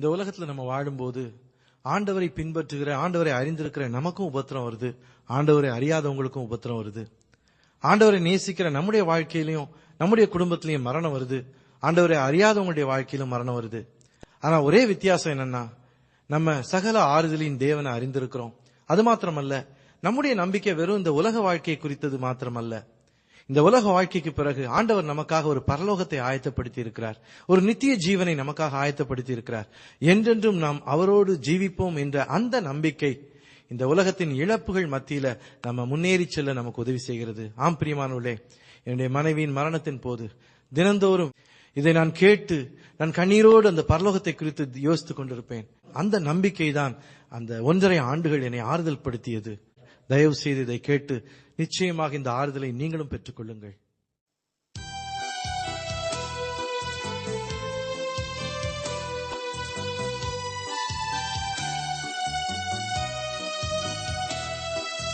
இந்த உலகத்துல நம்ம வாழும்போது ஆண்டவரை பின்பற்றுகிற, ஆண்டவரை அறிந்திருக்கிற நமக்கும் உபத்திரம் வருது, ஆண்டவரை அறியாதவங்களுக்கும் உபத்திரம் வருது. ஆண்டவரை நேசிக்கிற நம்முடைய வாழ்க்கையிலையும் நம்முடைய குடும்பத்திலையும் மரணம் வருது, ஆண்டவரை அறியாதவங்களுடைய வாழ்க்கையிலும் மரணம் வருது. ஆனா ஒரே வித்தியாசம் என்னன்னா, நம்ம சகல ஆறுதலின் தேவனை அறிந்திருக்கிறோம். அது மாத்திரமல்ல, நம்முடைய நம்பிக்கை வெறும் இந்த உலக வாழ்க்கையை குறித்தது மாத்திரமல்ல. இந்த உலக வாழ்க்கைக்கு பிறகு ஆண்டவர் நமக்காக ஒரு பரலோகத்தை ஆயத்தப்படுத்தி இருக்கிறார், ஒரு நித்திய ஜீவனை நமக்காக ஆயத்தப்படுத்தி இருக்கிறார். என்றென்றும் நாம் அவரோடு ஜீவிப்போம் என்ற அந்த நம்பிக்கை இந்த உலகத்தின் இழப்புகள் மத்தியில நம்ம முன்னேறி செல்ல நமக்கு உதவி செய்கிறது. ஆம் பிரியமானவர்களே, என்னுடைய மனைவியின் மரணத்தின் போது தினந்தோறும் இதை நான் கேட்டு நான் கண்ணீரோடு அந்த பரலோகத்தை குறித்து யோசித்துக் கொண்டிருப்பேன். அந்த நம்பிக்கை தான் அந்த 1.5 ஆண்டுகள் என்னை ஆறுதல் படுத்தியது. தயவு செய்து இதை கேட்டு நிச்சயமாக இந்த ஆறுதலை நீங்களும் பெற்றுக் கொள்ளுங்கள்.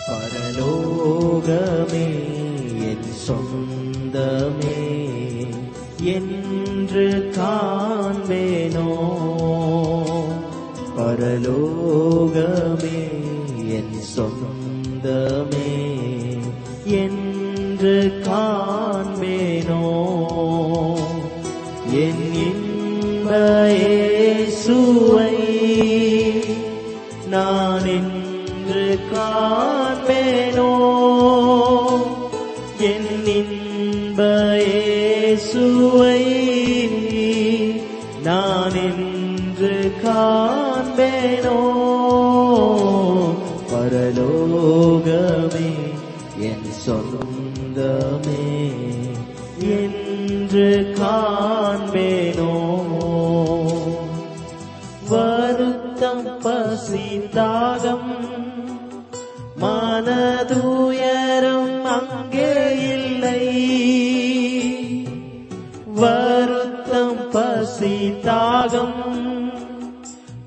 பரலோகமே என் சொந்தமே என்று காண்பேனோ, பரலோகமே என் சொந்தமே என்று காண்பேனோ, என் இன்ப இயேசுவை நான் என்று காண்பேனோ, என் இன்ப இயேசுவை நான் என்று காண்பேனோ, பரலோகமே என் சொந்தமே என்று காண்பேனோ. வருத்தம் பசி தாகம் மனதுயரம் அங்கே இல்லை, வருத்தம் பசி தாகம்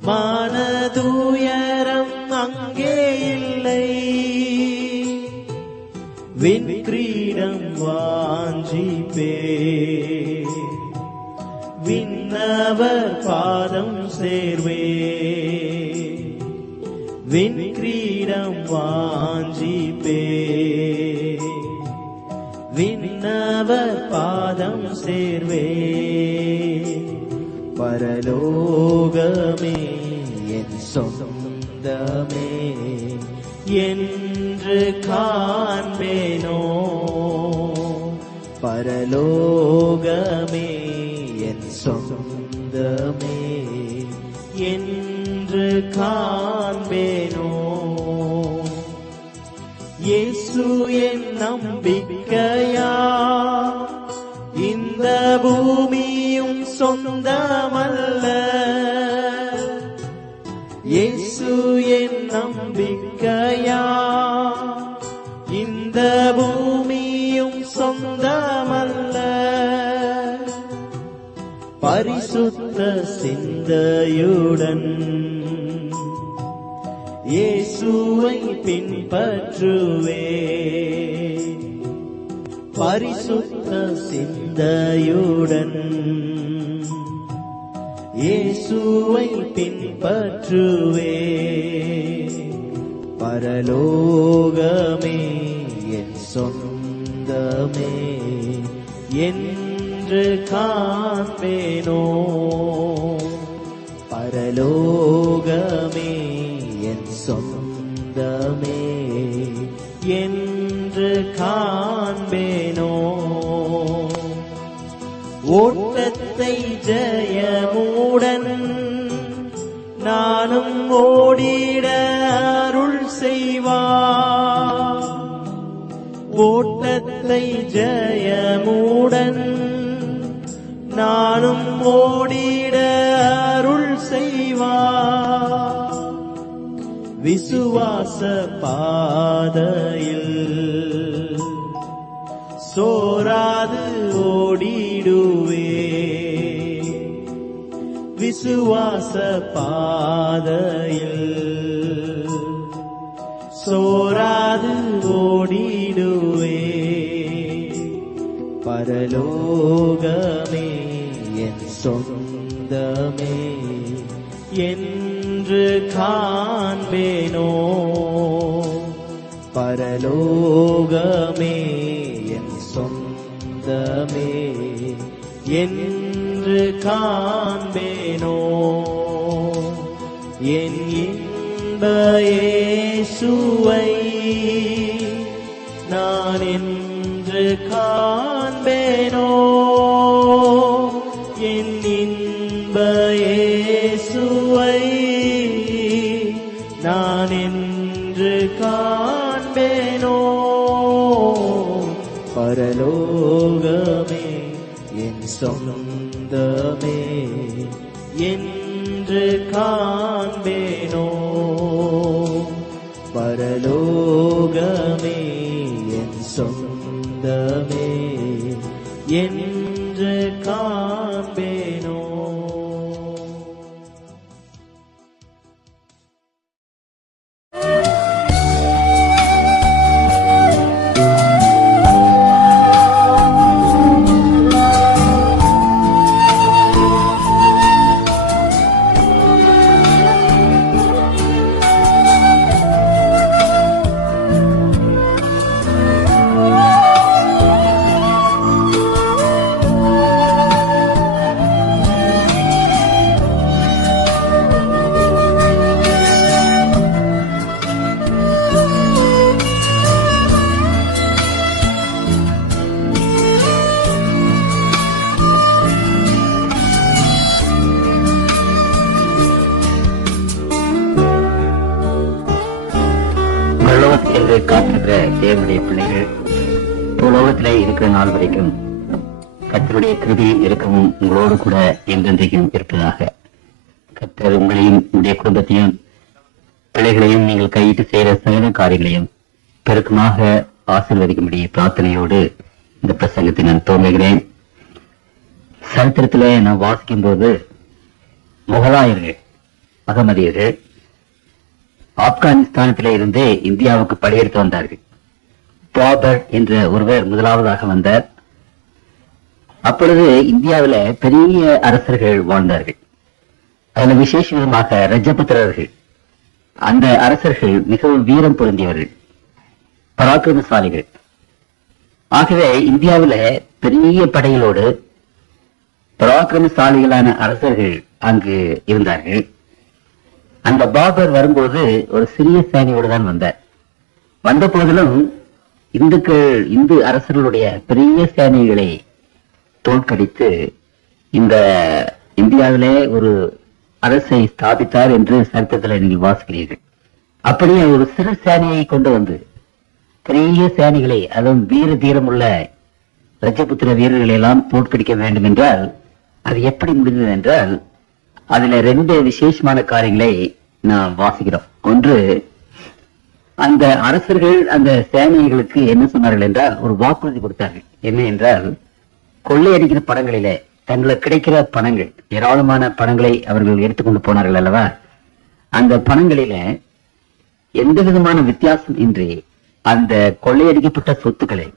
மனதுயரம் அங்கே இல்லை, விண்கிரீடம் வாஞ்சிப்பே விண்ணவர் பாதம் சேர்வே, விண்கிரீடம் வாஞ்சிப்பே விண்ணவர் பாதம் சேர்வே, பரலோகமே என் சொந்தமே என்று காண்பேனோ, பரலோகமே என் சொந்தமே என்று காண்பேனோ. இயேசு என் நம்பிக்கையா, இந்த பூமியும் சொந்தமல்ல, இயேசு என் நம்பிக்கையா, இந்த பூமியும் சொந்தமல்ல, பரிசுத்த சிந்தையுடன் இயேசுவை பின்பற்றுவே, பரிசுத்த சிந்தையுடன் இயேசுவை பின்பற்றுவே, பரலோகமே என் சொந்தமே என்று காண்பேனோ, பரலோகமே என் சொந்தமே என்று காண்பேனோ. ஓட்டத்தை ஜெயமுடன் நானும் ஓடிட அருள் செய்வார், ஓட்டத்தை ஜெயமுடன் நானும் ஓடிட அருள் செய்வார், விசுவாச பாதையில் சோராது ஓடிடுவே, விசுவாச பாதையில் சோராது ஓடிடுவே, பரலோகமே என் சொந்தமே என்று காண்பேனோ. பரலோகமே என் சொந்தமே என்று காண்பேனோ. என் இன்ப இயேசுவை நான் என்று காண்பேனோ. என் இன்ப இயேசுவை நான் என்று காண்பேனோ. பரலோகமே என் சொந்தமே என்று காண்பேனோ. பரலோகமே என் சொந்தமே என்று காண்பேனோ. காத்திருக்கிற தேவனுடைய பிள்ளைகள் உலகத்திலே இருக்கிற நாள் வரைக்கும் கர்த்தருடைய கிருபையும் இருக்கவும் உங்களோடு கூட என்றென்றைக்கும் இருப்பதாக. கர்த்தர் உங்களையும் உங்களுடைய குடும்பத்தையும் பிள்ளைகளையும் நீங்கள் கையிட்டு செய்கிற சகல காரியங்களையும் பெருக்கமாக ஆசீர்வதிக்கும்படி பிரார்த்தனையோடு இந்த பிரசங்கத்தை நான் துவங்குகிறேன். சரித்திரத்திலே நான் வாசிக்கும் போது முகலாயர்கள் அகமதியர்கள் ஆப்கானிஸ்தானத்திலே இருந்து இந்தியாவுக்கு படையெடுத்து வந்தார்கள். பாபர் என்ற ஒருவர் முதலாவதாக வந்தார். அப்பொழுது இந்தியாவில பெரிய அரசர்கள் வாழ்ந்தார்கள். அதுல விசேஷ விதமாக ரஜபுத்திரர்கள். அந்த அரசர்கள் மிகவும் வீரம் பொருந்தியவர்கள், பராக்கிரமசாலிகள். ஆகவே இந்தியாவில பெரிய படைகளோடு பராக்கிரமசாலிகளான அரசர்கள் அங்கு இருந்தார்கள். அந்த பாபர் வரும்போது ஒரு சிறிய சேனையோடு தான் வந்தார். வந்த போதிலும் இந்து அரசர்களுடைய பெரிய சேனைகளை தோற்கடித்து இந்த இந்தியாவிலே ஒரு அரசை ஸ்தாபித்தார் என்று சரித்திரத்தில் நீங்கள் வாசிக்கிறீர்கள். அப்படியே ஒரு சிறு சேனையை கொண்டு வந்து பெரிய சேனைகளை, அதுவும் வீர தீரம் உள்ள ரஜபுத்திர வீரர்களை எல்லாம் தோற்கடிக்க வேண்டும் என்றால் அது எப்படி முடிந்தது என்றால் அதுல ரெண்டு விசேஷமான காரியங்களை நாம் வாசிக்கிறோம். ஒன்று, அந்த அரசர்கள் அந்த சேனைகளுக்கு என்ன சொன்னார்கள் என்றால் ஒரு வாக்குறுதி கொடுத்தார்கள். என்ன என்றால், கொள்ளையடிக்கிற பணங்களிலே தங்களுக்கு கிடைக்கிற பணங்கள், ஏராளமான பணங்களை அவர்கள் எடுத்துக்கொண்டு போனார்கள் அல்லவா, அந்த பணங்களில எந்த விதமான வித்தியாசம் இன்றி அந்த கொள்ளையடிக்கப்பட்ட சொத்துக்களை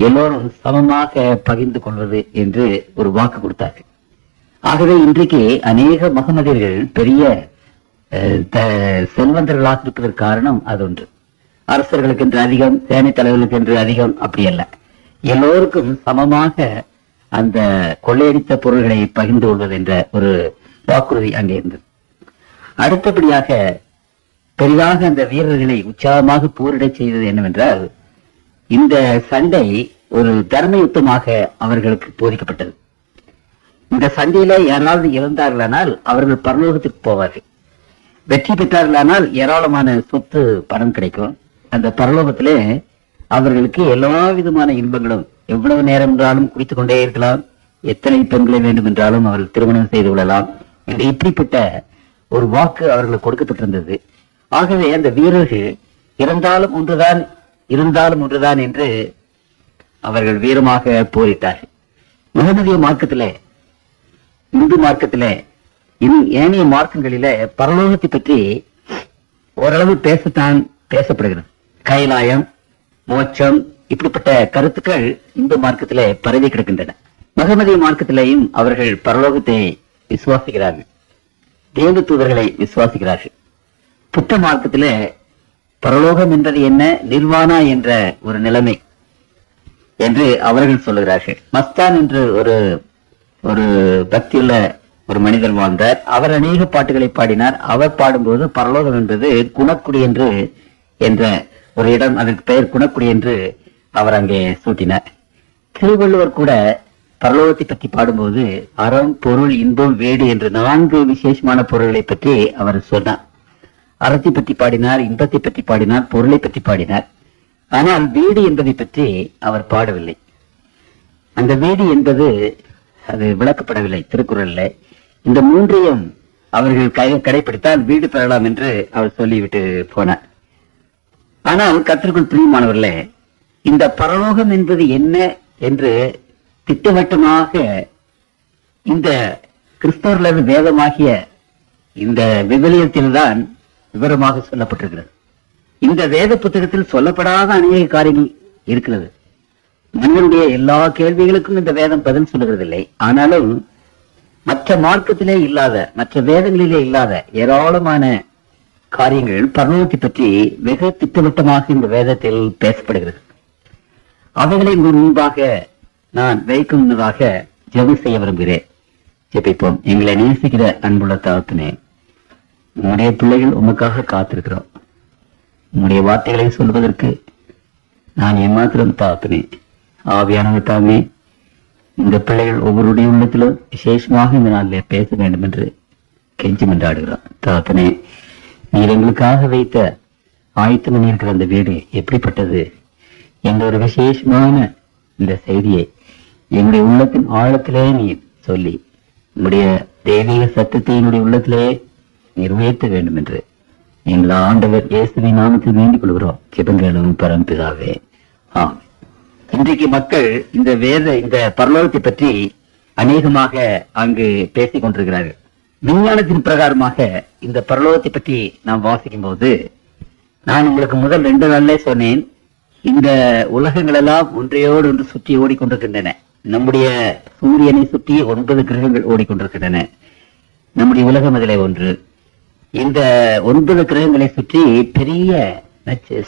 எல்லோரும் சமமாக பகிர்ந்து கொள்வது என்று ஒரு வாக்கு கொடுத்தார்கள். ஆகவே இன்றைக்கு அநேக மகமதியர்கள் பெரிய செல்வந்தர்களாக இருப்பதற்கு காரணம் அது ஒன்று. அரசர்களுக்கு என்று அதிகம், சேனை தலைவர்களுக்கு என்று அதிகம், அப்படி அல்ல, எல்லோருக்கும் சமமாக அந்த கொள்ளையடித்த பொருள்களை பகிர்ந்து கொள்வது என்ற ஒரு வாக்குறுதி அங்கே இருந்தது. அடுத்தபடியாக பெரிதாக அந்த வீரர்களை உற்சாகமாக போரிடச் செய்தது என்னவென்றால், இந்த சண்டை ஒரு தர்ம யுத்தமாக அவர்களுக்கு போதிக்கப்பட்டது. இந்த சண்டையில யாராவது இறந்தார்களானால் அவர்கள் பரலோகத்துக்கு போவார்கள். வெற்றி பெற்றார்களானால் ஏராளமான சொத்து பணம் கிடைக்கும். அந்த பரலோகத்திலே அவர்களுக்கு எல்லா விதமான இன்பங்களும், எவ்வளவு நேரம் என்றாலும் குடித்துக் கொண்டே இருக்கலாம், எத்தனை பெண்களை வேண்டும் என்றாலும் அவர்கள் திருமணம் செய்து கொள்ளலாம் என்று இப்படிப்பட்ட ஒரு வாக்கு அவர்களுக்கு கொடுக்கப்பட்டிருந்தது. ஆகவே அந்த வீரர்கள் இறந்தாலும் ஒன்றுதான், இருந்தாலும் ஒன்றுதான் என்று அவர்கள் வீரமாக போரிட்டார்கள். முகமதிய மார்க்கத்திலே, இந்து மார்க்கத்திலே, ஏனைய மார்க்கங்களிலே பரலோகத்தை பற்றி ஓரளவு பேசத்தான் பேசப்படுகிறது. கைலாயம், மோட்சம், இப்படிப்பட்ட கருத்துக்கள் இந்து மார்க்கத்திலே பரவி கிடக்கின்றன. முகமதிய மார்க்கத்திலேயும் அவர்கள் பரலோகத்தை விசுவாசிக்கிறார்கள். தேவ தூதர்களை விசுவாசிக்கிறார்கள். புத்த மார்க்கத்திலே பரலோகம் என்பது என்ன, நிர்வாணா என்ற ஒரு நிலைமை என்று அவர்கள் சொல்லுகிறார்கள். மஸ்தான் என்று ஒரு பக்தியுள்ள ஒரு மனிதர் வாழ்ந்தார். அவர் அநேக பாட்டுகளை பாடினார். அவர் பாடும்போது பரலோகம் என்பது குணக்குடி என்ற ஒரு இடம், அதற்கு பெயர் குணக்குடி என்று அவர் அங்கே சூட்டினார். திருவள்ளுவர் கூட பரலோகத்தை பற்றி பாடும்போது அறம், பொருள், இன்பம், வேடு என்று 4 விசேஷமான பொருள்களை பற்றி அவர் சொன்னார். அறத்தை பற்றி பாடினார், இன்பத்தை பற்றி பாடினார், பொருளை பற்றி பாடினார். ஆனால் வீடு என்பதை பற்றி அவர் பாடவில்லை. அந்த வீடு என்பது அது விளக்கப்படவில்லை திருக்குறள்ல. இந்த 3ஐயும் அவர்கள் கடைபிடித்தால் வீடு பெறலாம் என்று அவர் சொல்லிவிட்டு போனார். ஆனால் கர்த்தருக்குள் பிரியமானவர்களே, இந்த பரலோகம் என்பது என்ன என்று திட்டவட்டமாக இந்த கிறிஸ்தவர்களது வேதமாகிய இந்த விவிலியத்தில்தான் விவரமாக சொல்லப்பட்டிருக்கிறது. இந்த வேத புத்தகத்தில் சொல்லப்படாத அநேக காரியங்கள் இருக்கிறது. மனிதனுடைய எல்லா கேள்விகளுக்கும் இந்த வேதம் பதில் சொல்லுகிறதில்லை. ஆனாலும் மற்ற மார்க்கத்திலே இல்லாத, மற்ற வேதங்களிலே இல்லாத ஏராளமான காரியங்கள் பரலோகத்தை பற்றி வெகு திட்டவட்டமாக இந்த வேதத்தில் பேசப்படுகிறது. அவைகளை உங்கள் முன்பாக நான் வைக்கும் முன்னதாக ஜெபம் செய்ய விரும்புகிறேன். ஜெபிப்போம். எங்களை நேசிக்கிற அன்புள்ள தகப்பனே, உங்களுடைய பிள்ளைகள் உமக்காக காத்திருக்கிறோம். உங்களுடைய வார்த்தைகளை சொல்வதற்கு நான் ஏமாத்திரம் தகப்பனே. ஆவியானவர் தாமே இந்த பிள்ளைகள் ஒவ்வொருடைய உள்ளத்திலும் விசேஷமாக இந்த நாளிலே பேச வேண்டும் என்று கெஞ்சி மன்றாடுகிறோம். தகப்பனே, நீர் எங்களுக்காக வைத்த ஆயத்தம் பண்ணியிருக்கிற அந்த வீடு எப்படிப்பட்டது என்ற ஒரு விசேஷமான இந்த செய்தியை எங்களுடைய உள்ளத்தின் ஆழத்திலே நீர் சொல்லி உங்களுடைய தெய்வீக சத்தத்தை என்னுடைய உள்ளத்திலே நிறைவேற்ற வேண்டும் என்று எங்கள் ஆண்டவர் இயேசுவின் நாமத்தில் வேண்டிக் கொள்கிறோம். ஜெபங்களும் பரம்பிதாவே, ஆமென். இன்றைக்கு மக்கள் இந்த பரலோகத்தை பற்றி அநேகமாக அங்கு பேசிக் கொண்டிருக்கிறார்கள். விஞ்ஞானத்தின் பிரகாரமாக இந்த பரலோகத்தை பற்றி நாம் வாசிக்கும் போது, நான் உங்களுக்கு முதல் 2 நாள்லே சொன்னேன், இந்த உலகங்கள் எல்லாம் ஒன்றையோடு ஒன்று சுற்றி ஓடிக்கொண்டிருக்கின்றன. நம்முடைய சூரியனை சுற்றி 9 கிரகங்கள் ஓடிக்கொண்டிருக்கின்றன. நம்முடைய உலகம் அதிலே ஒன்று. இந்த 9 கிரகங்களை சுற்றி பெரிய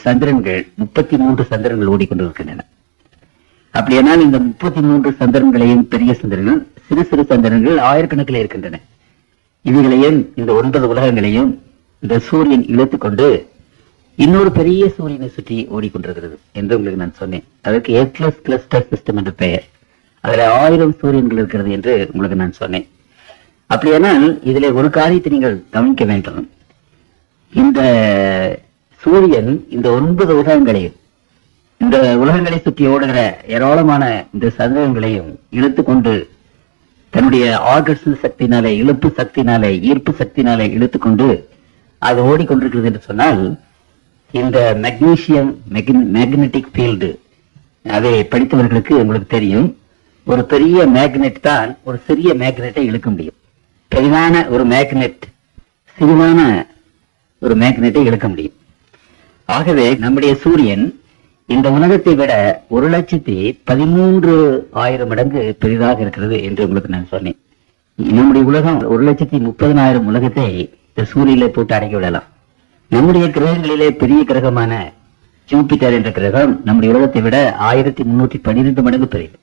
சந்திரன்கள் 33 சந்திரன்கள் ஓடிக்கொண்டிருக்கின்றன. அப்படியானால் இந்த 33 சந்திரன்களையும், பெரிய சந்திரன்கள், சிறு சிறு சந்திரன்கள் ஆயிரக்கணக்கில் இருக்கின்றன. இவைகளையும் இந்த 9 உலகங்களையும் இந்த சூரியன் இழுத்துக்கொண்டு இன்னொரு பெரிய சூரியனை சுற்றி ஓடிக்கொண்டிருக்கிறது என்று உங்களுக்கு நான் சொன்னேன். அதற்கு ஏக்லஸ் கிளஸ்டர் சிஸ்டம் என்று பெயர். அதுல 1000 சூரியன்கள் இருக்கிறது என்று உங்களுக்கு நான் சொன்னேன். அப்படியானால் இதுல ஒரு காரியத்தை நீங்கள் கவனிக்க வேண்டும். இந்த சூரியன் இந்த 9 உலகங்களையும், இந்த உலகங்களை சுற்றி ஓடுகிற ஏராளமான இந்த சந்திரங்களையும் இழுத்துக்கொண்டு தன்னுடைய ஆகர்ஷண சக்தினாலே, இழுப்பு சக்தினாலே, ஈர்ப்பு சக்தினாலே இழுத்துக்கொண்டு அது ஓடிக்கொண்டிருக்கிறது என்று சொன்னால், இந்த மேக்னெட்டிக் ஃபீல்டு, அதை படித்தவர்களுக்கு உங்களுக்கு தெரியும். ஒரு பெரிய மேக்னெட் தான் ஒரு சிறிய மேக்னெட்டை இழுக்க முடியும். பெரிதான ஒரு மேக்னெட் சிறிதான ஒரு மேக்னெட்டை இழுக்க முடியும். ஆகவே நம்முடைய சூரியன் இந்த உலகத்தை விட 1,13,000 மடங்கு பெரிதாக இருக்கிறது என்று உங்களுக்கு நான் சொன்னேன். நம்முடைய உலகம் 1,30,000 உலகத்தை இந்த சூரியனை போட்டு அடக்கி விடலாம். நம்முடைய கிரகங்களிலே பெரிய கிரகமான ஜூபிட்டர் என்ற கிரகம் நம்முடைய உலகத்தை விட 1,312 மடங்கு பெரியது.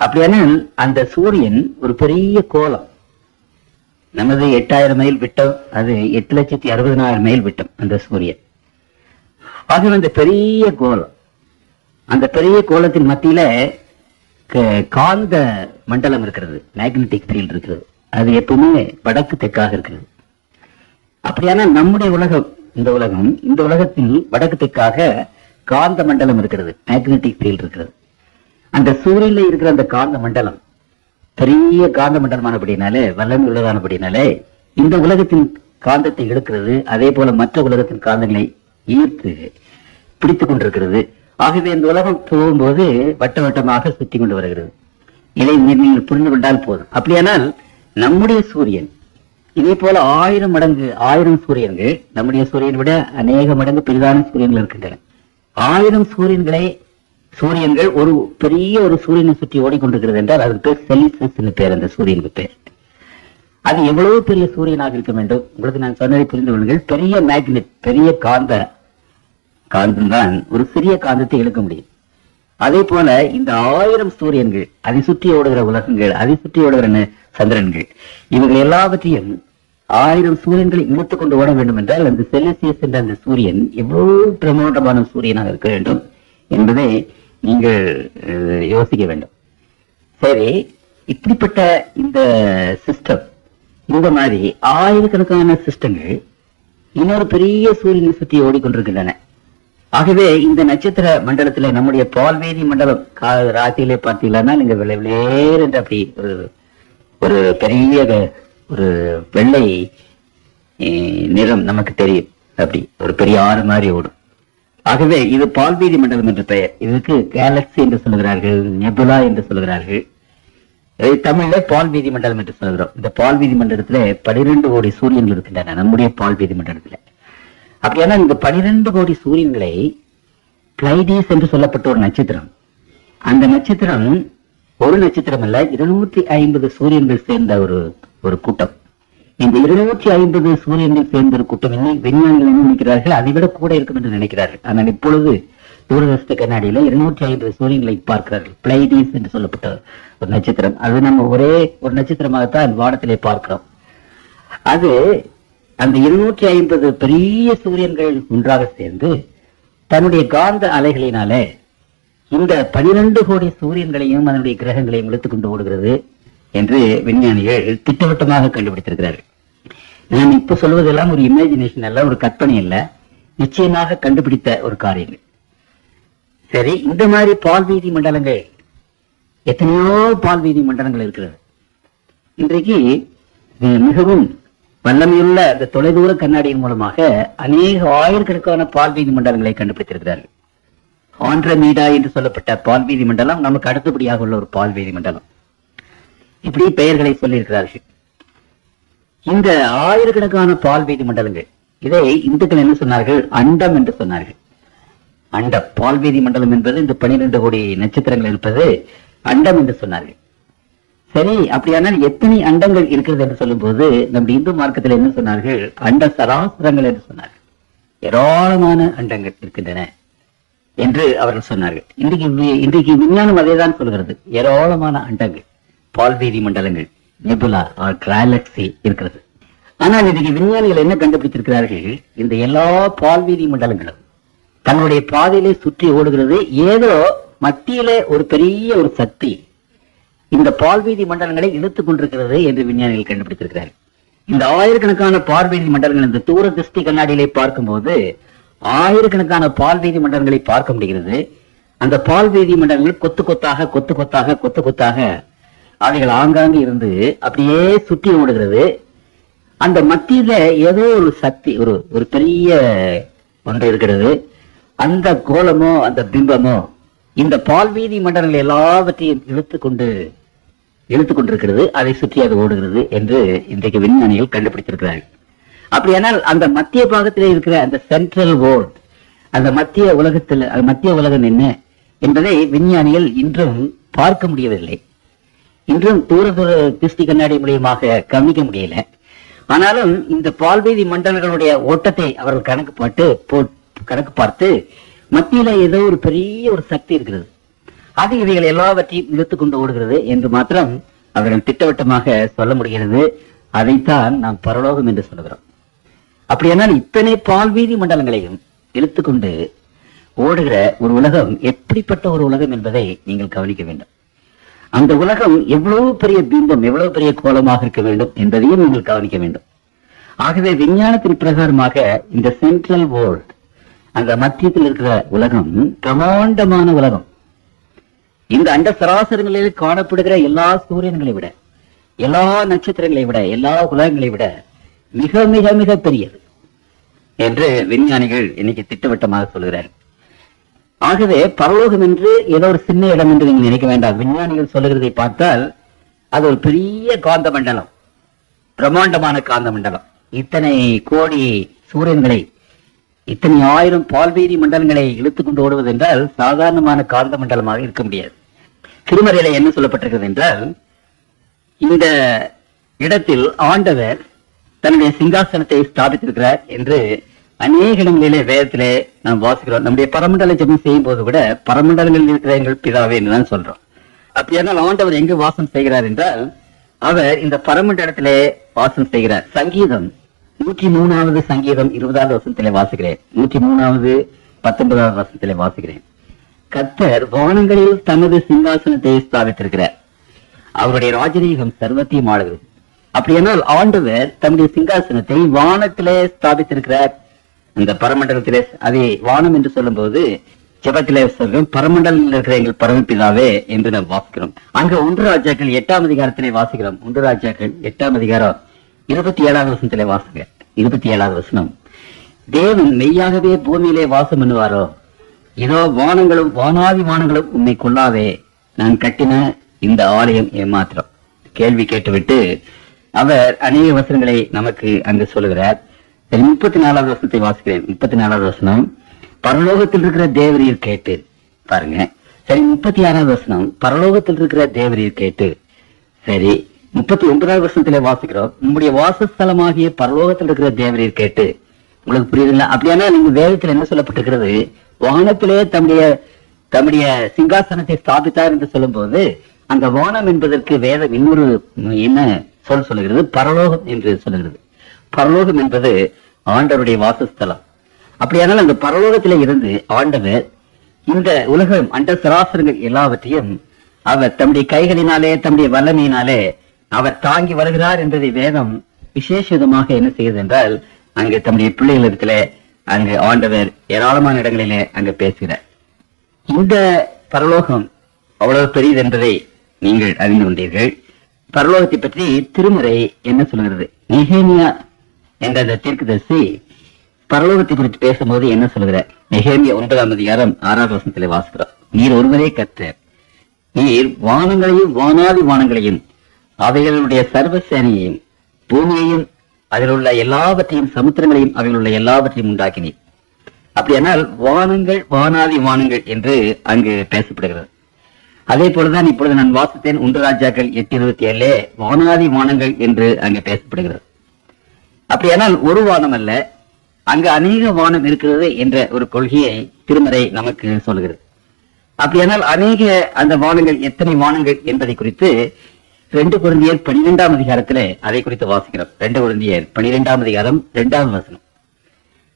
அப்படியானால் அந்த சூரியன் ஒரு பெரிய கோளம். நமது 8,000 மைல் விட்டம், அது 8,60,000 மைல் விட்டம் அந்த சூரியன். ஆகவே அந்த பெரிய கோளம், அந்த பெரிய கோளத்தின் மத்தியில காந்த மண்டலம் இருக்கிறது, மேக்னெட்டிக் ஃபீல்ட் இருக்கிறது. அது எப்பவுமே வடக்கு தெற்காக இருக்கிறது. அப்படியான நம்முடைய உலகம், இந்த உலகத்தில் வடக்கு தெற்காக காந்த மண்டலம் இருக்கிறது, மேக்னெட்டிக் ஃபீல்ட் இருக்கிறது. அந்த சூரியன்ல இருக்கிற அந்த காந்த மண்டலம் பெரிய காந்த மண்டலமானபடினாலே, வல்லமை உள்ளதானபடினாலே இந்த உலகத்தின் காந்தத்தை இழுக்கிறது. அதே போல மற்ற உலகத்தின் காந்தங்களை ஈர்த்து பிடித்துக் கொண்டிருக்கிறது. ஆகவே இந்த உலகம் போகும்போது வட்ட வட்டமாக சுற்றி கொண்டு வருகிறது. இதை நீங்கள் புரிந்து கொண்டால் போதும். அப்படியானால் நம்முடைய சூரியன் இதே போல 1000 மடங்கு 1000 சூரியன்கள், நம்முடைய சூரியனை விட அநேக மடங்கு பெரிதான சூரியன்கள் இருக்கின்றன. 1000 சூரியன்கள் ஒரு பெரிய ஒரு சூரியனை சுற்றி ஓடிக்கொண்டிருக்கிறது என்றால் அதுக்கு பேர் செலிசஸ் பேர், அந்த சூரியனுக்கு பேர். அது எவ்வளவு பெரிய சூரியனாக இருக்க வேண்டும். உங்களுக்கு நான் சொன்னதை புரிந்து கொள்ளுங்கள். பெரிய மேக்னெட், பெரிய காந்தம் தான் ஒரு சிறிய காந்தத்தை இழுக்க முடியும். அதே போல இந்த 1000 சூரியன்கள், அதை சுற்றி ஓடுகிற உலகங்கள், அதை சுற்றி ஓடுகிற சந்திரன்கள், இவர்கள் எல்லாவற்றையும் 1000 சூரியன்களை இழுத்துக் கொண்டு ஓட வேண்டும் என்றால் அந்த செல்சியஸ் என்ற அந்த சூரியன் எவ்வளவு பிரமாண்டமான சூரியனாக இருக்க வேண்டும் என்பதை நீங்கள் யோசிக்க வேண்டும். சரி, இப்படிப்பட்ட இந்த சிஸ்டம், இந்த மாதிரி ஆயிரக்கணக்கான சிஸ்டங்கள் இன்னொரு பெரிய சூரியனை சுற்றி ஓடிக்கொண்டிருக்கின்றன. ஆகவே இந்த நட்சத்திர மண்டலத்துல நம்முடைய பால்வேதி மண்டலம் ராசியிலே பார்த்தீங்கன்னா நீங்க விளைவிலேர் என்று அப்படி ஒரு பெரிய ஒரு வெள்ளை நிறம் நமக்கு தெரியும். அப்படி ஒரு பெரிய ஆறு மாதிரி ஓடும். ஆகவே இது பால்வேதி மண்டலம் என்ற பெயர். இதுக்கு கேலக்சி என்று சொல்லுகிறார்கள், நெபுலா என்று சொல்லுகிறார்கள். தமிழ்ல பால்வேதி மண்டலம் என்று சொல்கிறோம். இந்த பால்வேதி மண்டலத்துல 12 கோடி சூரியன்கள் இருக்கின்றன நம்முடைய பால்வேதி மண்டலத்துல. அப்படியானா இந்த 12 கோடி சூரியன்களை பிளைடிஸ் என்று சொல்லப்பட்ட ஒரு நட்சத்திரம், அந்த நட்சத்திரம் ஒரு நட்சத்திரம் அல்ல, 250 சூரியன்கள் சேர்ந்த ஒரு கூட்டம். இந்த 250 சூரியன்கள் சேர்ந்த ஒரு கூட்டம் விஞ்ஞானிகள் என்ன நினைக்கிறார்கள், அதை விட கூட இருக்கும் என்று நினைக்கிறார்கள். ஆனால் இப்பொழுது தூரதர்ஷ்ட கண்ணாடியில 250 சூரியன்களை பார்க்கிறார்கள். பிளைடிஸ் என்று சொல்லப்பட்ட ஒரு நட்சத்திரம். அது நம்ம ஒரே ஒரு நட்சத்திரமாகத்தான் வானத்திலே பார்க்கிறோம். அது அந்த 250 பெரிய சூரியன்கள் ஒன்றாக சேர்ந்து தன்னுடைய காந்த அலைகளினால இந்த 12 கோடி சூரியன்களையும் அதனுடைய கிரகங்களையும் இழுத்துக் கொண்டு ஓடுகிறது என்று விஞ்ஞானிகள் திட்டவட்டமாக கண்டுபிடித்திருக்கிறார்கள். நான் இப்ப சொல்வதெல்லாம் ஒரு இமேஜினேஷன் அல்ல, ஒரு கற்பனை அல்ல, நிச்சயமாக கண்டுபிடித்த ஒரு காரியங்கள். சரி, இந்த மாதிரி பால்வீதி மண்டலங்கள், எத்தனையோ பால்வீதி மண்டலங்கள் இருக்கிறது. இன்றைக்கு மிகவும் வல்லமையுள்ள இந்த தொலைதூர கண்ணாடியின் மூலமாக அநேக ஆயிரக்கணக்கான பால்வீதி மண்டலங்களை கண்டுபிடித்திருக்கிறார்கள். ஆண்ட்ரமீடா என்று சொல்லப்பட்ட பால்வீதி மண்டலம் நமக்கு அடுத்தபடியாக உள்ள ஒரு பால்வீதி மண்டலம். இப்படி பெயர்களை சொல்லியிருக்கிறார்கள். இந்த ஆயிரக்கணக்கான பால்வீதி மண்டலங்கள், இதை இந்துக்கள் என்ன சொன்னார்கள், அண்டம் என்று சொன்னார்கள். அண்டம், பால்வீதி மண்டலம் என்பது இந்த 12 கோடி நட்சத்திரங்கள் இருப்பது அண்டம் என்று சொன்னார்கள். சரி, அப்படியானால் எத்தனை அண்டங்கள் இருக்கிறது என்று சொல்லும் போது நம்முடைய இந்து மார்க்கத்தில் என்ன சொன்னார்கள், அண்ட சராசரங்கள் என்று சொன்னார்கள். ஏராளமான அண்டங்கள் இருக்கின்றன என்று அவர்கள் சொன்னார்கள். இன்றைக்கு விஞ்ஞானம் அதேதான் சொல்கிறது. ஏராளமான அண்டங்கள், பால்வீதி மண்டலங்கள், நெபுலா ஆர் கேலக்சி இருக்கிறது. ஆனால் இன்றைக்கு விஞ்ஞானிகள் என்ன கண்டுபிடித்திருக்கிறார்கள், இந்த எல்லா பால்வீதி மண்டலங்களும் தங்களுடைய பாதையிலே சுற்றி ஓடுகிறது. ஏதோ மத்தியிலே ஒரு பெரிய ஒரு சக்தி இந்த பால்வீதி மண்டலங்களை இழுத்துக் கொண்டிருக்கிறது என்று விஞ்ஞானிகள் கண்டுபிடித்திருக்கிறார்கள். இந்த ஆயிரக்கணக்கான பால்வீதி மண்டலங்கள் இந்த தூர திருஷ்டி கண்ணாடியிலே பார்க்கும்போது ஆயிரக்கணக்கான பால்வீதி மண்டலங்களை பார்க்க முடிகிறது. அந்த பால்வீதி மண்டலங்கள் கொத்து கொத்தாக கொத்து கொத்தாக கொத்து கொத்தாக அவைகள் ஆங்காங்கு இருந்து அப்படியே சுற்றி ஓடுகிறது. அந்த மத்தியில ஏதோ ஒரு சக்தி, ஒரு பெரிய ஒன்று இருக்கிறது. அந்த கோலமோ அந்த பிம்பமோ இந்த பால்வீதி மண்டலங்கள் எல்லாவற்றையும் இழுத்துக் கொண்டிருக்கிறது. அதை சுற்றி அது ஓடுகிறது என்று இன்றைக்கு விஞ்ஞானிகள் கண்டுபிடித்திருக்கிறார்கள். அப்படியானால் அந்த மத்திய பாகத்திலே இருக்கிற அந்த சென்ட்ரல் வேர்ல்ட், அந்த மத்திய உலகம் என்ன என்பதை விஞ்ஞானிகள் இன்றும் பார்க்க முடியவில்லை. இன்றும் தூர திருஷ்டி கண்ணாடி மூலியமாக கவனிக்க முடியல. ஆனாலும் இந்த பால்வீதி மண்டலங்களுடைய ஓட்டத்தை அவர்கள் கணக்கு பார்த்து மத்தியில ஏதோ ஒரு பெரிய ஒரு சக்தி இருக்கிறது, அது இவைகள் எல்லாவற்றையும் இழுத்துக் கொண்டு ஓடுகிறது என்று மாத்திரம் அவர்கள் திட்டவட்டமாக சொல்ல முடிகிறது. அதைத்தான் நாம் பரலோகம் என்று சொல்லுகிறோம். அப்படியானால் இத்தனை பால்வீதி மண்டலங்களையும் இழுத்துக்கொண்டு ஓடுகிற ஒரு உலகம் எப்படிப்பட்ட ஒரு உலகம் என்பதை நீங்கள் கவனிக்க வேண்டும். அந்த உலகம் எவ்வளவு பெரிய பிம்பம், எவ்வளவு பெரிய கோலமாக இருக்க வேண்டும் என்பதையும் நீங்கள் கவனிக்க வேண்டும். ஆகவே விஞ்ஞானத்தின் பிரகாரமாக இந்த சென்ட்ரல் வேர்ல்ட், அந்த மத்தியத்தில் இருக்கிற உலகம் பிரமாண்டமான உலகம். இந்த அண்ட சராசரங்களில் காணப்படுகிற எல்லா சூரியன்களை விட, எல்லா நட்சத்திரங்களை விட, எல்லா உலகங்களை விட மிக மிக மிக பெரியது என்று விஞ்ஞானிகள் இன்னைக்கு திட்டவட்டமாக சொல்கிறார்கள். ஆகவே பரலோகம் என்று ஏதோ ஒரு சின்ன இடம் என்று நீங்கள் நினைக்க வேண்டாம். விஞ்ஞானிகள் சொல்லுகிறதை பார்த்தால் அது ஒரு பெரிய காந்த மண்டலம், பிரம்மாண்டமான காந்த மண்டலம். இத்தனை கோடி சூரியன்களை, இத்தனை 1000 பால்வீதி மண்டலங்களை இழுத்துக் கொண்டு ஓடுவது என்றால் சாதாரணமான காந்த மண்டலமாக இருக்க முடியாது. திருமறையில என்ன சொல்லப்பட்டிருக்கிறது என்றால், இந்த இடத்தில் ஆண்டவர் தன்னுடைய சிங்காசனத்தை ஸ்தாபித்திருக்கிறார் என்று அநேக இடங்களிலே வேதத்திலே நாம் வாசிக்கிறோம். நம்முடைய பரமண்டல ஜெபம் செய்யும் போது கூட பரமண்டலங்களில் இருக்கிற எங்கள் பிதாவே என்றுதான் சொல்றோம். அப்படியானால் ஆண்டவர் எங்கு வாசம் செய்கிறார் என்றால் அவர் இந்த பரமண்டலத்திலே வாசம் செய்கிறார். சங்கீதம் 103வது சங்கீதம் 20வது வசனத்திலே வாசிக்கிறேன். 103வது 19வது வசனத்திலே வாசிக்கிறேன். கர்த்தர் வானங்களில் தமது சிங்காசனத்தை ஸ்தாபித்திருக்கிறார், அவருடைய ராஜரீகம் சர்வத்தையும் ஆளுகிறது. அப்படியானால் ஆண்டவர் தம்முடைய சிங்காசனத்தை வானத்திலே ஸ்தாபித்திருக்கிறார். இந்த பரமண்டலத்திலே, அதை வானம் என்று சொல்லும் போது ஜெபத்திலே சொல்றோம், பரமண்டலத்தில் இருக்கிற எங்கள் பரமபிதாவே என்று நாம் வாசிக்கிறோம். அங்க 1 ராஜாக்கள் 8ஆம் அதிகாரத்திலே வாசிக்கிறோம். 1 ராஜாக்கள் 8ஆம் அதிகாரம் 27வது வசனத்திலே வாசிங்க. 27வது வசனம், தேவன் மெய்யாகவே பூமியிலே வாசம் பண்ணுவாரோ, இதோ வானங்களும் வானாதி வானங்களும் உண்மை கொள்ளாவே, நான் கட்டின இந்த ஆலயம் ஏமாத்திரம். கேள்வி கேட்டுவிட்டு அவர் அநேக வசனங்களை நமக்கு அங்கு சொல்லுகிறார். 34வது வசனத்தை வாசிக்கிறேன். 34வது வசனம், பரலோகத்தில் இருக்கிற தேவரீர் கேட்டு. பாருங்க. சரி, 36வது வசனம், பரலோகத்தில் இருக்கிற தேவரீர் கேட்டு. சரி, 39வது வசனத்திலே வாசிக்கிறோம், நம்முடைய வாசஸ்தலமாகிய பரலோகத்தில் இருக்கிற தேவரீர் கேட்டு. உங்களுக்கு புரியுதுங்களா? அப்படியானா நீங்க வேதத்தில் என்ன சொல்லப்பட்டிருக்கிறது? வானத்திலே தம்முடைய சிங்காசனத்தை ஸ்தாபித்தார் என்று சொல்லும் போது அந்த வானம் என்பதற்கு வேதம் இன்னொரு என்ன சொல்லுகிறது? பரலோகம் என்று சொல்லுகிறது. பரலோகம் என்பது ஆண்டவருடைய வாசஸ்தலம். அப்படியானால் அந்த பரலோகத்திலே இருந்து ஆண்டவர் இந்த உலகம் அண்ட சராசரங்கள் எல்லாவற்றையும் அவர் தம்முடைய கைகளினாலே தம்முடைய வல்லமையினாலே அவர் தாங்கி வருகிறார் என்பதை வேதம் விசேஷ விதமாக என்ன செய்யுது என்றால் அங்கு தம்முடைய பிள்ளைகளிடத்திலே அங்கு ஆண்டவர் ஏராளமான இடங்களிலே அங்கு பேசுகிறார். இந்த பரலோகம் அவ்வளவு பெரியது என்பதை நீங்கள் அறிந்து கொண்டீர்கள். பரலோகத்தை பற்றி திருமறை என்ன சொல்கிறது? நெகேமியா என்ற அந்த தீர்க்கதரிசி பரலோகத்தை குறித்து பேசும்போது என்ன சொல்கிறார்? நெகேமியா 9ஆம் அதிகாரம் 6வது வசனத்திலே வாசிக்கிறோம், நீர் ஒருவரே கர்த்தர், நீர் வானங்களையும் வானாதி வானங்களையும் அவைகளுடைய சர்வ சேனையையும் பூமியையும் அதில் உள்ள எல்லாவற்றையும் சமுத்திரங்களையும் அவைகள் உள்ள எல்லாவற்றையும் உண்டாக்கினீர். அப்படியானால் வானங்கள் வானாதி வானங்கள் என்று அங்கு பேசப்படுகிறது. அதே போலதான் இப்பொழுது நான் வாசித்தேன் 1 ராஜாக்கள் 8:27 வானாதி வானங்கள் என்று அங்கு பேசப்படுகிறது. அப்படியானால் ஒரு வானம் அல்ல, அங்கு அநேக வானம் இருக்கிறது என்ற ஒரு கொள்கையை திருமறை நமக்கு சொல்கிறது. அப்படியானால் அநேக அந்த வானங்கள் எத்தனை வானங்கள் என்பதை குறித்து 2 கொரிந்தியர் 12ஆம் அதிகாரத்திலே அதை குறித்து வாசிக்கிறோம். 2 கொரிந்தியர் 12ஆம் அதிகாரம் 2வது வசனம்,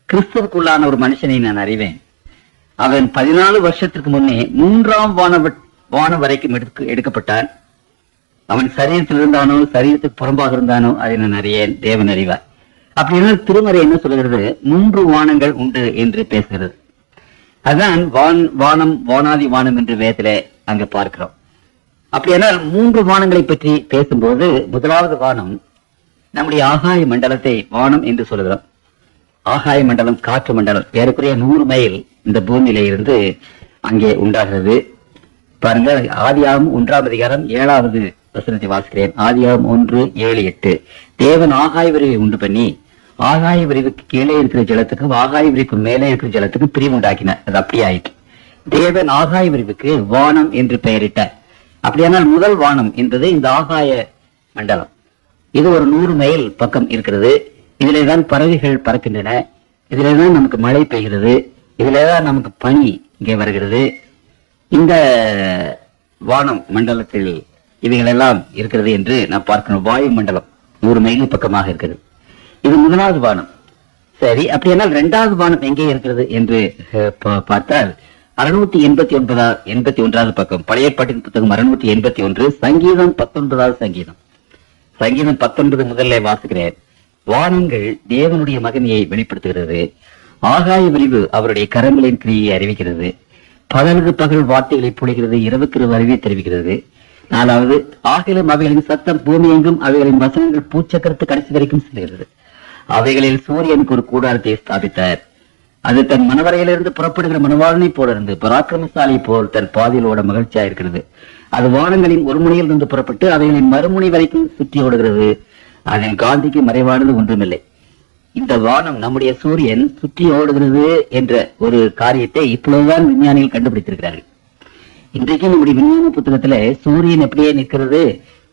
கிறிஸ்துவுக்குள்ளான ஒரு மனுஷனை நான் அறிவேன், அவன் 14 வருஷத்திற்கு முன்னே 3ஆம் வானம் வரைக்கும் எடுக்கப்பட்டான். அவன் சரீரத்தில் இருந்தானோ சரீரத்துக்கு புறம்பாக இருந்தானோ அதை நான் அறியேன், தேவன் அறிவார். அப்படின்னா திருமறை என்ன சொல்கிறது? 3 வானங்கள் உண்டு என்று பேசுகிறது. அதுதான் வானம் வானாதி வானம் என்று வேதத்திலே அங்கு பார்க்கிறோம். அப்படியானால் 3 வானங்களை பற்றி பேசும்போது முதலாவது வானம் நம்முடைய ஆகாய மண்டலத்தை வானம் என்று சொல்கிறோம். ஆகாய மண்டலம், காற்று மண்டலம் ஏறக்குறைய 100 மைல் இந்த பூமியில இருந்து அங்கே உண்டாகிறது. பாருங்க, ஆதியாகமம் 1ஆம் அதிகாரம் 7வது வசனத்தை வாசிக்கிறேன். ஆதியாகமம் 1:7-8, தேவன் ஆகாய விரிவை உண்டு பண்ணி ஆகாய விரிவுக்கு கீழே இருக்கிற ஜலத்துக்கும் ஆகாய விரிவுக்கு மேலே இருக்கிற ஜலத்துக்கும் பிரிவு உண்டாக்கினார். அது அப்படி ஆயிட்டு தேவன் ஆகாய விரிவுக்கு வானம் என்று பெயரிட்டார். அப்படியானால் முதல் வானம் என்பது இந்த ஆகாய மண்டலம். இது ஒரு 100 மைல் பக்கம் இருக்கிறது. இதிலேதான் பறவைகள் பறக்கின்றன, இதிலேதான் நமக்கு மழை பெய்கிறது, இதிலேதான் நமக்கு பனி இங்கே வருகிறது. இந்த வானம் மண்டலத்தில் இவைகளெல்லாம் இருக்கிறது என்று நாம் பார்க்கணும். வாயு மண்டலம் 100 மைல் பக்கமாக இருக்கிறது. இது முதலாவது வானம். சரி, அப்படியானால் 2வது வானம் எங்கே இருக்கிறது என்று பார்த்தால் 681வது பக்கம், பழைய ஏற்பாட்டின் புத்தகம் 681, சங்கீதம் 19வது சங்கீதம். சங்கீதம் 19 முதல்ல வாசிக்கிறேன். வானங்கள் தேவனுடைய மகிமையை வெளிப்படுத்துகிறது, ஆகாய விரிவு அவருடைய கரங்களின் கிரியை அறிவிக்கிறது, பகலுக்கு பகல் வார்த்தைகளை பொழிகிறது, இரவுக்கு இரவு அறிவை தெரிவிக்கிறது. 4வது, ஆகிலும் அவைகளின் சத்தம் பூமி எங்கும், அவைகளின் வசனங்கள் பூச்சக்கரத்து கடைசி வரைக்கும் செல்கிறது. அவைகளில் சூரியனுக்கு ஒரு கூடாரத்தை ஸ்தாபித்தார், அது தன் மனவரையிலிருந்து புறப்படுகிற மனவாளனை போல இருந்து பராக்கிரமசாலி போல் தன் பாதையிலோட மகிழ்ச்சியா இருக்கிறது. அது வானங்களின் ஒரு முனையில் இருந்து புறப்பட்டு அவைகளின் மறுமுனை வரைக்கும் சுற்றி ஓடுகிறது, அதன் காந்திக்கு மறைவானது ஒன்றுமில்லை. இந்த வானம், நம்முடைய சூரியன் சுற்றி ஓடுகிறது என்ற ஒரு காரியத்தை இப்பொழுதுதான் விஞ்ஞானிகள் கண்டுபிடித்திருக்கிறார்கள். இன்றைக்கு நம்முடைய விஞ்ஞான புத்தகத்துல சூரியன் எப்படியே நிற்கிறது,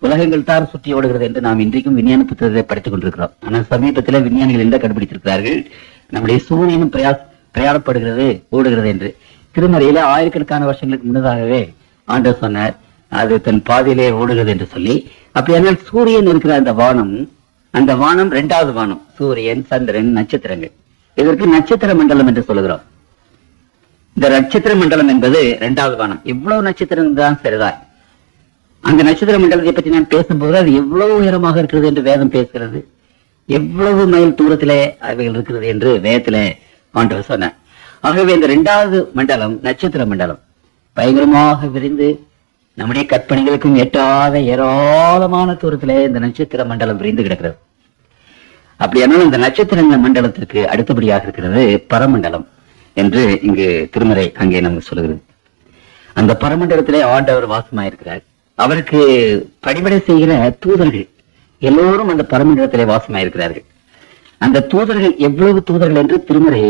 உலகங்கள் தான் சுற்றி ஓடுகிறது என்று நாம் இன்றைக்கும் விஞ்ஞான புத்தகத்தை படித்துக் கொண்டிருக்கிறோம். ஆனால் சமீபத்தில் விஞ்ஞானிகள் என்ன கண்டுபிடித்திருக்கிறார்கள்? நம்முடைய சூரியனும் பிரயாணப்படுகிறது, ஓடுகிறது என்று. திருமறையில ஆயிரக்கணக்கான வருஷங்களுக்கு முன்னதாகவே ஆண்டவர் சொன்னார், அது தன் பாதையிலே ஓடுகிறது என்று சொல்லி. அப்படியானால் சூரியன் இருக்கிற அந்த வானம் 2வது வானம். சூரியன், சந்திரன், நட்சத்திரங்கள். இதற்கு நட்சத்திர மண்டலம் என்று சொல்லுகிறோம். இந்த நட்சத்திர மண்டலம் என்பது 2வது வானம். எவ்வளவு நட்சத்திரம் தான் சரிதான். அந்த நட்சத்திர மண்டலத்தை பற்றி நான் பேசும்போது அது எவ்வளவு உயரமாக இருக்கிறது என்று வேதம் பேசுகிறது. எவ்வளவு மைல் தூரத்திலே அவைகள் இருக்கிறது என்று வேதத்திலே ஆண்டவர் சொன்னார். ஆகவே இந்த 2வது மண்டலம் நட்சத்திர மண்டலம் பயங்கரமாக விரிந்து நம்முடைய கற்பனைகளுக்கும் எட்டாத ஏராளமான தூரத்திலே இந்த நட்சத்திர மண்டலம் விரிந்து கிடக்கிறது. அப்படியானால் இந்த நட்சத்திர மண்டலத்திற்கு அடுத்தபடியாக இருக்கிறது பரமண்டலம் என்று இங்கு திருமறை அங்கே நமக்கு சொல்லுகிறது. அந்த பரமண்டலத்திலே ஆண்டவர் வாசமாயிருக்கிறார். அவருக்கு பணிவிடை செய்கிற தூதர்கள் எல்லோரும் அந்த பரமண்டலத்திலே வாசமாயிருக்கிறார்கள். அந்த தூதர்கள் எவ்வளவு தூதர்கள் என்று திருமறை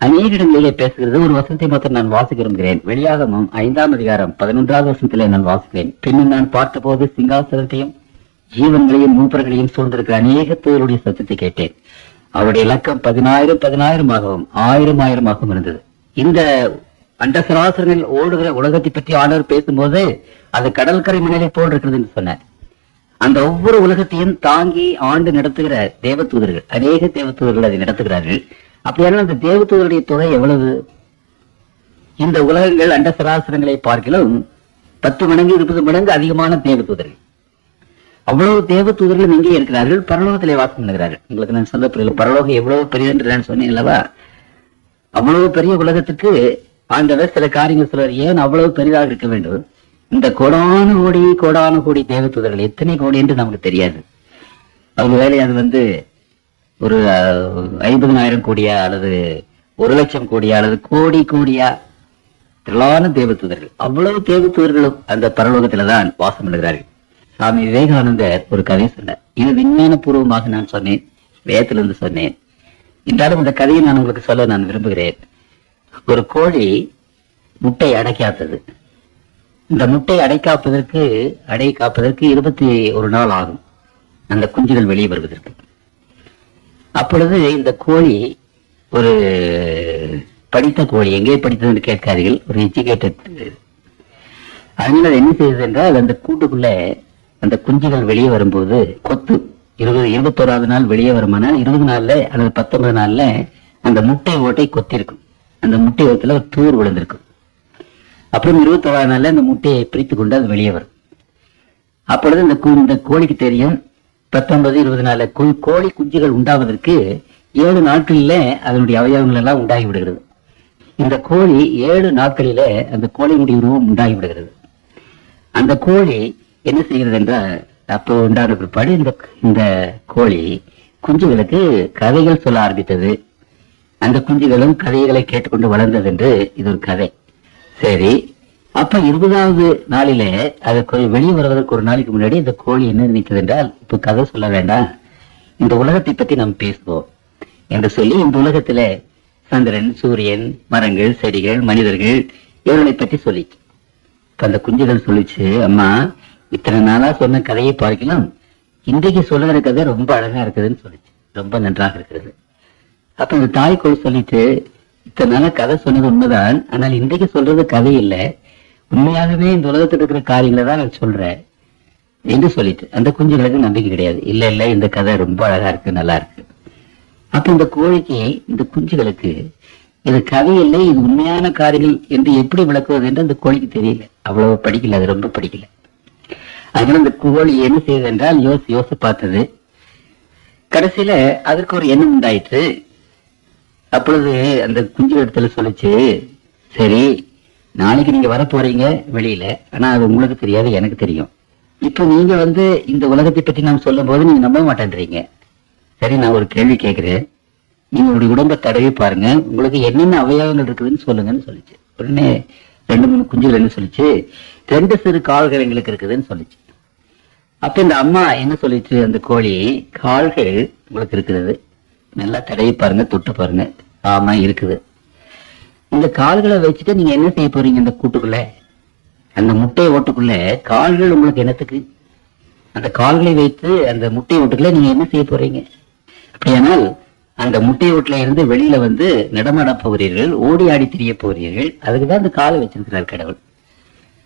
அநேக இடங்களிலே பேசுகிறது. ஒரு வசனத்தை மாத்திரம் நான் வாசிக்க விரும்புகிறேன். வெளியாகமம் 5ஆம் அதிகாரம் 11வது வசனத்திலே நான் வாசிக்கிறேன். பின்னும் நான் பார்த்தபோது சிங்காசனத்தையும் ஜீவன்களையும் மூப்பர்களையும் சூழ்ந்திருக்கிற அநேக தூதருடைய சத்தத்தை கேட்டேன். அவருடைய இலக்கம் 10,000 10,000 இருந்தது. இந்த அண்டசராசரங்கள் ஓடுகிற உலகத்தை பற்றி ஆண்டவர் பேசும்போது அது கடற்கரை மணலை போல் இருக்கிறது என்று சொன்னார். அந்த ஒவ்வொரு உலகத்தையும் தாங்கி ஆண்டு நடத்துகிற தேவதூதர்கள், அநேக தேவதூதர்கள் அதை நடத்துகிறார்கள். அப்படியான அந்த தேவதூதருடைய தொகை எவ்வளவு? இந்த உலகங்கள் அண்ட சராசரங்களை பார்க்கிலும் 10 மடங்கு 20 மடங்கு அதிகமான தேவதூதர்கள். அவ்வளவு தேவதூதர்களும் எங்கே இருக்கிறார்கள்? பரலோகத்திலே வாசம் பண்ணுகிறார்கள். உங்களுக்கு நான் சொல்ல புரியல, பரலோகம் எவ்வளவு பெரியது என்று நான் சொன்னேன் அல்லவா? அவ்வளவு பெரிய உலகத்துக்கு ஆண்டவர் சில காரியங்கள் சொல்வார். ஏன் அவ்வளவு பெரிதாக இருக்க வேண்டும்? இந்த கோடான கோடி தேவதூதர்கள் எத்தனை கோடி என்று நமக்கு தெரியாது. அவங்க வேலை அது ஒரு 50,000 கோடியா அல்லது 1,00,000 கோடியா அல்லது கோடியா திரளான தேவதூதர்கள். அவ்வளவு தேவதூதர்களும் அந்த பரலோகத்தில்தான் வாசம் பண்ணுகிறார்கள். சுவாமி விவேகானந்தர் ஒரு கதை சொன்னார். இது விஞ்ஞான பூர்வமாக நான் சொன்னேன், வேதத்திலிருந்து சொன்னேன். என்றாலும் இந்த கதையை நான் உங்களுக்கு சொல்ல நான் விரும்புகிறேன். ஒரு கோழி முட்டை அடைக்காத்தது. இந்த முட்டை அடை காப்பதற்கு 21 நாள் ஆகும் அந்த குஞ்சுகள் வெளியே வருவதற்கு. அப்பொழுது இந்த கோழி ஒரு படித்த கோழி, எங்கே படித்தது என்று கேட்காதீர்கள், ஒரு எஜுகேட்டட். அதனால என்ன செய்தது என்றால் அந்த கூட்டுக்குள்ள அந்த குஞ்சுகள் வெளியே வரும்போது கொத்து 21வது நாள் வெளியே வருமானால் 20 நாள்ல அல்லது 19 நாள்ல அந்த முட்டை ஓட்டை கொத்திருக்கும். அந்த முட்டை ஓட்டத்துல ஒரு தூர் விழுந்திருக்கும். அப்புறம் 21வது நாள்ல அந்த முட்டையை பிரித்து கொண்டு அது வெளியே வரும். அப்பொழுது இந்த கோழிக்கு தெரியும் 19-20 நாள்ல கோழி குஞ்சுகள் உண்டாவதற்கு 7 நாட்களில அதனுடைய அவயவங்கள் எல்லாம் உண்டாகி விடுகிறது. இந்த கோழி 7 நாட்களில அந்த கோழியினுடைய உருவம் உண்டாகி விடுகிறது. அந்த கோழி என்ன செய்கிறது என்றால், அப்போ உண்டான பிற்பாடு இந்த கோழி குஞ்சுகளுக்கு கதைகள் சொல்ல ஆரம்பித்தது. அந்த குஞ்சுகளும் கதைகளை கேட்டுக்கொண்டு வளர்ந்தது என்று இது ஒரு கதை. சரி, அப்ப 20வது நாளிலே அது வெளியே வருவதற்கு ஒரு நாளைக்கு முன்னாடி இந்த கோழி என்ன நினைத்தது என்றால், இப்ப கதை சொல்ல வேண்டாம், இந்த உலகத்தை பற்றி நாம் பேசுவோம் என்று சொல்லி இந்த உலகத்தில சந்திரன், சூரியன், மரங்கள், செடிகள், மனிதர்கள் இவர்களை பற்றி சொல்லிச்சு. அந்த குஞ்சுகள் சொல்லிச்சு, அம்மா இத்தனை நாளா சொன்ன கதையை பார்க்கலாம், இன்றைக்கு சொல்லுகிற கதை ரொம்ப அழகா இருக்குதுன்னு சொல்லிச்சு, ரொம்ப நன்றாக இருக்கிறது. அப்ப இந்த தாய்க்கோள் சொல்லிட்டு, இத்தனை நாளா கதை சொன்னது உண்மைதான், ஆனால் இன்றைக்கு சொல்றது கதை இல்லை, உண்மையாகவே இந்த உலகத்தில் இருக்கிற காரியங்களை தான் நான் சொல்றேன் என்று சொல்லிட்டு அந்த குஞ்சுகளுக்கு நம்பிக்கை கிடையாது. இல்ல இந்த கதை ரொம்ப அழகா இருக்கு, நல்லா இருக்கு. அப்ப இந்த கோழிக்கு, இந்த குஞ்சுகளுக்கு இது கதை இல்லை, இது உண்மையான காரியங்கள் என்று எப்படி விளக்குவது என்று அந்த கோழிக்கு தெரியல. அவ்வளவு படிக்கல, அது ரொம்ப படிக்கல. அதனால அந்த கோழி என்ன செய்தது என்றால் யோசி பார்த்தது. கடைசியில அதற்கு ஒரு எண்ணம் உண்டாயிற்று. அப்பொழுது அந்த குஞ்சு இடத்துல சொல்லிச்சு, சரி நாளைக்கு நீங்க வர போறீங்க வெளியில, ஆனா அது உங்களுக்கு தெரியாது, எனக்கு தெரியும். இப்ப நீங்க இந்த உலகத்தை பற்றி நாம் சொல்லும் போது நீங்க நம்ப மாட்டேன்றீங்க. சரி, நான் ஒரு கேள்வி கேட்கிறேன், நீங்க உங்களுடைய உடம்பை தடவி பாருங்க, உங்களுக்கு என்னென்ன அவயவங்கள் இருக்குதுன்னு சொல்லுங்கன்னு சொல்லிச்சு. உடனே 2-3 குஞ்சுகள் என்ன சொல்லிச்சு, 2 சிறு கால்கள் எங்களுக்கு இருக்குதுன்னு சொல்லிச்சு. அப்ப இந்த அம்மா என்ன சொல்லிச்சு, அந்த கோழி, கால்கள் உங்களுக்கு இருக்குது, நல்லா தடவி பாருங்க, தொட்டு பாருங்க. ஆமா இருக்குது. இந்த கால்களை வச்சுட்டு நீங்க என்ன செய்ய போறீங்க? இந்த கூட்டுக்குள்ள, அந்த முட்டை ஓட்டுக்குள்ள கால்கள் உங்களுக்கு என்னத்துக்கு? அந்த கால்களை வைத்து அந்த முட்டை ஓட்டுகளை நீங்க என்ன செய்ய போறீங்க? அப்படியானால் அந்த முட்டை ஓட்டுல இருந்து வெளியில வந்து நடமாட போகிறீர்கள், ஓடி ஆடி திரிய போகிறீர்கள். அதுக்குதான் அந்த காலை வச்சிருக்கிறார் கடவுள்.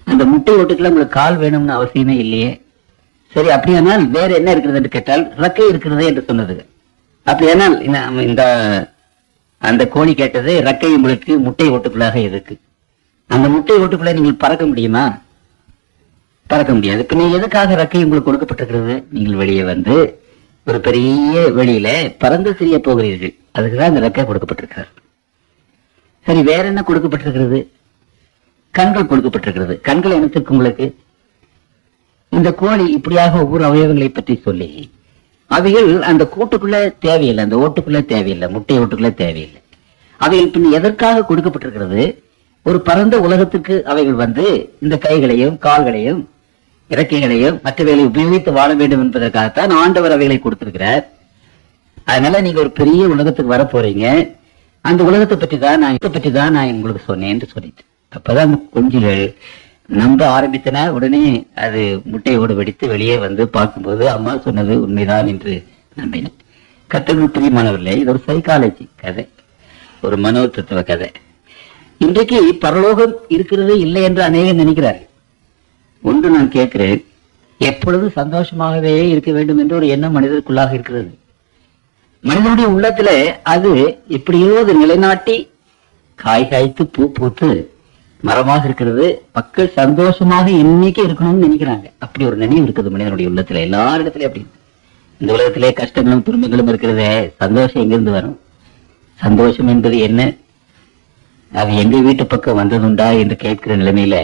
அந்த முட்டை ஓட்டுக்குள்ள உங்களுக்கு கால் வேணும்னு அவசியமே இல்லையே. சரி, அப்படியானால் வேற என்ன இருக்கிறது என்று கேட்டால் ரெக்கை இருக்கிறது என்று சொன்னது. அப்படியானால் இந்த அந்த கோழி கேட்டது ரெக்கை உங்களுக்கு முட்டை ஓட்டுக்குள்ளாக எதுக்கு? அந்த முட்டை ஓட்டுக்குள்ள நீங்கள் பறக்க முடியுமா? பறக்க முடியாது. இப்ப நீங்க எதுக்காக ரெக்கை உங்களுக்கு கொடுக்கப்பட்டிருக்கிறது? நீங்கள் வெளியே வந்து ஒரு பெரிய வெளியில பறந்து திரிய போகிறீர்கள். அதுக்குதான் அந்த ரெக்கை கொடுக்கப்பட்டிருக்கிறார். சரி, வேற என்ன கொடுக்கப்பட்டிருக்கிறது? கண்கள் கொடுக்கப்பட்டிருக்கிறது. கண்கள் என்னத்திற்கு உங்களுக்கு? இந்த கோழி இப்படியாக ஒவ்வொரு அவயவங்களை பற்றி சொல்லி அவைகள் அந்த கூட்டுக்குள்ள தேவையில்லை, அந்த ஓட்டுக்குள்ள தேவையில்லை, முட்டை ஓட்டுக்குள்ள தேவையில்லை. அவைகள் பின் எதற்காக கொடுக்கப்பட்டிருக்கிறது? ஒரு பரந்த உலகத்துக்கு அவைகள் வந்து இந்த கைகளையும் கால்களையும் இறக்கைகளையும் மற்றவைகளை உபயோகித்து வாழ வேண்டும் என்பதற்காகத்தான் ஆண்டவர் அவைகளை கொடுத்திருக்கிறார். அதனால நீங்க ஒரு பெரிய உலகத்துக்கு வர போறீங்க. அந்த உலகத்தை பற்றி தான் நான் உங்களுக்கு சொன்னேன் என்று சொல்லிட்டு அப்பதான் அந்த குஞ்சுகள் நம்ப ஆரம்பித்தன. உடனே அது முட்டையோடு வெடித்து வெளியே வந்து பார்க்கும்போது அம்மா சொன்னது உண்மைதான் என்று நம்பினேன். கர்த்தருக்கு பிரியமானவர்களே, இது ஒரு சைக்காலஜி கதை, ஒரு மனோ தத்துவ கதை. இன்றைக்கு பரலோகம் இருக்கிறது இல்லை என்று அநேகம் நினைக்கிறார்கள். ஒன்று நான் கேட்கிறேன், எப்பொழுது சந்தோஷமாகவே இருக்க வேண்டும் என்ற ஒரு எண்ணம் மனிதருக்குள்ளாக இருக்கிறது. மனிதனுடைய உள்ளத்துல அது எப்படியோ அது நிலைநாட்டி காய் காய்த்து பூ பூத்து மரமாக இருக்கிறது. மக்கள் சந்தோஷமாக இன்னைக்கு இருக்கணும்னு நினைக்கிறாங்க. அப்படி ஒரு நினைவு இருக்குது மனிதனுடைய உள்ளத்துல, எல்லாரிடத்திலயும். அப்படி இந்த உலகத்திலே கஷ்டங்களும் துன்பங்களும் இருக்கிறதே, சந்தோஷம் எங்கிருந்து வரும்? சந்தோஷம் என்பது என்ன? அது எங்க வீட்டு பக்கம் வந்ததுண்டா என்று கேட்கிற நிலைமையில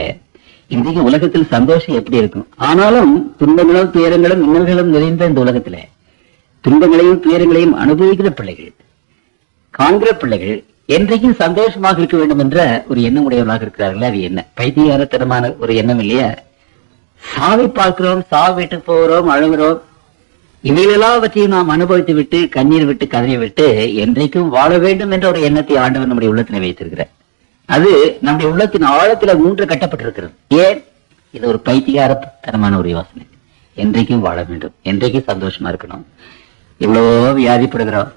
இன்றைக்கு உலகத்தில் சந்தோஷம் எப்படி இருக்கும்? ஆனாலும் துன்பங்களும் துயரங்களும் இன்னல்களும் நிறைந்த இந்த உலகத்துல துன்பங்களையும் துயரங்களையும் அனுபவிக்கிற பிள்ளைகள், காண்கிற பிள்ளைகள் என்றைக்கும் சந்தோஷமாக இருக்க வேண்டும் என்ற ஒரு எண்ணம் உடையவர்களாக இருக்கிறார்கள். அது என்ன பைத்தியகாரத்தனமான ஒரு எண்ணம் இல்லையா? சாவை பார்க்கிறோம், சாவு வீட்டுக்கு போகிறோம், அழுகிறோம், இவைகளெல்லாவற்றையும் நாம் அனுபவித்து விட்டு கண்ணீர் விட்டு கதறி விட்டு என்றைக்கும் வாழ வேண்டும் என்ற ஒரு எண்ணத்தை ஆண்டவர் நம்முடைய உள்ளத்தில் வைத்திருக்கிறார். அது நம்முடைய உள்ளத்தின் ஆழத்துல மூன்று கட்டப்பட்டிருக்கிறது. ஏன்? இது ஒரு பைத்தியகாரத்தனமான ஒரு யோசனை. என்றைக்கும் வாழ வேண்டும், என்றைக்கும் சந்தோஷமா இருக்கணும், இவ்வளவோ வியாதிப்படுகிறோம்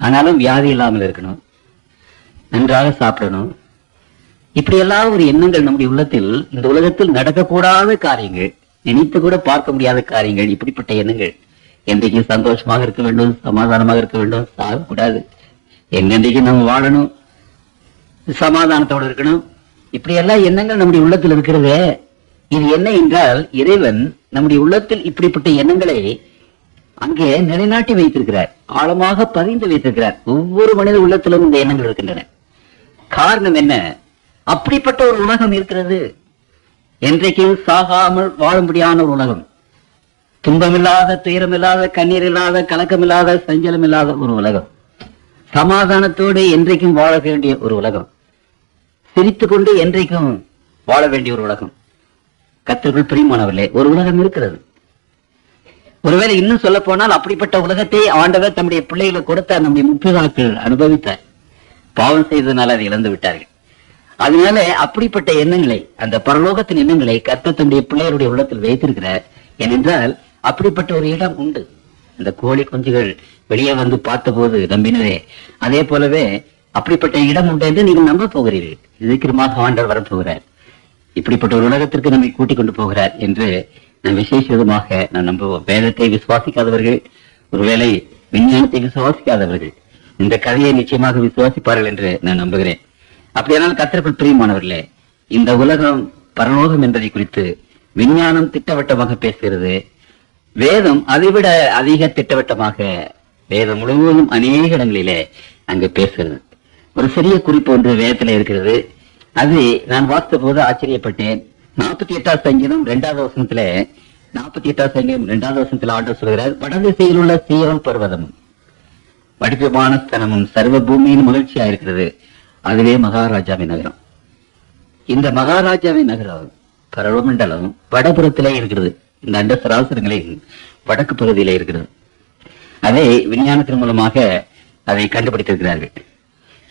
ஆனாலும் வியாதி இல்லாமல் இருக்கணும், நன்றாக சாப்பிடணும், இப்படி எல்லாம் ஒரு எண்ணங்கள் நம்முடைய உள்ளத்தில், இந்த உலகத்தில் நடக்கக்கூடாத காரியங்கள், நினைத்து கூட பார்க்க முடியாத காரியங்கள், இப்படிப்பட்ட எண்ணங்கள். என்றைக்கு சந்தோஷமாக இருக்க வேண்டும், சமாதானமாக இருக்க வேண்டும், சாகக்கூடாது, எங்கென்றைக்கு நம்ம வாழணும், சமாதானத்தோடு இருக்கணும், இப்படி எல்லாம் எண்ணங்கள் நம்முடைய உள்ளத்தில் இருக்கிறதே. இது என்ன என்றால், இறைவன் நம்முடைய உள்ளத்தில் இப்படிப்பட்ட எண்ணங்களை அங்கே நிலைநாட்டி வைத்திருக்கிறார், ஆழமாக பதிந்து வைத்திருக்கிறார். ஒவ்வொரு மனித உள்ளத்திலும் இந்த எண்ணங்கள் இருக்கின்றன. காரணம் என்ன? அப்படிப்பட்ட ஒரு உலகம் இருக்கிறது, என்றைக்கும் சாகாமல் வாழும்படியான ஒரு உலகம், துன்பமில்லாத, துயரமில்லாத, கண்ணீர் இல்லாத, கலக்கமில்லாத, சஞ்சலம் இல்லாத ஒரு உலகம், சமாதானத்தோடு என்றைக்கும் வாழ வேண்டிய ஒரு உலகம், சிரித்துக் கொண்டு என்றைக்கும் வாழ வேண்டிய ஒரு உலகம். கர்த்தருக்குள் பிரியமானவர்களே, ஒரு உலகம் இருக்கிறது. ஒருவேளை இன்னும் சொல்ல போனால் அப்படிப்பட்ட உலகத்தை ஆண்டவர் தம்முடைய பிள்ளைகளை கொடுத்த நம்முடைய முற்பிதாக்கள் அனுபவித்தார். பாவம் செய்ததுனால அதை இழந்து விட்டார்கள். அதனால அப்படிப்பட்ட எண்ணங்களை, அந்த பரலோகத்தின் எண்ணங்களை கர்த்தர் தம்முடைய பிள்ளைகளுடைய உள்ளத்தில் வைத்திருக்கிறார். ஏனென்றால் அப்படிப்பட்ட ஒரு இடம் உண்டு. அந்த கோழி குஞ்சுகள் வெளியே வந்து பார்த்த போது நம்பினதே, அதே போலவே அப்படிப்பட்ட இடம் உண்டு என்று நீங்கள் நம்ப போகிறீர்கள். சீக்கிரமாக ஆண்டவர் வரப்போகிறார், இப்படிப்பட்ட ஒரு உலகத்திற்கு நம்மை கூட்டிக் கொண்டு போகிறார் என்று நான் விசேஷமாக நான் நம்புவோம். வேதத்தை விசுவாசிக்காதவர்கள், ஒருவேளை விஞ்ஞானத்தை விசுவாசிக்காதவர்கள் இந்த கதையை நிச்சயமாக விசுவாசிப்பார்கள் என்று நான் நம்புகிறேன். அப்படியானால் கர்த்தருக்குள் பிரியமானவர்களே, இந்த உலகம் பரலோகம் என்பதை குறித்து விஞ்ஞானம் திட்டவட்டமாக பேசுகிறது. வேதம் அதைவிட அதிக திட்டவட்டமாக வேதம் முழுவதும் அநேக இடங்களிலே அங்கு பேசுகிறது. ஒரு சிறிய குறிப்பு ஒன்று வேதத்தில் இருக்கிறது. அது நான் வாசித்த போது ஆச்சரியப்பட்டேன். 48 சங்கீதம் 2வது வசனத்துல, 48 சங்கீதம் 2வது வசனத்துல ஆண்டவர் சொல்கிறார், வடதிசையில் உள்ள சீயோன் பர்வதமும் வடிவமான ஸ்தலமும் சர்வ பூமியின் மகிழ்ச்சியா இருக்கிறது, அதுவே மகாராஜாவின் நகரம். இந்த மகாராஜாவின் நகரம் பரவமண்டலம் வடபுறத்திலே இருக்கிறது. இந்த அண்ட சராசரங்களின் வடக்கு பகுதியிலே இருக்கிறது. அதை விஞ்ஞானத்தின் மூலமாக அதை கண்டுபிடித்திருக்கிறார்கள்.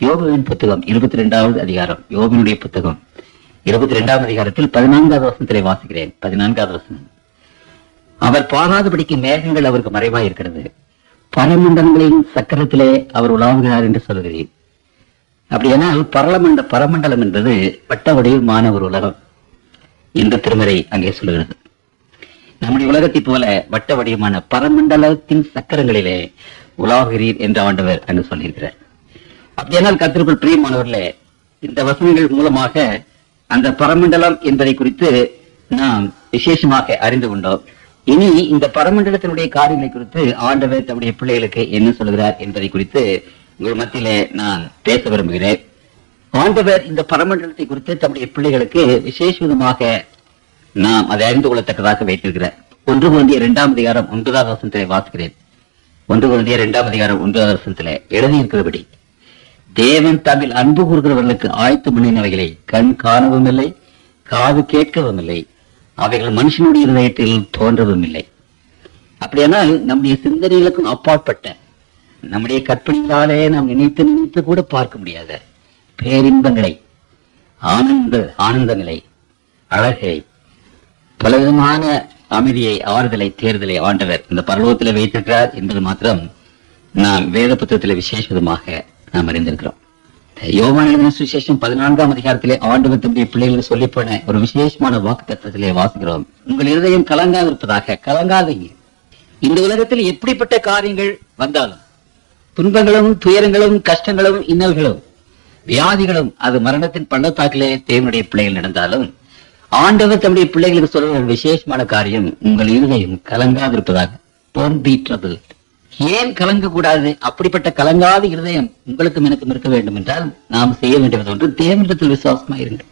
யோபுவின் புத்தகம் 22வது அதிகாரம், யோபுவினுடைய புத்தகம் 22வது அதிகாரத்தில் 14வது வசனத்திலே வாசிக்கிறேன். 14வது வசனம், அவர் பாராதபடிக்கு மேகங்கள் அவருக்கு மறைவாய் இருக்கிறது. பரமண்டலங்களின் சக்கரத்திலே அவர் உலாவுகிறார் என்று சொல்கிறேன். அப்படியானால் பரமண்டலம் என்பது வட்ட வடிவமான ஒரு உலகம் என்று திருமறை அங்கே சொல்லுகிறது. நம்முடைய உலகத்தை போல வட்ட வடிவமான பரமண்டலத்தின் சக்கரங்களிலே உலாவுகிறீர் என்று ஆண்டவர் என்று சொல்லியிருக்கிறார். அப்படியானால் கர்த்தருக்குள் பிரியமானவர்களே, இந்த வசனங்கள் மூலமாக அந்த பரமண்டலம் என்பதை குறித்து நாம் விசேஷமாக அறிந்து கொண்டோம். இனி இந்த பரமண்டலத்தினுடைய காரியங்களை குறித்து ஆண்டவர் தம்முடைய பிள்ளைகளுக்கு என்ன சொல்கிறார் என்பதை குறித்து உங்கள் மத்தியிலே நான் பேச விரும்புகிறேன். ஆண்டவர் இந்த பரமண்டலத்தை குறித்து தம்முடைய பிள்ளைகளுக்கு விசேஷ விதமாக நாம் அதை அறிந்து கொள்ளத்தக்கதாக வைத்திருக்கிறார். 1 Corinthians 2 அதிகாரம் 9வது வசனத்திலே வாசிக்கிறேன். 1 Corinthians 2 அதிகாரம் 9வது வசனத்திலே எழுதியிருக்கிறபடி, தேவன் தம்மில் அன்பு கூறுகிறவர்களுக்கு ஆயத்து பண்ணினவைகளை கண் காணவும் இல்லை, காது கேட்கவும் இல்லை, அவைகள் மனுஷனுடைய இதயத்தில் தோன்றவும் இல்லை. அப்படியானால் நம்முடைய சிந்தனைகளுக்கும் அப்பாற்பட்ட, நம்முடைய கற்பனைகளாலே நாம் நினைத்து கூட பார்க்க முடியாத பேரின்பங்களை, ஆனந்தங்களை, அழகை, பலவிதமான அமைதியை, ஆறுதலை, தேர்தலை ஆண்டவர் இந்த பரலோகத்தில் வைத்திருக்கிறார் என்பது மாத்திரம் நாம் வேத புத்தகத்தில் விசேஷமாக நாம் அறிந்திருக்கிறோம். யோவான் எழுதின சுவிசேஷம் 14ஆம் அதிகாரத்திலே ஆண்டவர் தம்முடைய பிள்ளைகளுக்கு சொல்லி போன ஒரு விசேஷமான வாக்குத்தத்தத்திலே வாசிக்கிறோம். உங்கள் இருதயம் கலங்காது இருப்பதாக. கலங்காதீங்க. இந்த உலகத்தில் எப்படிப்பட்ட காரியங்கள் வந்தாலும், துன்பங்களும் துயரங்களும் கஷ்டங்களும் இன்னல்களும் வியாதிகளும் அது மரணத்தின் பள்ளத்தாக்கிலே தேவனுடைய பிள்ளைகள் நடந்தாலும், ஆண்டவர் தம்முடைய பிள்ளைகளுக்கு சொல்ற ஒரு விசேஷமான காரியம், உங்கள் இருதயம் கலங்காது இருப்பதாக. Don't be troubled. ஏன் கலங்க கூடாது? அப்படிப்பட்ட கலங்காத இருதயம் உங்களுக்கும் எனக்கும் இருக்க வேண்டும் என்றால் நாம் செய்ய வேண்டியது ஒன்று, தேவனிடத்தில் விசுவாசமாயிருங்கள்.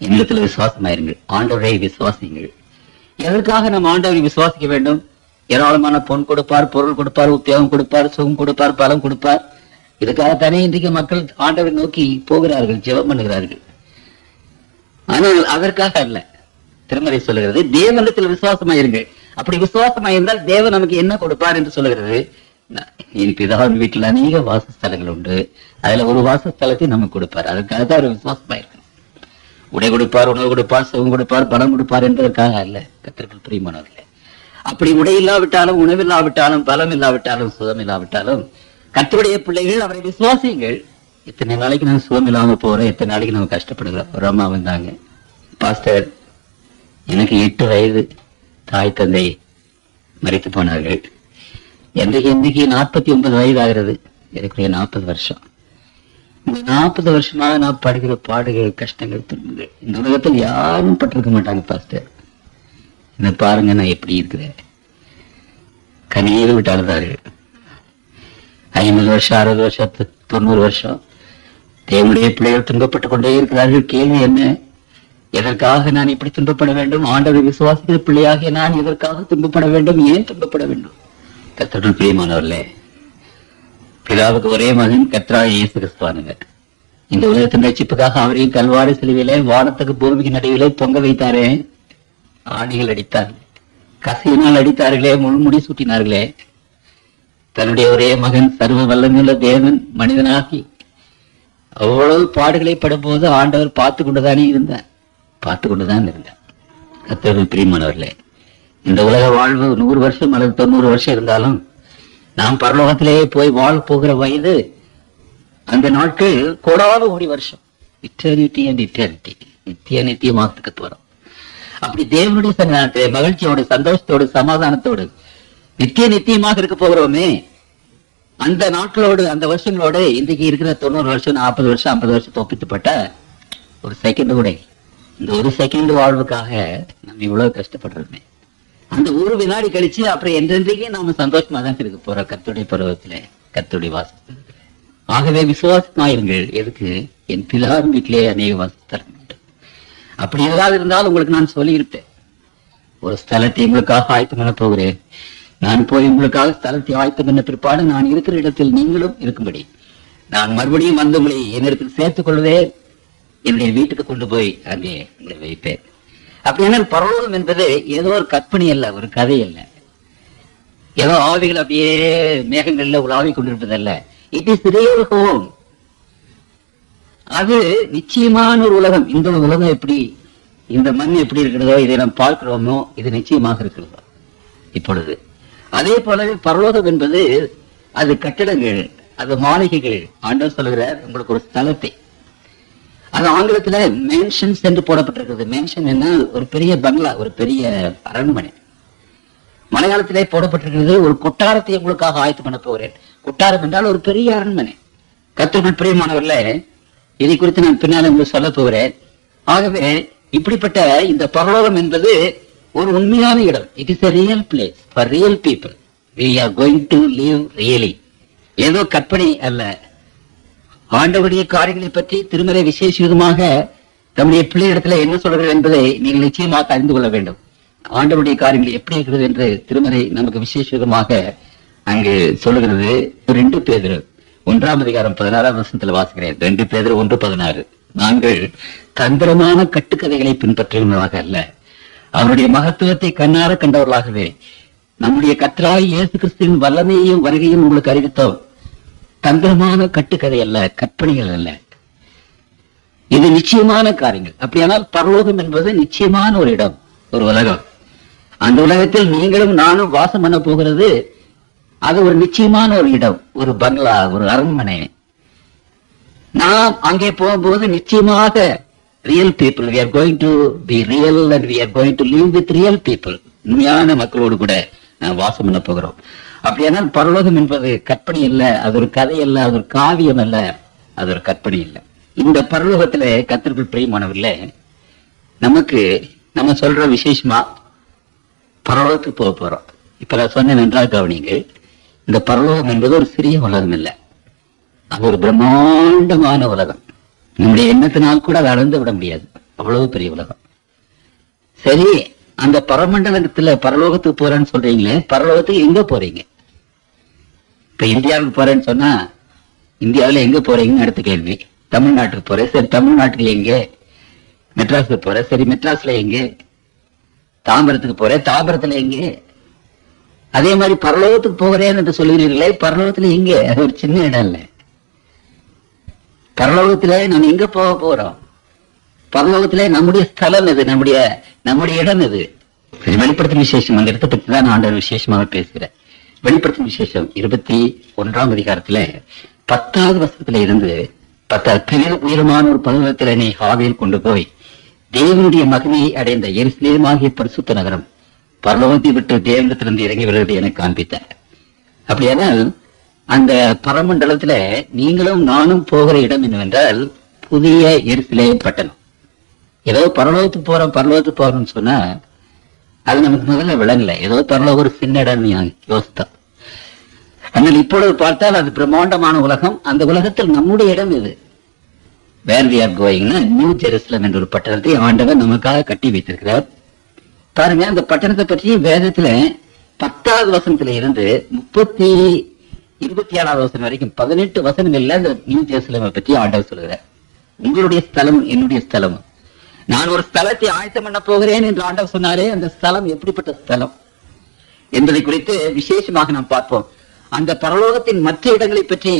என்னிடத்தில் விசுவாசமாயிருங்கள். ஆண்டவரை விசுவாசிங்கள். எதற்காக நாம் ஆண்டவரை விசுவாசிக்க வேண்டும்? ஏராளமான பொன் கொடுப்பார், பொருள் கொடுப்பார், உத்தியோகம் கொடுப்பார், சுகம் கொடுப்பார், பலம் கொடுப்பார். இதுக்காகத்தானே இன்றைக்கு மக்கள் ஆண்டவரை நோக்கி போகிறார்கள், ஜெபம் பண்ணுகிறார்கள். ஆனால் அதற்காக அல்ல. திருமறை சொல்லுகிறது, தேவனிடத்தில் விசுவாசமாயிருங்கள். அப்படி விசுவாசமாயிருந்தால் தேவன் நமக்கு என்ன கொடுப்பார் என்று சொல்லுகிறது. என் பிதாவின் வீட்டில் அநேக வாசஸ்தலங்கள் உண்டு, அதுல ஒரு வாசஸ்தலத்தை நமக்கு கொடுப்பார். அதற்காக தான் அவர் விசுவாசமாயிருக்கணும். உடை கொடுப்பார், உணவு கொடுப்பார், சுகம் கொடுப்பார், பலம் கொடுப்பார் என்பதற்காக அல்ல. கர்த்தருக்குள் பிரியமானவர்களே, அப்படி உடை இல்லாவிட்டாலும், உணவில்லாவிட்டாலும், பலம் இல்லாவிட்டாலும், சுகம் இல்லாவிட்டாலும், கர்த்தருடைய பிள்ளைகள் அவரை விசுவாசியுங்கள். எத்தனை நாளைக்கு நான் சுகம் இல்லாம போறேன், எத்தனை நாளைக்கு நம்ம கஷ்டப்படுகிறோம். ஒரு அம்மா வந்தாங்க, பாஸ்டர் எனக்கு 8 வயது, தாய் தந்தை மரித்து போனார்கள். இன்றைக்கு 49 வயது ஆகிறது. எனக்கு 40 வருஷம். இந்த 40 வருஷமாக நான் படுகிற பாடுகள், கஷ்டங்கள், துன்பங்கள் இந்த உலகத்தில் யாரும் பட்டிருக்க மாட்டாங்க. பாஸ்டர் என்ன பாருங்க, நான் எப்படி இருக்கிறேன். கண்ணீர் விட்டு அழுதார்கள். 50 வருஷம், 60 வருஷம், 90 வருஷம் தேவனுடைய பிள்ளைகள் துன்பப்பட்டுக் கொண்டே இருக்கிறார்கள். கேள்வி என்ன? எதற்காக நான் இப்படி துன்பப்பட வேண்டும்? ஆண்டவரை விசுவாசிக்கிற பிள்ளையாக நான் எதற்காக துன்பப்பட வேண்டும்? ஏன் துன்பப்பட வேண்டும்? கர்த்தருக்குள் பிரியமானவர்களே, பிதாவுக்கு ஒரே மகன் கர்த்தராகிய இயேசு கிறிஸ்துவானுங்க. இந்த உலகத்தின் ரட்சிப்புக்காக அவரையும் கல்வாரி சிலுவையிலே, வானத்துக்கு பூமிக்கு நடுவிலே தொங்க வைத்தாரே. ஆணிகள் அடித்தார்கள், கசையினால் அடித்தார்களே, முள்முடி சூட்டினார்களே. தன்னுடைய ஒரே மகன் சர்வ வல்லமையுள்ள தேவன் மனிதனாகி அவ்வளவு பாடுகளை படும்போது ஆண்டவர் பார்த்து கொண்டுதான் இருந்தார். கர்த்தருக்குள் பிரியமானவர்களே, இந்த உலக வாழ்வு 100 வருஷம் அல்லது 90 வருஷம் இருந்தாலும் நாம் பரலோகத்திலேயே போய் வாழ போகிற வயது, அந்த நாட்கள் கோடான கோடி வருஷம். இட்டர்னிட்டி அண்ட் இட்டர்னிட்டி, நித்திய நித்தியமாகத்துக்கு வரும். அப்படி தேவனுடைய சன்னிதானத்திலே மகிழ்ச்சியோடு, சந்தோஷத்தோடு, சமாதானத்தோடு நித்திய நித்தியமாக இருக்க போகிறோமே. அந்த நாட்களோடு, அந்த வருஷங்களோடு இன்றைக்கு இருக்கிற 90 வருஷம், 40 வருஷம், 50 வருஷம் ஒப்பிட்டுப்பட்ட ஒரு செகண்ட் கூட, இந்த ஒரு செகண்ட் வாழ்வுக்காக நம்ம இவ்வளவு கஷ்டப்படுறோமே. அந்த ஒரு வினாடி கழிச்சு அப்புறம் என்றென்றைக்கே நாம சந்தோஷமா தான் இருக்க போறோம் கர்த்தருடைய பருவத்திலே, கர்த்தருடைய வாசஸ்தலத்திலே. ஆகவே விசுவாசமாயிருங்கள். எதுக்கு? என் பிதாவின் வீட்டிலே அநேக வாசஸ்தலம் உண்டு. அப்படி ஏதாவது இருந்தாலும் உங்களுக்கு நான் சொல்லியிருப்பேன். ஒரு ஸ்தலத்தை உங்களுக்காக ஆயத்தம் பண்ண போகிறேன். நான் போய் உங்களுக்காக ஸ்தலத்தை ஆயத்தம் பண்ண பிற்பாடு நான் இருக்கிற இடத்தில் நீங்களும் இருக்கும்படி நான் மறுபடியும் வந்து உங்களை என்னிடத்தில் சேர்த்துக் கொள்வதே, என்னுடைய வீட்டுக்கு கொண்டு போய் அங்கே உங்களை வைப்பேன். அப்படின்னா பரலோகம் என்பது ஏதோ ஒரு கற்பனை அல்ல, ஒரு கதை அல்ல, ஏதோ ஆவிகள் அப்படியே மேகங்கள்ல உலாவி கொண்டிருப்பதல்ல. It is real home. அது நிச்சயமான ஒரு உலகம். இந்த உலகம் எப்படி, இந்த மண் எப்படி இருக்கிறதோ, இதை நாம் பார்க்கிறோமோ, இது நிச்சயமாக இருக்கிறதோ, இப்பொழுது. அதே போலவே பரலோகம் என்பது அது கட்டிடங்கள், அது மாளிகைகள். ஆண்டவர் சொல்லுகிறார் உங்களுக்கு ஒரு ஸ்தலத்தை, அது ஆங்கிலத்துல மேன்ஷன்ஸ் என்று போடப்பட்டிருக்கிறது. மேன்ஷன் என்ன? ஒரு பெரிய பங்களா, ஒரு பெரிய அரண்மனை. மலையாளத்திலே போடப்பட்டிருக்கிறது ஒரு கொட்டாரத்தை உங்களுக்காக ஆயத்து பண்ண போகிறேன். கொட்டாரம் என்றால் ஒரு பெரிய அரண்மனை. கர்த்தருக்குள் பிரியமானவர்களே, இதை குறித்து நான் பின்னால் உங்களுக்கு சொல்ல போகிறேன். ஆகவே இப்படிப்பட்ட இந்த பரலோகம் என்பது ஒரு உண்மையான இடம். It is a real place for real people. We are going to live really. ஏதோ கற்பனை அல்ல. ஆண்டவருடைய காரியங்களை பற்றி திருமறை விசேஷமாக நம்முடைய பிள்ளையிடத்துல என்ன சொல்கிறது என்பதை நீங்கள் நிச்சயமாக அறிந்து கொள்ள வேண்டும். ஆண்டவருடைய காரியங்கள் எப்படி இருக்கிறது என்று திருமறை நமக்கு விசேஷமாக அங்கு சொல்லுகிறது. 2 பேதுரு 1:16 வாசிக்கிறேன். 2 பேதுரு 1:16. நாங்கள் தந்திரமான கட்டுக்கதைகளை பின்பற்றுவதாக அல்ல, அவருடைய மகத்துவத்தை கண்ணார கண்டவர்களாகவே நம்முடைய கர்த்தராகிய இயேசு கிறிஸ்துவின் வல்லமையையும் வருகையும் உங்களுக்கு அறிவித்தோம். தந்திரமான கட்டுக்கதை அல்ல, கற்பனைகள் அல்ல, இது நிச்சயமான காரியங்கள். அப்படியானால் பரலோகம் என்பது நிச்சயமான ஒரு இடம், ஒரு உலகம். அந்த உலகத்தில் நீங்களும் நானும் வாசம் பண்ண போகிறது அது ஒரு நிச்சயமான ஒரு இடம், ஒரு பங்களா, ஒரு அரண்மனை. நாம் அங்கே போகும்போது நிச்சயமாக real people, we are going to be real and we are going to live with real people. உண்மையான மக்களோடு கூட நாம் வாசம் பண்ண போகிறோம். அப்படியானால் பரலோகம் என்பது கற்பனை அல்ல, அது ஒரு கதை அல்ல, அது ஒரு காவியம் அல்ல, அது ஒரு கற்பனை இல்லை. இந்த பரலோகத்திலே கர்த்தருக்குள் பிரியமானவர்களே, நமக்கு நம்ம சொல்ற விசேஷமா பரலோகத்துக்கு போக போறோம். இப்ப நான் சொன்னேன் என்றால் கவனிங்க, இந்த பரலோகம் என்பது ஒரு சிறிய உலகம் இல்லை, அது ஒரு பிரம்மாண்டமான உலகம். நம்முடைய எண்ணத்தினால் கூட அதை அளந்து விட முடியாது, அவ்வளவு பெரிய உலகம். சரி, அந்த பரமண்டலத்துல பரலோகத்துக்கு போறேன்னு சொல்றீங்களே, பரலோகத்துக்கு எங்க போறீங்க? இப்ப இந்தியாவுக்கு போறேன்னு சொன்னா இந்தியாவில எங்க போறீங்கன்னு அடுத்த கேள்வி. தமிழ்நாட்டுக்கு போறேன், சரி தமிழ்நாட்டுக்கு எங்க? மெட்ராஸுக்கு போறேன், சரி மெட்ராஸ்ல எங்க? தாம்பரத்துக்கு போறேன், தாம்பரத்துல எங்க? அதே மாதிரி பரலோகத்துக்கு போகிறேன் என்று சொல்லுகிறீர்களே, பரலோகத்துல எங்க? அது ஒரு சின்ன இடம் இல்ல. பரலோகத்திலே நாம் எங்க போக போறோம்? பரலோகத்திலே நம்முடைய ஸ்தலம் எது? நம்முடைய இடம் எது? வெளிப்படுத்தும் விசேஷம் அந்த இடத்தை பற்றி தான் ஆண்டவர் விசேஷமாக பேசுகிறேன். வெளிப்படுத்தும் விசேஷம் 21 10வது வசனத்துல இருந்து 10 உயரமான ஒரு பர்வதத்தில் என்னை ஆவியில் கொண்டு போய் தேவனுடைய மகிமையை அடைந்த எருசலேமாகிய பரிசுத்த நகரம் பரலோகத்தை விட்டு தேவனிடத்திலிருந்து இறங்கி வருவதை எனக்கு காண்பித்தார். அப்படியானால் அந்த பரமண்டலத்துல நீங்களும் நானும் போகிற இடம் என்னவென்றால் புதிய எருசலேம் பட்டணம். ஏதோ பரலோகத்துக்கு போறோம்னு சொன்னா அது நமக்கு முதல்ல விளங்கல. ஏதோ பரலோகம் ஒரு சின்ன இடம் யோசித்தோம். ஆனால் இப்பொழுது பார்த்தால் அது பிரம்மாண்டமான உலகம். அந்த உலகத்தில் நம்முடைய இடம் இது. வேர் வி ஆர் கோயிங்னா நியூ ஜெருசலம் என்ற ஒரு பட்டணத்தை ஆண்டவர் நமக்காக கட்டி வைத்திருக்கிறார். பாருங்க, அந்த பட்டணத்தை பற்றி வேதத்துல 10வது வசனத்துல இருந்து 27வது வசனம் வரைக்கும் 18 வசனங்கள்ல அந்த நியூ ஜெருசலேமை பற்றி ஆண்டவர் சொல்கிறார். உங்களுடைய ஸ்தலம் என்னுடைய ஸ்தலம், நான் ஒரு ஸ்தலத்தை ஆயத்தம் பண்ண போகிறேன் என்று ஆண்டவர் சொன்னாரே, அந்த ஸ்தலம் எப்படிப்பட்ட ஸ்தலம் என்பதை குறித்து விசேஷமாக நாம் பார்ப்போம். அந்த பரலோகத்தின் மற்ற இடங்களை பற்றி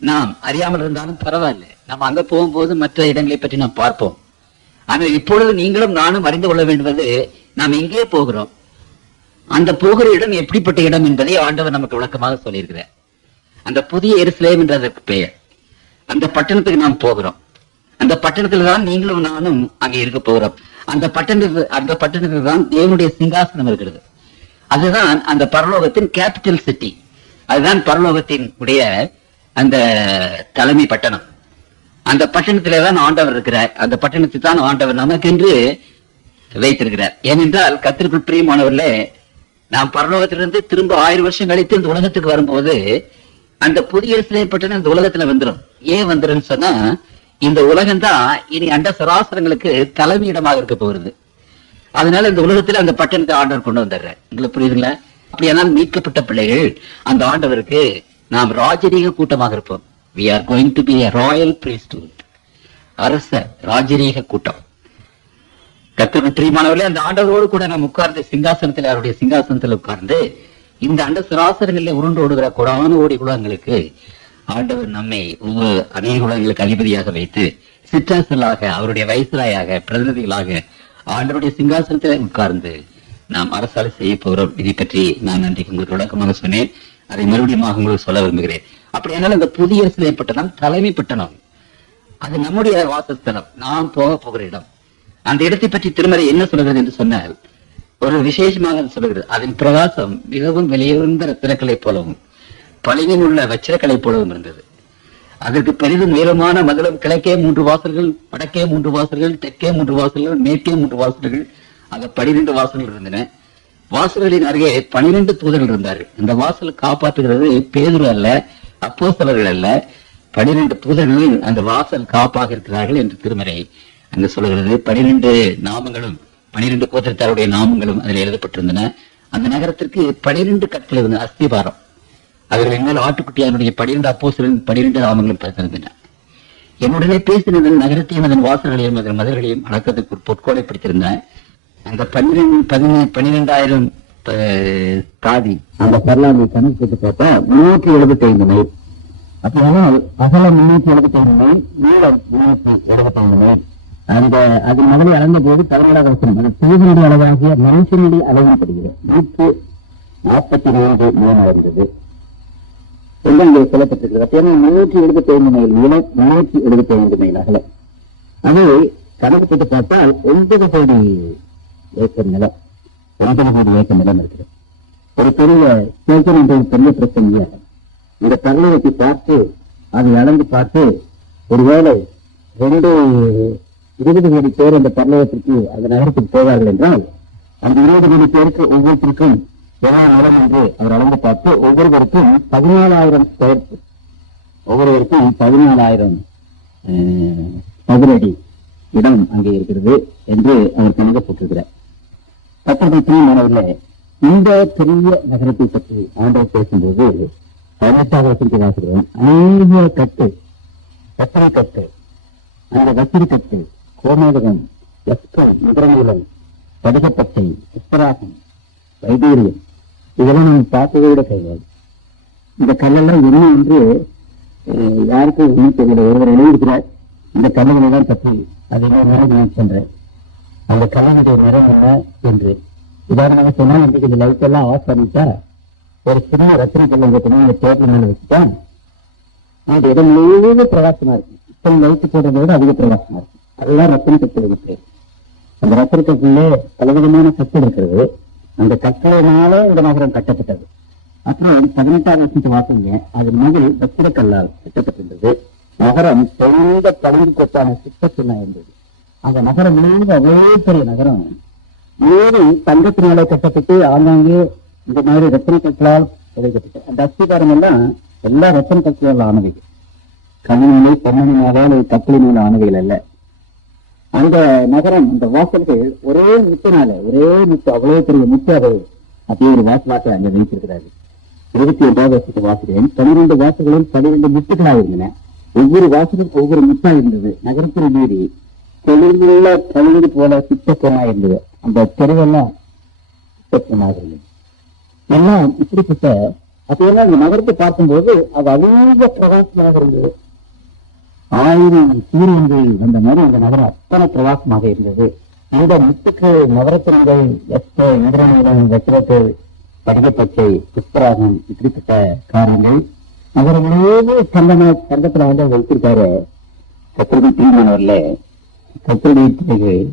நாம் அறியாமல் இருந்தாலும் பரவாயில்லை, நாம் அங்க போகும்போது மற்ற இடங்களை பற்றி நாம் பார்ப்போம். ஆனால் இப்பொழுது நீங்களும் நானும் அறிந்து கொள்ள வேண்டுவது, நாம் எங்கே போகிறோம், அந்த போகிற இடம் எப்படிப்பட்ட இடம் என்பதை ஆண்டவர் நமக்கு விளக்கமாக சொல்லியிருக்கிறார். அந்த புதிய எருசலேம் என்ற அதற்கு பெயர். அந்த பட்டணத்துக்கு நாம் போகிறோம். அந்த பட்டணத்துல தான் நீங்களும் நானும் அங்கே இருக்க போகிறோம். அந்த பட்டணத்தில் தான் தேவனுடைய சிங்காசனம் இருக்கிறது. அதுதான் அந்த பரலோகத்தின் கேபிட்டல் சிட்டி. அதுதான் பரலோகத்தின் உடைய அந்த தலைமை பட்டணம். அந்த பட்டணத்திலே தான் ஆண்டவர் இருக்கிறார். அந்த பட்டணத்தை தான் ஆண்டவர் நமக்கென்று வைத்திருக்கிறார். ஏனென்றால் கர்த்தருக்குள் பிரியமானவர்களே, நாம் பரலோகத்திலிருந்து திரும்ப 1000 வருஷம் கழித்து இந்த உலகத்துக்கு வரும்போது அந்த புதிய எருசலேம் பட்டணம் இந்த உலகத்துல வந்துடும். ஏன் வந்துடும் சொன்னா, இந்த உலகம் தான் இனி அண்ட சராசரங்களுக்கு தலைமையிடமாக இருக்க போகிறது. அதனால இந்த உலகத்துல அந்த பட்டணத்தை ஆண்டவர் கொண்டு வந்துடுறார். உங்களுக்கு புரியுதுங்களா? அப்படியானால் மீட்கப்பட்ட பிள்ளைகள் அந்த ஆண்டவருக்கு நாம் ராஜரீக கூட்டமாக இருப்போம். We are going to be a royal priesthood. அரச ராஜரீக கூட்டம். கர்த்தருக்குள் பிரியமானவர்களே, அந்த ஆண்டவரோடு கூட நாம் உட்கார்ந்து சிங்காசனத்தில், அவருடைய சிங்காசனத்தில் உட்கார்ந்து இந்த அண்ட சராசரங்களில் உருண்டு ஓடுகிற கொடான ஓடி குலங்களுக்கு ஆண்டவர் நம்மை அநேக குலங்களுக்கு அதிபதியாக வைத்து சிற்றரசர்களாக, அவருடைய வைஸ்ராயாக, பிரதிநிதிகளாக ஆண்டவருடைய சிங்காசனத்தில் உட்கார்ந்து நாம் அரசால் செய்ய போகிறோம். இதை பற்றி நான் அன்றைக்கு உங்களுக்கு விளக்கமாக சொன்னேன். அதை மறுபடியும் உங்களுக்கு சொல்ல விரும்புகிறேன். அப்படியானால் இந்த புதிய எருசலேம் பட்டணம் தலைமை பட்டணம், அது நம்முடைய வாசஸ்தலம், நாம் போக போகிற இடம். அந்த இடத்தை பற்றி திருமறை என்ன சொல்கிறது என்று சொன்னால், ஒரு விசேஷமாக சொல்கிறது. அதன் பிரகாசம் மிகவும் விலையுறந்த ரத்தினக்கலை போலவும் பளிங்கில் உள்ள வச்சிரக்கலை போலவும் இருந்தது. அதற்கு பெரிதும் உயரமான மதிலும், கிழக்கே 3 வாசல்கள், வடக்கே 3 வாசல்கள், தெற்கே 3 வாசல்கள், மேற்கே 3 வாசல்கள், அங்க 12 வாசல்கள் இருந்தன. வாசல்களின் அருகே 12 தூதர்கள் இருந்தார்கள். அந்த வாசல் காப்பாற்றுகிறது பேதுரு அல்ல, அப்போஸ்தலர்கள் அல்ல, 12 தூதர்கள் அந்த வாசல் காப்பாக இருக்கிறார்கள் என்று திருமறை அங்கு சொல்லுகிறது. 12 நாமங்களும் 12 கோத்திரத்தாருடைய நாமங்களும் அதில் எழுதப்பட்டிருந்தன. அந்த நகரத்திற்கு 12 கற்கள் இருந்தன, அஸ்திபாரம். அவர்கள் மேல் ஆட்டுக்குட்டியானுடைய 12 அப்போஸ்தலரின் 12 நாமங்களும் பிறந்திருந்தன. என்னுடனே பேசினதில் நகரத்தையும் அதன் வாசல்களையும் அதன் மதில்களையும் அடக்கத்துக்கு பொற்கோலை பிடித்திருந்தேன். அந்த 12,000 தாதி அந்த வரலாறு கணக்கு பார்த்தா 375 மைல். அப்படியானால் அகலம் 375 மைல், நீளம் 375 மைல். அது மகளை அளந்த போது 17ஆவது வசனம், அது தூதனுடைய அளவாகிய மனுஷனுடைய அளவும் படுகிறது 144 மூலம் இருந்தது என்று சொல்லப்பட்டிருக்கிறது. அப்படியான 375 மைல் நீளம், 375 மைல் அகலம். அதை கணக்கு போட்டு பார்த்தால் 9 கோடி ஏக்கர் நிலம், 9 கோடி ஏக்கர் நிலம் இருக்கிறது. ஒரு பெரிய சேகர் என்ற பெரிய பிரச்சனையா இந்த தரநிலைக்கு பார்த்து அதை அளந்து பார்த்து ஒருவேளை 20 கோடி பேர் அந்த பரலோகத்திற்கு அந்த நகரத்துக்கு போவார்கள் என்றால் அந்த 20 கோடி பேருக்கு ஒவ்வொருத்தருக்கும் எவ்வளவு நிலம் என்று அவர் அளந்து பார்த்து ஒவ்வொருவருக்கும் 14,000 ஸ்கொயர் ஃபீட், ஒவ்வொருவருக்கும் 14,000 சதுரடி இடம் அங்கே இருக்கிறது என்று அவர் கணக்கப்பட்டிருக்கிறார். பத்திரத்தை மாணவர்களே, இந்த பெரிய நகரத்தை பற்றி ஆண்டவர் பேசும்போது 18வது வசனத்தை வாசிக்கிறோம். அநேக கட்டு, சத்திரை கட்டு, அந்த வசிறு கட்டு, கோமேதகம், எஸ்கல், முதலநீளம், படுகப்பட்டை, உத்தராகம், வைதூரியம், இதெல்லாம் நம்ம பார்த்ததை விட கையாது. இந்த கல்லெல்லாம் என்ன என்று யாருக்கும் ஒன்றும் தெரியல. ஒருவர் எழுதியிருக்கிறார், இந்த கல்லுகளை எல்லாம் பற்றி அதை நினைவு சென்றேன். அந்த கல்லுடைய நிறம் என்ன என்று. உதாரணமாக சொன்னா, இன்றைக்கு இந்த லைட் எல்லாம் ஆஃப் பண்ணிட்டா ஒரு சின்ன ரத்தின கல் அந்த டேபிள் மேல வச்சுட்டா அந்த இடம் முழுவதும் பிரகாசமா இருக்கும். இப்போ லைட்டு போடுறதை விட அதிக பிரகாசமா இருக்கும். அதுதான் ரத்தின கற்கள் இருக்கு. அந்த ரத்தின கற்களே பலவிதமான கற்கள் இருக்கிறது. அந்த கற்களினால இந்த நகரம் கட்டப்பட்டது. அப்புறம் 18வது வசனத்தை வாசங்க, அது மகள் வச்சிரக்கல்லால் கட்டப்பட்டிருந்தது. நகரம் தொழிந்த பழுங்கு கொத்தான சிற்பத்தினா இருந்தது. அந்த நகரம் முழுவதும் அவ்வளவு பெரிய நகரம் முழுவதும் தங்கத்தினாலே கட்டப்பட்டு ஆங்காங்கே இந்த மாதிரி ரத்தின கற்களால் உடைக்கப்பட்டு அந்த அஸ்திகாரம் எல்லாம் எல்லா ரத்தின கற்களால் ஆனவைகள். கண்ணினாலே பொன்னணினாலே அல்லது கற்களினால ஆனவைகள் அல்ல. அந்த நகரம், அந்த வாசல்கள் ஒரே முத்தினால, ஒரே முத்து, அவ்வளவு பெரிய முத்து அதை அப்படியே ஒரு வாசலாக அங்கே வைத்திருக்கிறார்கள். 21வது வருஷத்தை வாசிக்கிறேன். 12 வாசல்களும் 12 முத்துக்களாக இருந்தன. ஒவ்வொரு வாசலும் ஒவ்வொரு முத்தா இருந்தது. நகரத்தில் மீறி தொழிலுள்ள பழுது போல சித்தப்பொன்னா இருந்தது. அந்த தெருவெல்லாம் சித்தப்பொன்னாக இருந்தது. எல்லாம் இப்படிப்பட்ட அப்பெல்லாம் இந்த நகரத்தை பார்க்கும்போது அது அதிக பிரகாசமாக இருந்தது. 1000 சூரியன்கள் வந்த மாதிரி அந்த நகரம் அத்தனை பிரகாசமாக இருந்தது. இந்த முத்துக்கள், நவரத்தினங்கள், இந்திரநீளம், வச்சிரத்தில், படிகப்பச்சை, புஷ்பராகம், இப்படிப்பட்ட காரியங்கள் நகரம் முழுவதும் தங்கத்துல வந்து வைத்திருக்காரு. கத்திரடி தீர்மானவர்ல கத்திரடி பிள்ளைகள்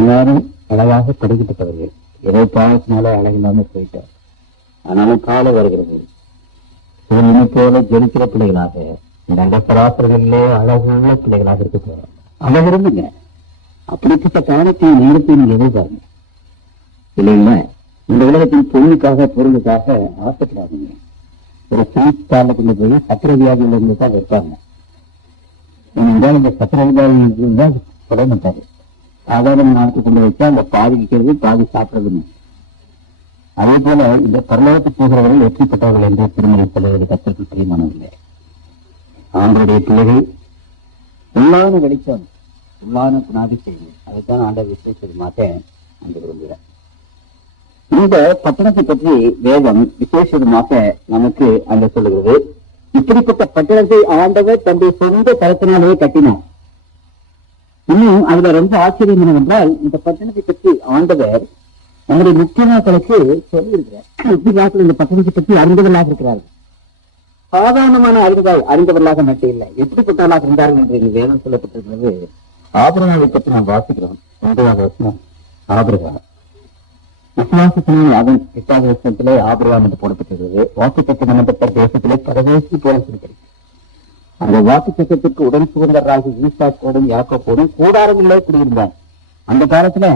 எல்லாரும் அழகாக படிக்கப்பட்டவர்கள். ஏதோ பாவத்தினால அழகில்லாம போயிட்டார். ஆனாலும் காலம் வருகிறது சூரியனை போல ஜொலிக்கிற பிள்ளைகளாக இந்த பராசர்களிலே அழகுள்ள பிள்ளைகளாக இருக்க போறோம். அழகு இருந்துங்க. அப்படிப்பட்ட காலத்தையும் நேரத்தையும் நீங்க எதிர்பாருங்க இல்லைங்களா? இந்த உலகத்தின் பொருளுக்காக ஆசைப்படாதீங்க. ஒரு காலத்துல போய் சக்கர வியாதியில இருந்து தான் வைப்பாங்க. ஏனென்றால் இந்த சக்கர வியாதி தான் தொட மாட்டாரு. சாதாரண நாட்டு கொண்டு வச்சா அந்த பாதி விற்கிறது, பாதி சாப்பிடுறதுன்னு. அதே போல இந்த பரலோகத்துக்கு போகிறவர்கள் வெற்றிப்பட்டவர்கள் என்று திருமணம் சொல்லுவது கத்திற்கு பிரியமானவில்லை. ஆண்டவருடைய பிள்ளைகள் உள்ளான வெளிச்சம், உள்ளான குணாதி செய்தி, அதைத்தான் ஆண்டவர் விசேஷமாக அங்கு விரும்புகிறார். இந்த பட்டணத்தை பற்றி வேதம் விசேஷமாக நமக்கு அங்க சொல்லுகிறது. இப்படிப்பட்ட பட்டணத்தை ஆண்டவர் தன்னுடைய சொந்த கருத்தினாலேயே கட்டினார். இன்னும் அதுல ரொம்ப ஆச்சரியம் என்னவென்றால், இந்த பட்டணத்தை பற்றி ஆண்டவர் நம்முடைய முக்கியமாக்களுக்கு சொல்லியிருக்கிறார். முக்கியமாக்கள் இந்த பட்டணத்தை பற்றி அறிந்தவர்களாக இருக்கிறார்கள். சாதாரணமான அறிந்தவர்களாக மட்டும் இல்லை, எப்படிப்பட்டவர்களாக இருந்தார்கள் என்று இந்த வேதம் சொல்லப்பட்டிருக்கிறது. ஆபிரகாமை பற்றி நாம் வாசிக்கிறோம். 1ஆவது வசனம் ஆபிரகாம் விசுவாசத்தினால் அவன் 8வது வசனத்திலே ஆபிரகாம் என்று போடப்பட்டிருக்கிறது. வாக்குத்தத்தம் பண்ணப்பட்ட தேசத்திலே பரதேசி போல இருக்கிறது. அந்த வாக்குத்தத்தத்திற்கு உடன் புகுந்தவராக ஈசாக்கோடும் யாக்கோபோடும் கூடாரங்களே குடியிருந்தார். அந்த காலத்துல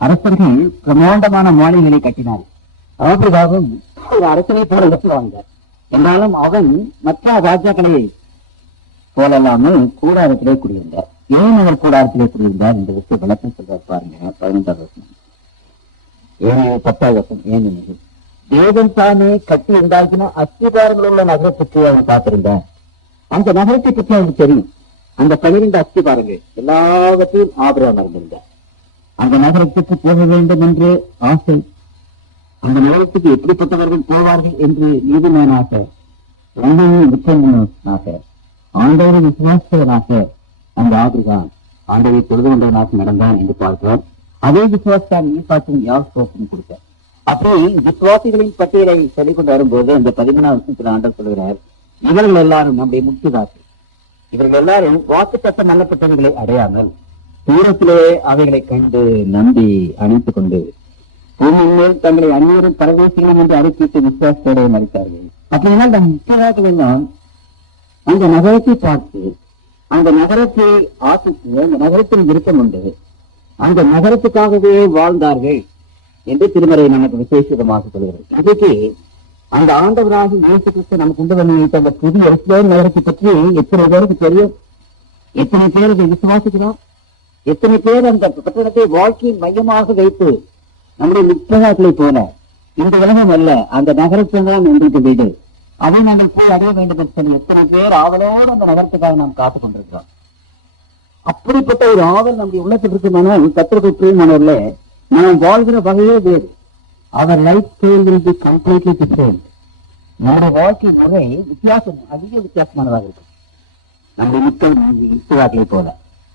அரசர்கள் பிரமாண்டமான மாளிகைகளை கட்டினார். ஆபிரகாமும் ஒரு அரசனை போல வாழ்ந்தார். என்றாலும் அவன் மற்ற ராஜாக்களை போலல்லாமல் கூடாரத்திலே குடியிருந்தார். ஏன் அவர் கூடாரத்திலே குடியிருந்தார் என்ற விஷயம் விளக்கம் சொல்றார் பாருங்க. 15வது வசனம் 10வது வசனம். ஏனெனில் தேவன் தானே கட்டி உண்டாக்கின அஸ்திபாரங்கள் உள்ள நகரத்துக்கு அவன் பார்த்திருந்தார். அந்த நகரத்தை பற்றி அவனுக்கு தெரியும். அந்த 12 அஸ்திபாரங்கள் எல்லாவற்றையும் ஆபிரகாம் அறிந்திருந்தார். அந்த நகரத்துக்கு போக வேண்டும் என்று ஆசை, அந்த நகரத்துக்கு எப்படிப்பட்டவர்கள் போவார்கள் என்று நீதிமானாக, உண்மையை விட்டவனாக, ஆண்டவரை விசுவாசவனாக அந்த ஆபிரகாம் ஆண்டவரை தொழுது கொண்டவனாக நடந்தான் என்று பார்க்கிறோம். அதே விசுவாசத்தான் ஈசாக்கும் யாக்கோபுக்கும் கொடுத்தார். அப்படி விசுவாசிகளின் பட்டியலை சொல்லிக் கொண்டு வரும்போது அந்த 13வது வசனத்தில் ஆண்டவர் சொல்கிறார், இவர்கள் எல்லாரும் நம்முடைய முக்கியதார்கள். இவர்கள் எல்லாரும் வாக்குத்தத்தம் நல்லப்பட்டவர்களை அடையாமல் தூரத்திலே அவைகளை கண்டு நம்பி அணைத்துக் கொண்டு பூமியின் மேல் தங்களை அந்நியரும் பரதேசிகளும் என்று அறிவித்து விசுவாசத்தோடு மறித்தார்கள். அப்படின்னா அந்த முக்கியதார்கள் எல்லாம் அந்த நகரத்தை பார்த்து, அந்த நகரத்தை ஆசித்து, அந்த நகரத்தில் விருப்பம் உண்டு, அந்த நகரத்துக்காகவே வாழ்ந்தார்கள் என்று திருமறை நமக்கு விசேஷமாக சொல்கிறது. இன்றைக்கு அந்த ஆண்டவராக இயேசு கிறிஸ்து நமக்கு கொண்டு வந்து வைத்த அந்த புதிய எருசலேம் நகரத்தை பற்றி எத்தனை பேருக்கு தெரியும்? எத்தனை பேர் அதை விசுவாசிக்கிறோம்? எத்தனை பேர் அந்த பட்டணத்தை வாழ்க்கையின் மையமாக வைத்து நம்முடைய முற்பகாக்களை போல இந்த உலகம் அல்ல, அந்த நகரத்தில் தான் எங்களுக்கு வீடு, அதை நாங்கள் போய் அடைய வேண்டும் என்று சொல்லி எத்தனை பேர் ஆவலோடு அந்த நகரத்துக்காக நாம் காத்துக் கொண்டிருக்கிறோம். அப்படிப்பட்ட ஒரு ஆவல் நம்முடைய உள்ளத்தில் இருக்குமானால் கத்திற்கு மனதில் நாம் வாழ்கிற வகையே வேறு. அவர் lifestyle will be completely different. நம்முடைய வாழ்க்கை முறை வித்தியாசம், அதிக வித்தியாசமானதாக இருக்கும் நம்முடைய முற்பகாக்களை போல.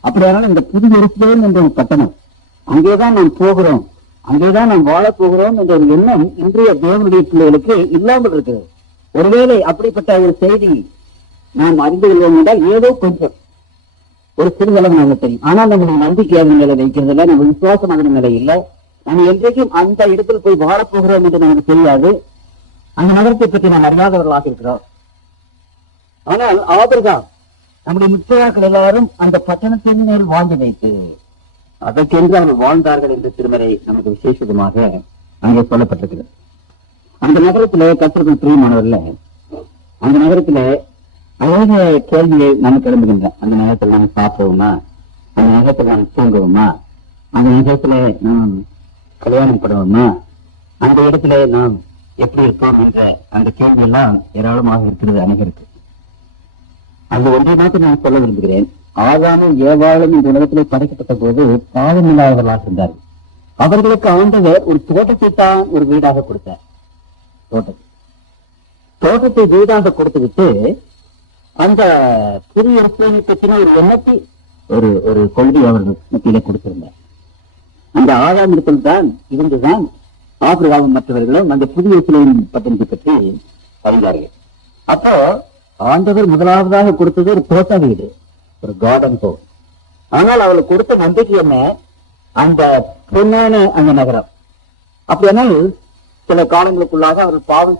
அப்படியானால் இந்த புது எருசலேம் என்ற ஒரு பட்டணம், அங்கேதான் நாம் போகிறோம், அங்கேதான் நாம் வாழப் போகிறோம் என்ற ஒரு எண்ணம் இன்றைய தேவனுடைய பிள்ளைகளுக்கு இல்லாமல் இருக்கிறது. ஒருவேளை அப்படிப்பட்ட ஒரு செய்தி நாம் அறிந்து கொள்வோம் என்றால் ஏதோ கொஞ்சம் ஒரு சிறுதளவு நமக்கு தெரியும். ஆனால் நம்முடைய நம்பிக்கை அதன் நிலை வைக்கிறது இல்லை, நம்ம விசுவாசம் அதன் நிலை இல்லை. நம்ம என்றைக்கும் அந்த இடத்தில் போய் வாழப்போகிறோம் என்று நமக்கு தெரியாது. அந்த நகரத்தை பற்றி நாம் அறியாதவர்களாக இருக்கிறோம். ஆனால் ஆபிரகாம் நம்முடைய முற்பிதாக்கள் எல்லாரும் அந்த பட்டணத்தின் மேல் வாழ்ந்து வைத்து அதற்கென்று அவர்கள் வாழ்ந்தார்கள் என்று திருமறை நமக்கு விசேஷமாக அங்கே சொல்லப்பட்டிருக்கிறது. அந்த நகரத்திலே கர்த்தருக்குள் பிரியமானவர்ல, அந்த நகரத்திலே அழக கேள்வியை நமக்கு எழும்புகின்றன. அந்த நகரத்தில் நாம் சாப்பிடுவோமா, அந்த நகரத்தில் நாம் தூங்குவோமா, அந்த நகரத்துல நாம் கல்யாணம் பண்ணுவோமா, அந்த இடத்துல நாம் எப்படி இருப்போம் என்ற அந்த கேள்வி எல்லாம் ஏராளமாக இருக்கிறது அனைவருக்கு. அந்த ஒன்றை மாற்றம் நான் சொல்ல விரும்புகிறேன். ஆதாமும் ஏவாளும் இந்த உலகத்திலே படைக்கப்பட்ட போது பாவமில்லாதவர்களாக இருந்தார்கள். அவர்களுக்கு ஆண்டவர் ஒரு தோட்டத்தை தான் ஒரு வீடாக கொடுத்தார். தோட்டத்தை வீடாக கொடுத்து விட்டு அந்த புதிய பற்றின ஒரு எண்ணத்தை ஒரு கொள்கை அவர்கள் மத்தியிலே கொடுத்திருந்தார். அந்த ஆதாம் இடத்தில் தான் இருந்துதான் ஆபிரகாமும் மற்றவர்களும் அந்த புதிய பட்டணத்தை பற்றி அறிந்தார்கள். அப்போ ஆண்டவர் முதலாவதாக கொடுத்தது ஒரு தோட்ட வீடு, ஒரு கார்டன் ஹோம். ஆனால் அவளுக்கு கொடுத்த நம்பிக்கை என்ன? அந்த பொன்னான அந்த நகரம். அப்படியானால் சில காலங்களுக்குள்ளாக அவர்கள் பாவம்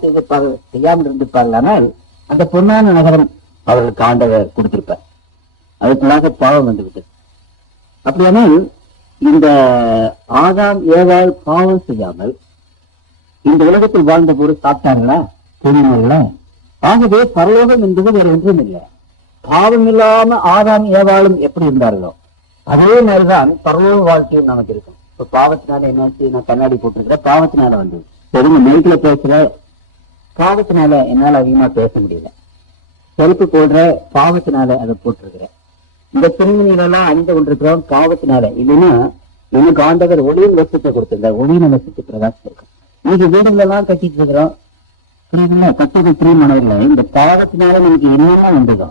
செய்யாமல் இருந்திருப்பார்கள். ஆனால் அந்த பொன்னான நகரம் அவர்களுக்கு ஆண்டவர் கொடுத்திருப்பார். அதுக்குள்ளாக பாவம் வந்துவிட்டது. அப்படியானால் இந்த ஆதாம் ஏவாள் பாவம் செய்யாமல் இந்த உலகத்தில் வாழ்ந்த போது சாப்பிட்டார்களா, தெரியுங்களா? ஆகவே பரலோகம் என்பது வேறு ஒன்றும் இல்லை. பாவம் இல்லாம ஆதாம் ஏவாளும் எப்படி இருந்தார்களோ அதே மாதிரிதான் பரலோக வாழ்க்கையும் நமக்கு இருக்கும். இப்ப பாவத்தினால என்னாச்சு? நான் கண்ணாடி போட்டிருக்கிறேன், பாவத்தினால வந்து தெரிஞ்ச மைக்கில பேசுற, பாவத்தினால என்னால அதிகமா பேச முடியல. செருப்பு போடுற, பாவத்தினால அதை போட்டிருக்கிறேன். இந்த திருமணிகளெல்லாம் அணிந்து கொண்டிருக்கிறோம், பாவத்தினால. இல்லைன்னா நமக்கு ஆண்டவர் ஒளியின் வசத்தை கொடுத்திருந்தார், ஒளியின் வசத்தை பிரகாசித்திருக்கோம். இன்னைக்கு வீடுகள் எல்லாம் கட்டிட்டு இருக்கிறோம், கட்டது பிரியமானவர்கள. இந்த பாவத்தினால நமக்கு என்னென்ன வந்ததோ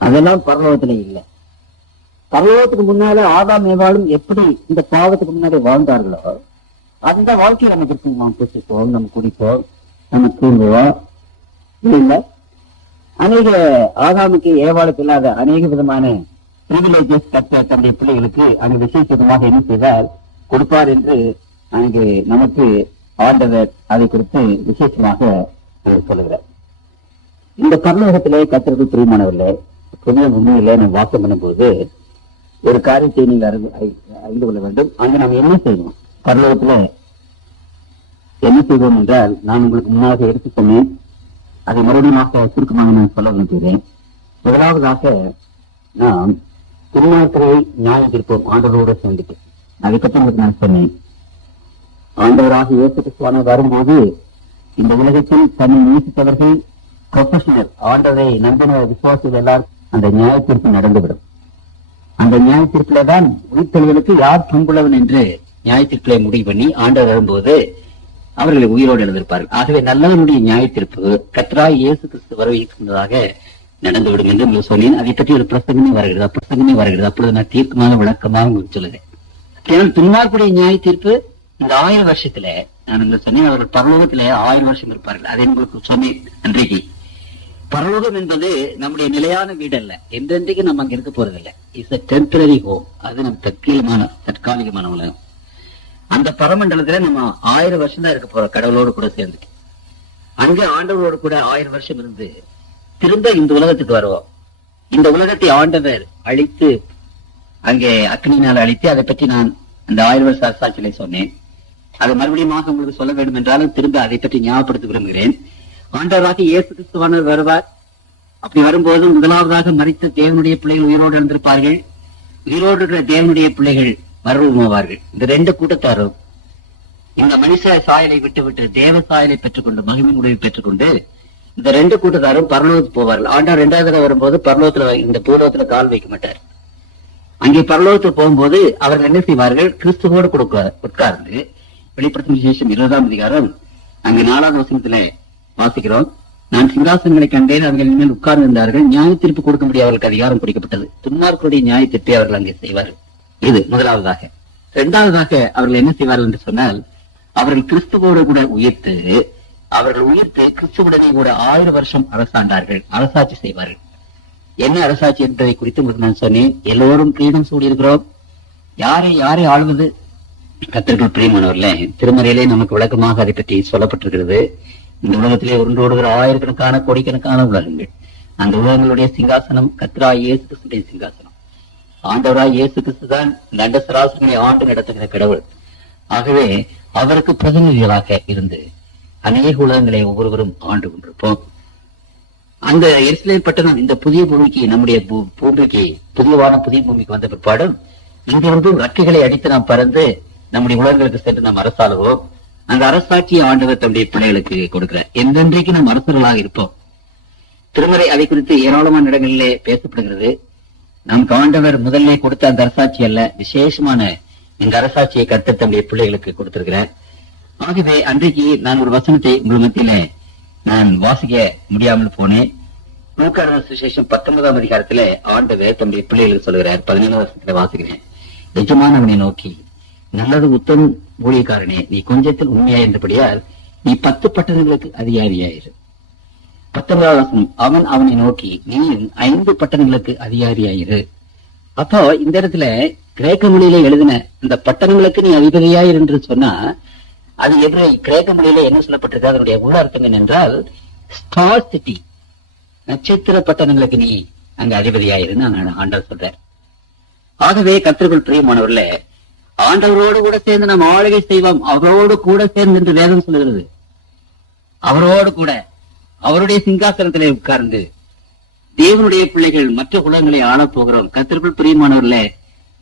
அதெல்லாம் பரலோகத்துல இல்லை. பரலோகத்துக்கு முன்னால ஆதாம் ஏவாளும் எப்படி இந்த பாவத்துக்கு முன்னாடி வாழ்ந்தார்களோ அந்த வாழ்க்கையை நமக்கு இருக்கும். நம்ம புசிப்போம், நம்ம குடிப்போம், நம்ம தூங்குவோம். இல்ல அநேக ஆதாமுக்கு ஏவாளுக்கு இல்லாத அநேக விதமான பிரிவிலேஜஸ் கற்ற தன்னுடைய பிள்ளைகளுக்கு அங்கு விசேஷமாக என்ன செய்தால் கொடுப்பார் என்று அங்கு நமக்கு ஆண்டவர் அதை குறித்து விசேஷமாக சொல்லுகிறார். இந்த பரலோகத்திலே கர்த்தருக்கு பிரியமானவர்களே, புதிய உண்மையிலே நம்ம வாசம் பண்ணும்போது ஒரு காரியத்தை நீங்கள் அறிந்து கொள்ள வேண்டும். அங்கு நாம் என்ன செய்வோம், பரலோகத்துல என்ன செய்வோம் என்றால், நான் உங்களுக்கு முன்னாக எடுத்து சொன்னேன், அதை மறுபடியும் சுருக்கமாக நான் சொல்ல விரும்புகிறேன். முதலாவதாக நாம் துன்மார்க்கரை நியாயம் தீர்ப்போம் ஆண்டவரோடு சேர்ந்துட்டு. அதுக்கப்புறம் உங்களுக்கு நான் சொன்னேன், ஆண்டவராக இயேசு கிறிஸ்துவானவர் வரும்போது இந்த உலகத்தில் தன்னை நேசித்தவர்கள் ப்ரொஃபஷனல் ஆண்டவரை நம்பின விசுவாசிகள் எல்லாம் அந்த நியாய தீர்ப்பு நடந்துவிடும். அந்த நியாய தீர்ப்பில தான் உயிர்த்தெழுதலுக்கு யார் பங்குள்ளவன் என்று நியாய தீர்ப்பிலை முடிவு பண்ணி ஆண்டவர் வரும்போது அவர்களை உயிரோடு எழுந்திருப்பார்கள். ஆகவே நல்லவனுடைய நியாய தீர்ப்பு கர்த்தராகிய இயேசு கிறிஸ்து வரவேற்கின்றதாக நடந்துவிடும் என்று உங்களுக்கு சொன்னேன். அதை பற்றி ஒரு பிரசங்கமே வருகிறது. அப்பொழுது நான் தீர்க்கமாக விளக்கமாக உங்களுக்கு சொல்லுறேன். ஏன்னா துன்மார்க்குடைய நியாய தீர்ப்பு இந்த 1000 வருஷத்துல நான் உங்களுக்கு சொன்னேன், அவர்கள் பரலோகத்துல 1000 வருஷம் இருப்பார்கள். அதை உங்களுக்கு சொன்னேன் அன்றைக்கு. பரலோகம் என்பது நம்முடைய நிலையான வீடு அல்ல, என்றென்றைக்கு நம்ம அங்க இருக்க போறதில்லை. It's a temporary home. அது நம்ம தற்காலிகமான உலகம். அந்த பரமண்டலத்துல நம்ம 1000 வருஷம் தான் இருக்க போறோம் கடவுளோடு கூட சேர்ந்து. அங்கே ஆண்டவரோடு கூட 1000 வருஷம் இருந்து திரும்ப இந்த உலகத்துக்கு வருவோம். இந்த உலகத்தை ஆண்டவர் அழித்து அங்கே அக்னியினால் அழித்து, அதை பற்றி நான் அந்த 1000 வருஷ அரசாட்சியிலே சொன்னேன். அது மறுபடியும் உங்களுக்கு சொல்ல வேண்டும் என்றாலும் திரும்ப அதை பற்றி ஞாபகப்படுத்த விரும்புகிறேன். ஆண்டவராக இயேசு கிறிஸ்துவானவர் வருவார். அப்படி வரும்போது முதலாவதாக மரித்த தேவனுடைய பிள்ளைகள் உயிரோடு எழுந்திருப்பார்கள். உயிரோடு இருக்கிற தேவனுடைய பிள்ளைகள் மறுரூபமாவார்கள். இந்த 2 கூட்டத்தாரும் இந்த மனுஷ சாயலை விட்டு தேவ சாயலை பெற்றுக்கொண்டு மகிமின் உதவி பெற்றுக்கொண்டு இந்த 2 கூட்டத்தாரும் பரலோகத்துக்கு போவார்கள். ஆண்டவர் 2வது தடவை வரும்போது பரலோகத்துல இந்த பூலோகத்துல கால் வைக்க மாட்டார். அங்கே பரலோகத்துக்கு போகும்போது அவர்கள் என்ன செய்வார்கள், கிறிஸ்துவோடு உட்கார்ந்து வெளிப்படுத்தும் விசேஷம் 20ஆம் அதிகாரம் அங்கு 4வது வசனத்துல வாசிக்கிறோம். நான் சிங்காசனங்களை கண்டேன், அவர்கள் மேல் உட்கார்ந்து இருந்தார்கள், நியாய தீர்ப்பு கொடுக்க முடிய அவர்களுக்கு அதிகாரம் கொடுக்கப்பட்டது. துன்மார்க்கருடைய நியாய தீர்ப்பை அவர்கள் அங்கே செய்வார்கள். இது முதலாவதாக. 2வதாக அவர்கள் என்ன செய்வார்கள் என்று சொன்னால், அவர்கள் கிறிஸ்துவோடு கூட உயிர்த்து கிறிஸ்துவுடனே கூட 1000 வருஷம் அரசாண்டார்கள், அரசாட்சி செய்வார்கள். என்ன அரசாட்சி என்பதை குறித்து உங்களுக்கு நான் சொன்னேன். எல்லோரும் கிரீடம் சூடியிருக்கிறோம். யாரை ஆளுவது? கர்த்தருக்கு பிரியமானவர்களே, திருமறையிலே நமக்கு விளக்கமாக அதை பற்றி சொல்லப்பட்டிருக்கிறது. இந்த உலகத்திலே உருண்டோடுகிற ஆயிரக்கணக்கான கோடிக்கணக்கான உலகங்கள், அந்த உலகங்களுடைய சிங்காசனம் கர்த்தராகிய இயேசு கிறிஸ்துடைய சிங்காசனம். ஆண்டவராய் இயேசு கிறிஸ்து தான் இந்த அண்ட சராசரங்களை ஆண்டு நடத்துகிற கடவுள். ஆகவே அவருக்கு பிரதிநிதிகளாக இருந்து அநேக உலகங்களை ஒவ்வொருவரும் ஆண்டு கொண்டிருப்போம். அந்த எருசலேம் பட்டணம் இந்த புதிய பூமிக்கு, நம்முடைய பூமிக்கு, புதிய பூமிக்கு வந்த பிற்பாடும் இங்கிருந்து ரெக்கைகளை அடித்து நாம் பறந்து நம்முடைய உலகங்களுக்கு சென்று நாம் அரசாளுவோம். அந்த அரசாட்சியை ஆண்டவர் தம்முடைய பிள்ளைகளுக்கு கொடுக்கிறார். என்றென்றைக்கு நாம் அரசர்களாக இருப்போம். திருமறை அதை குறித்து ஏராளமான இடங்களிலே பேசப்படுகிறது. நமக்கு ஆண்டவர் முதல்ல கொடுத்த அந்த அரசாட்சி அல்ல, விசேஷமான இந்த அரசாட்சியை கர்த்தர் தம்முடைய பிள்ளைகளுக்கு கொடுத்திருக்கிறார். ஆகவே அன்றைக்கு நான் ஒரு வசனத்தை உங்கள் மத்தியில நான் வாசிக்க முடியாமல் போனேன். லூக்கா சுவிசேஷம் 19ஆம் அதிகாரத்திலே ஆண்டவர் தம்முடைய பிள்ளைகளுக்கு சொல்கிறார். 17ஆம் வசனத்துல வாசிக்கிறேன். எஜமானவனை நோக்கி, நல்லது உத்தம ஊழியக்காரனே, நீ கொஞ்சத்தில் உண்மையா இருந்தபடியால் நீ 10 பட்டணங்களுக்கு அதிகாரியாயிரு. 19ஆம் வசனம், அவன் அவனை நோக்கி, நீயும் 5 பட்டணங்களுக்கு அதிகாரியாயிரு. அப்போ இந்த இடத்துல கிரேக்க மொழியில எழுதின இந்த பட்டணங்களுக்கு நீ அதிபதியாயிரு என்று சொன்னா, அது எப்படி கிரேக்க மொழியில என்ன சொல்லப்பட்டிருக்கு, அதனுடைய உள்ள அர்த்தம் என்னென்றால் ஸ்டார் சிட்டி, நட்சத்திர பட்டணங்களுக்கு நீ அங்க அதிபதியாயிருன்னு ஆண்டவர் சொல்றார். ஆகவே கர்த்தருக்குள் பிரியமானவர்களே, ஆண்டவரோடு கூட சேர்ந்து நாம் ஆளுகை செய்வோம். அவரோடு கூட சேர்ந்து என்று வேதம் சொல்லுகிறது. அவரோடு கூட அவருடைய சிங்காசனத்திலே உட்கார்ந்து தேவனுடைய பிள்ளைகள் மற்ற குலங்களை ஆளப் போகிறோம். கர்த்தருக்குள் பிரியமானவர்களே,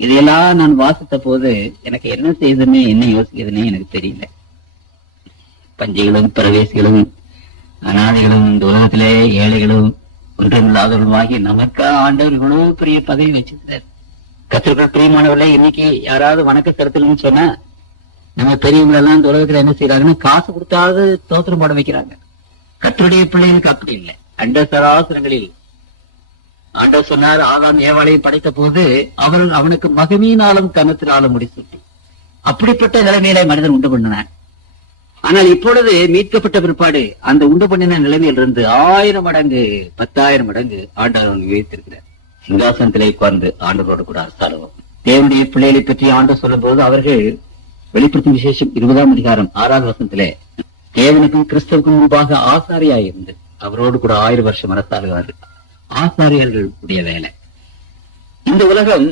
இதையெல்லாம் நான் வாசித்த போது எனக்கு என்ன செய்ததுன்னு என்ன யோசிக்கிறதுனே எனக்கு தெரியல. பஞ்சைகளும் பிரவேசிகளும் அநாதிகளும் இந்த உலகத்திலே ஏழைகளும் ஒன்றுமில்லாதவர்களுமாகி நமக்கா ஆண்டவர் இவ்வளவு பெரிய பதவி வச்சிருக்கிறார். கர்த்தருக்குள் பிரியமானவர்களே, இன்னைக்கு யாராவது வணக்க செலுத்தணும்னு சொன்னா நம்ம பெரியவங்க எல்லாம் இந்த உலகத்துல என்ன செய்யறாங்கன்னா, காசு கொடுத்தாவது ஸ்தோத்திரம் போட வைக்கிறாங்க. கர்த்தருடைய பிள்ளைகளுக்கு அப்படி இல்லை. அண்ட சராசரங்களில் ஆண்டவர் சொன்னார், ஆதாம் ஏவாளையும் படைத்த போது அவனுக்கு மகிமையினாலும் கனத்தினாலும் முடிசூட்டி அப்படிப்பட்ட நிலைமையில மனிதன் உண்டு பண்ணினான். ஆனால் இப்பொழுது மீட்கப்பட்ட பிற்பாடு அந்த உண்டு பண்ணின நிலைமையிலிருந்து 1000 மடங்கு 10,000 மடங்கு ஆண்டவர் உயர்த்திருக்கிறார். சிங்காசனத்திலே உட்கார்ந்து ஆண்டவரோடு கூட அரசாளுவோம். தேவனுடைய பிள்ளைகளை பற்றி ஆண்டவர் சொல்லும் போது அவர்கள் வெளிப்படுத்தும் விசேஷம் 20ஆம் அதிகாரம் 6வது வசனத்திலே தேவனுக்கும் கிறிஸ்தவுக்கும் முன்பாக ஆசாரியாயிருந்து அவரோடு கூட 1000 வருஷம் அரசாளுவார்கள். ஆசாரியர்கள் உடைய வேலை. இந்த உலகம்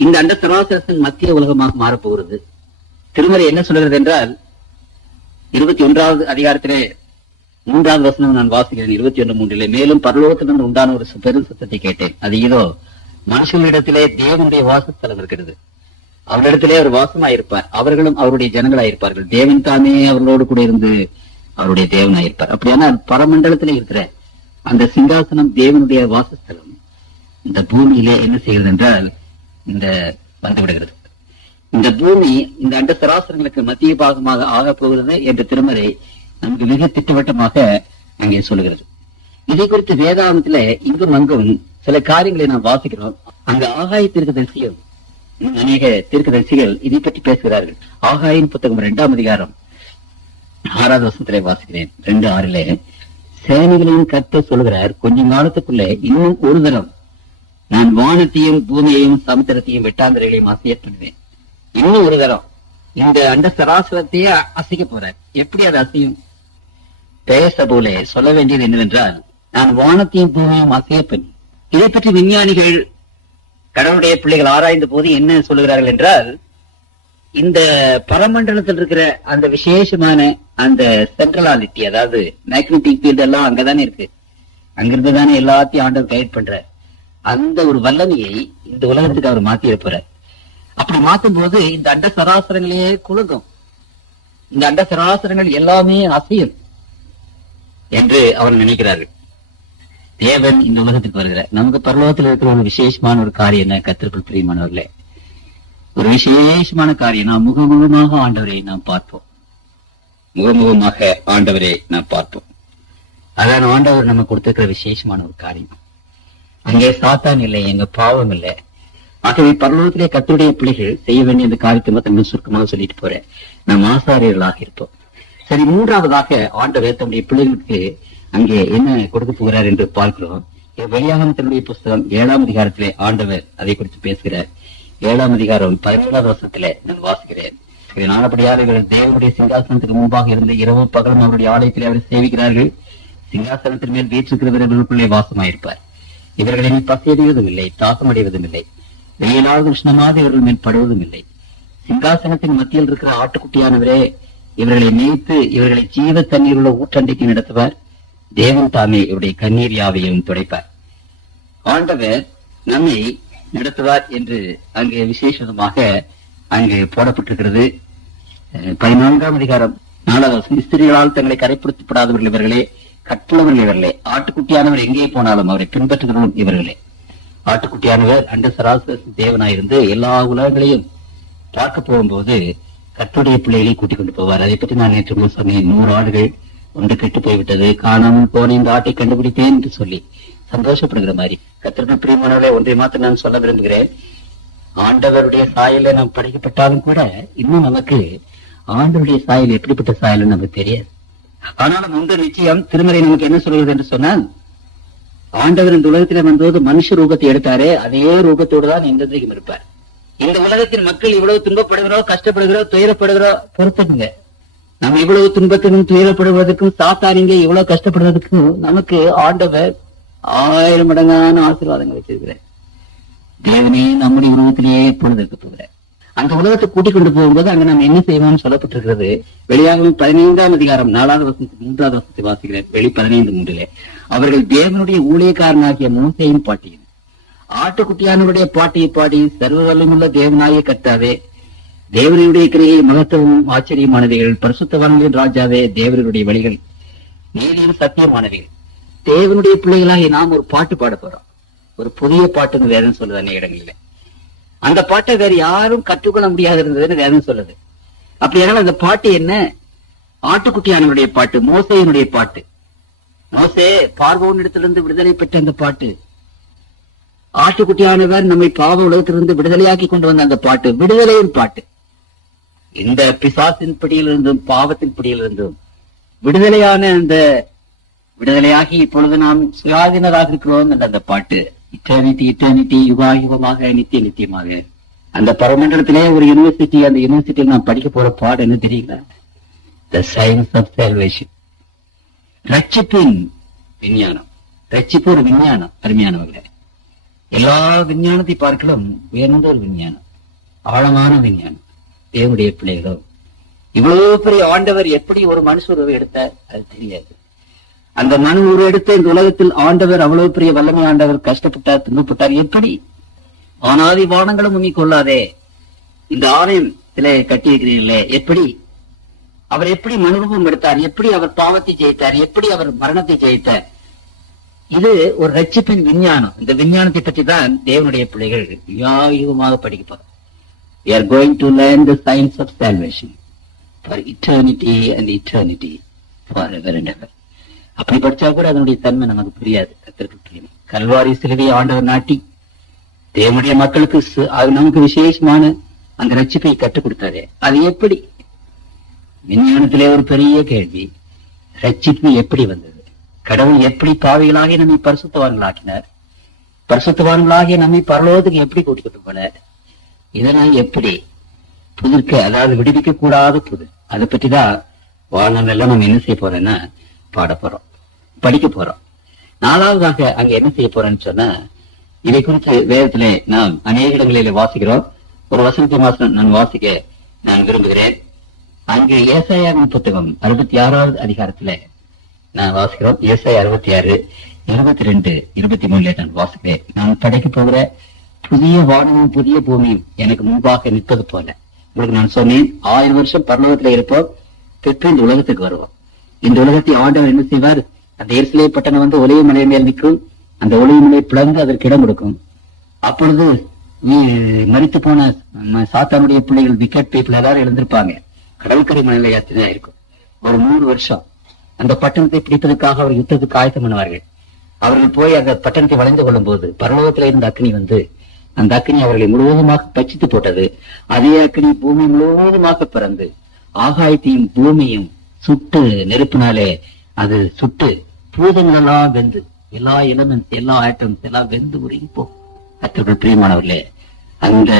இந்த அண்ட சராசரத்தின் மத்திய உலகமாக மாறப்போகிறது. திருமறை என்ன சொல்கிறது என்றால் 21வது அதிகாரத்திலே 3வது வசனம் நான் வாசிக்கிறேன். 21:3 மேலும் பரலோகத்திலிருந்து உண்டான ஒரு பெரும் சத்தத்தை கேட்டேன். அது இதோ மனுஷர்களிடத்திலே தேவனுடைய வாசஸ்தலம் இருக்கிறது. அவரிடத்திலே அவர் வாசமாயிருப்பார். அவர்களும் அவருடைய ஜனங்களாயிருப்பார்கள். தேவன் தாமே அவர்களோடு கூட இருந்து அவருடைய தேவனாயிருப்பார். அப்படியான பரமண்டலத்திலே இருக்கிற அந்த சிங்காசனம் தேவனுடைய வாசஸ்தலம் இந்த பூமியிலே என்ன செய்கிறது என்றால் இந்த வந்துவிடுகிறது. இந்த பூமி இந்த அண்ட சராசரங்களுக்கு மத்திய பாகமாக ஆகப் போகிறது என்று திருமறை நமக்கு மிக திட்டவட்டமாக அங்கே சொல்லுகிறது. இதை குறித்து வேதாந்தத்துல இங்கும் அங்கும் சில காரியங்களை நாம் வாசிக்கிறோம். அங்க ஆகாய தீர்க்கதரிசிகள் அநேக தீர்க்கதரிசிகள் இதை பற்றி பேசுகிறார்கள். ஆகாயின் புத்தகம் 2ஆம் அதிகாரம் 6வது வசனத்திலே வாசிக்கிறேன். 2:6 சேனைகளின் கர்த்தர் சொல்கிறார், கொஞ்ச காலத்துக்குள்ளே இன்னும் ஒரு தரம் நான் வானத்தையும் பூமியையும் சமுத்திரத்தையும் வெட்டாந்தரைகளையும் அசைய பண்ணுவேன். இன்னும் ஒரு தரம் இந்த அண்ட சராசரத்தையே அசைக்க போறார். எப்படி அது அசையும்? பேச போல சொல்ல வேண்டியது என்னவென்றால், நான் வானத்தையும் பூமியையும் அசைய பண்ணி. இதை பற்றி விஞ்ஞானிகள் கடவுளுடைய பிள்ளைகள் ஆராய்ந்த போது என்ன சொல்லுகிறார்கள் என்றால், இந்த பரமண்டலத்தில் இருக்கிற அந்த விசேஷமான அந்த சென்ட்ரலாலிட்டி, அதாவது மேக்னெட்டிக் ஃபீல்ட் எல்லாம் அங்கதானே இருக்கு. அங்கிருந்து தானே எல்லாத்தையும் ஆண்டவர் கைட் பண்ற அந்த ஒரு வல்லமையை இந்த உலகத்துக்கு அவர் மாத்தி இருப்பார். அப்படி மாற்றும் போது இந்த அண்ட சராசரங்களையே குலுங்கும். இந்த அண்ட சராசரங்கள் எல்லாமே அசையும் என்று அவர் நினைக்கிறார்கள். தேவன் இந்த உலகத்துக்கு வருகிறார். நமக்கு பரலோகத்தில் இருக்கிற ஒரு விசேஷமான ஒரு காரியம் என்ன கர்த்தருக்குள் பிரியமானவர்களே? ஒரு விசேஷமான காரியம். நாம் முகமுகமாக ஆண்டவரை நாம் பார்ப்போம். முகமுகமாக ஆண்டவரை நாம் பார்ப்போம். அதான் ஆண்டவர் நமக்கு கொடுத்திருக்கிற விசேஷமான ஒரு காரியம். அங்கே சாத்தான் இல்லை, எங்க பாவம் இல்லை. ஆகவே பரலோகத்திலே கர்த்தருடைய பிள்ளைகள் செய்ய வேண்டிய இந்த காரியத்தை மட்டும் சுருக்கமாக சொல்லிட்டு போறேன். நாம் ஆசாரியர்களாக இருப்போம். சரி, 3வதாக ஆண்டவர் தன்னுடைய பிள்ளைகளுக்கு அங்கே என்ன கொடுக்க போகிறார் என்று பார்க்கிறோம். வெளியாகமத்தினுடைய புஸ்தகம் 7ஆம் அதிகாரத்திலே ஆண்டவர் அதை குறித்து பேசுகிறார். 7ஆம் அதிகாரம் 17வது வசனத்திலே நான் வாசிக்கிறேன். நானபடியால் இவர்கள் தேவனுடைய சிங்காசனத்துக்கு முன்பாக இருந்து இரவு பகலும் அவருடைய ஆலயத்திலே அவரை சேவிக்கிறார்கள். சிங்காசனத்தின் மேல் வீற்றிருக்கிறவர் இவர்களுக்குள்ளே வாசமாயிருப்பார். இவர்களின் பசியடைவதும் இல்லை, தாகம் அடைவதும் இல்லை, வெயிலாவது உஷ்ணமாக இவர்கள் மேல் படுவதும் இல்லை. சிங்காசனத்தின் மத்தியில் இருக்கிற ஆட்டுக்குட்டியானவரே இவர்களை மேய்த்து இவர்களை ஜீவ தண்ணீர் உள்ள ஊற்றண்டைக்கு நடத்துவார். தேவன் தாமே இவருடைய கண்ணீர் யாவையும் துடைப்பார். ஆண்டவர் நம்மை நடத்துவார் என்று அங்கே விசேஷமாக அங்கு போடப்பட்டிருக்கிறது. 14ஆம் அதிகாரம் 4வது வசனம், ஸ்திரீகளால் தங்களை கரைப்படுத்தப்படாதவர்கள் இவர்களே, கற்புள்ளவர்கள் இவர்களே, ஆட்டுக்குட்டியானவர் எங்கே போனாலும் அவரை பின்பற்றுகிறவர்களும் இவர்களே. ஆட்டுக்குட்டியானவர் அண்ட சராசர தேவனாயிருந்து எல்லா உலகங்களையும் பார்க்க போகும்போது கர்த்தருடைய பிள்ளைகளை கூட்டிக் கொண்டு போவார். அதை பற்றி நான் நேற்று சொன்னேன். 100 ஆடுகள் ஒன்று கெட்டு போய்விட்டது, காணாமல் போன இந்த ஆட்டை கண்டுபிடித்தேன் என்று சொல்லி சந்தோஷப்படுகிற மாதிரி. கர்த்தருடைய பிரியமானவர்களே, ஒன்றை மாத்திரம் நான் சொல்ல விரும்புகிறேன். ஆண்டவருடைய சாயல நாம் படைக்கப்பட்டாலும் கூட இன்னும் நமக்கு ஆண்டவருடைய சாயல் எப்படிப்பட்ட சாயல் நமக்கு தெரியாது. ஆனாலும் இந்த நிச்சயம் திருமறை நமக்கு என்ன சொல்கிறது என்று சொன்னால், ஆண்டவர் இந்த உலகத்திலே வந்தபோது மனுஷ ரூபத்தை எடுத்தாரே, அதே ரூபத்தோடு தான் இன்றைக்கும் இருப்பார். இந்த உலகத்தின் மக்கள் இவ்வளவு துன்பப்படுகிறோம், கஷ்டப்படுகிறோம், துயரப்படுகிறோம், பொறுத்துக்குங்க. நம்ம இவ்வளவு துன்பத்திற்கும் துயரப்படுவதற்கும் சாத்தானிங்க இவ்வளவு கஷ்டப்படுவதற்கும் நமக்கு ஆண்டவர் 1000 மடங்கான ஆசீர்வாதங்கள் வச்சிருக்கிறார். தேவனே நம்முடைய உலகத்திலேயே எப்பொழுது இருக்க போகிறார். அந்த உலகத்தை கூட்டிக் கொண்டு போகும்போது அங்க நம்ம என்ன செய்வோம்னு சொல்லப்பட்டிருக்கிறது. வெளியாகவும் 15ஆம் அதிகாரம் 4வது வசனத்தை 3வது வசனத்தை வாசிக்கிறேன். வெளி 15:3 அவர்கள் தேவனுடைய ஊழியக்காரனாகிய மோசேயின் பாட்டியும் ஆட்டுக்குட்டியானவருடைய பாட்டியை பாடி சர்வ வல்லமையுள்ள தேவனாய கர்த்தாவே, தேவனுடைய கிரியை மகத்துவமும் ஆச்சரியமானவைகள், பரிசுத்தவான்களின் ராஜாவே, தேவனுடைய வழிகள் நீதியும் சத்தியமானவைகள். தேவனுடைய பிள்ளைகளாகி நாம் ஒரு பாட்டு பாட போறோம். ஒரு புதிய பாட்டுன்னு வேதம் சொல்லுது அநேக இடங்களில். அந்த பாட்டை வேற யாரும் கற்றுக்கொள்ள முடியாது இருந்ததுன்னு வேதம் சொல்லுது. அப்படியானால் அந்த பாட்டு என்ன? ஆட்டுக்குட்டியானவருடைய பாட்டு, மோசேயினுடைய பாட்டு. மோசே பார்வோன் இடத்திலிருந்து விடுதலை பெற்ற அந்த பாட்டு. ஆட்டுக்குட்டியானவர் நம்மை பாவ உலகத்திலிருந்து விடுதலையாக்கி கொண்டு வந்த அந்த பாட்டு, விடுதலையின் பாட்டு. இந்த பிசாசின் பிடியிலிருந்தும் பாவத்தின் பிடியிலிருந்தும் விடுதலையாகி இப்பொழுது நாம் சுயாதீனராக இருக்கிறோம் என்ற அந்த பாட்டு, இட்டர்னிட்டி யுகாயுகமாக நித்தியமாக, அந்த பரமண்டலத்திலே ஒரு யூனிவர்சிட்டி, அந்த யூனிவர்சிட்டியில் நாம் படிக்க போற பாடம் என்ன தெரியுங்களா? The science of salvation. ரட்சிப்பின் விஞ்ஞானம். ரட்சிப்பு ஒரு விஞ்ஞானம், அருமையானவர்களே. எல்லா விஞ்ஞானத்தை பார்க்கலாம் உயர்ந்த ஒரு விஞ்ஞானம், ஆழமான விஞ்ஞானம். தேவனுடைய பிள்ளைகளோ, இவ்வளவு பெரிய ஆண்டவர் எப்படி ஒரு மனுஷ உருவை எடுத்தார் அது தெரியாது. அந்த மனு உருவ எடுத்த இந்த உலகத்தில் ஆண்டவர் அவ்வளவு பெரிய வல்லமை ஆண்டவர் கஷ்டப்பட்டார், துன்பப்பட்டார். எப்படி? ஆனாதி வானங்களும் உண்மை கொள்ளாதே, இந்த ஆலயம் சிலை கட்டி இருக்கிறீர்களே, எப்படி அவர் எப்படி மனுரூபம் எடுத்தார், எப்படி அவர் பாவத்தை ஜெயித்தார், எப்படி அவர் மரணத்தை ஜெயித்தார். இது ஒரு ரட்சிப்பின் விஞ்ஞானம். இந்த விஞ்ஞானத்தை பற்றி தான் தேவனுடைய பிள்ளைகள் யுகமாக படிக்கப்படும். We are going to learn the science of salvation for eternity and eternity forever and ever. அப்படி படிச்சா கூட அதனுடைய தன்மை நமக்கு புரியாது. கல்வாரி சிலுவையை ஆண்டவர் நாட்டி தேவனுடைய மக்களுக்கு நமக்கு விசேஷமான அந்த ரட்சிப்பை கற்றுக் கொடுத்தாரு. அது எப்படி? விஞ்ஞானத்திலே ஒரு பெரிய கேள்வி, ரட்சிப்பு எப்படி வந்தது? கடவுள் எப்படி பாவிகளாகி நம்மை பரிசுத்தவான்களாக்கினார்? பரிசுத்தவான்களாகிய நம்மை பரலோகத்துக்கு எப்படி கூட்டிட்டு போனார்? இதெல்லாம் எப்படி புதிர்க்க, அதாவது விடுவிக்க கூடாத புது, அதை பற்றிதான் வாழ்நாளெல்லாம் நம்ம என்ன செய்ய போறோம்னா பாட போறோம், படிக்க போறோம். நாலாவதாக அங்க என்ன செய்ய போறேன்னு சொன்னா, இதை குறித்து வேதத்திலே நாம் அநேக இடங்களிலே வாசிக்கிறோம். ஒரு வசனத்தை நான் வாசிக்க நான் விரும்புகிறேன். அங்கு ஏசாயாவின் புத்தகம் 66வது அதிகாரத்துல நான் வாசிக்கிறோம். ஏசாயா 66, 22, 23 நான் வாசிக்கிறேன். நான் படைக்க போகிற புதிய வானமும் புதிய பூமியும் எனக்கு முன்பாக நிற்பது போல. உங்களுக்கு நான் சொன்னேன், 1000 வருஷம் பரலோகத்துல இருப்போம், பெற்று இந்த உலகத்துக்கு வருவோம். இந்த உலகத்தை ஆண்டவர் என்ன செய்வார்? அந்த எருசலேம் பட்டணம் வந்து ஒளிவு மலை மேல் நிற்கும், அந்த ஒளிவு மலை பிளந்து அதற்கு இடம் கொடுக்கும். அப்பொழுது மரித்து போன சாத்தானுடைய பிள்ளைகள், விக்கெட் பீப்புள் எல்லாரும் எழுந்திருப்பாங்க. கடற்கரை மலையில யாத்திரையா இருக்கும். ஒரு 3 வருஷம் அந்த பட்டணத்தை பிடிப்பதற்காக அவர் யுத்தத்துக்கு ஆயத்தம் பண்ணுவார்கள். அவர்கள் போய் அந்த பட்டணத்தை வளைந்து கொள்ளும் போது பரலோகத்தில இருந்த அக்னி வந்து அந்த அக்னி அவர்களை முழுவதுமாக பச்சித்து போட்டது. அதே அக்னி பூமி முழுவதுமாக பிறந்து ஆகாயத்தையும் பூமியும் சுட்டு நெருப்பினாலே அது சுட்டு பூதங்கள் எல்லாம் வெந்து, எல்லா எலிமெண்ட்ஸ், எல்லா ஆட்டம்ஸ் எல்லாம் வெந்து உருகி போ. அத்தோடு பிரியமானவர்களே, அந்த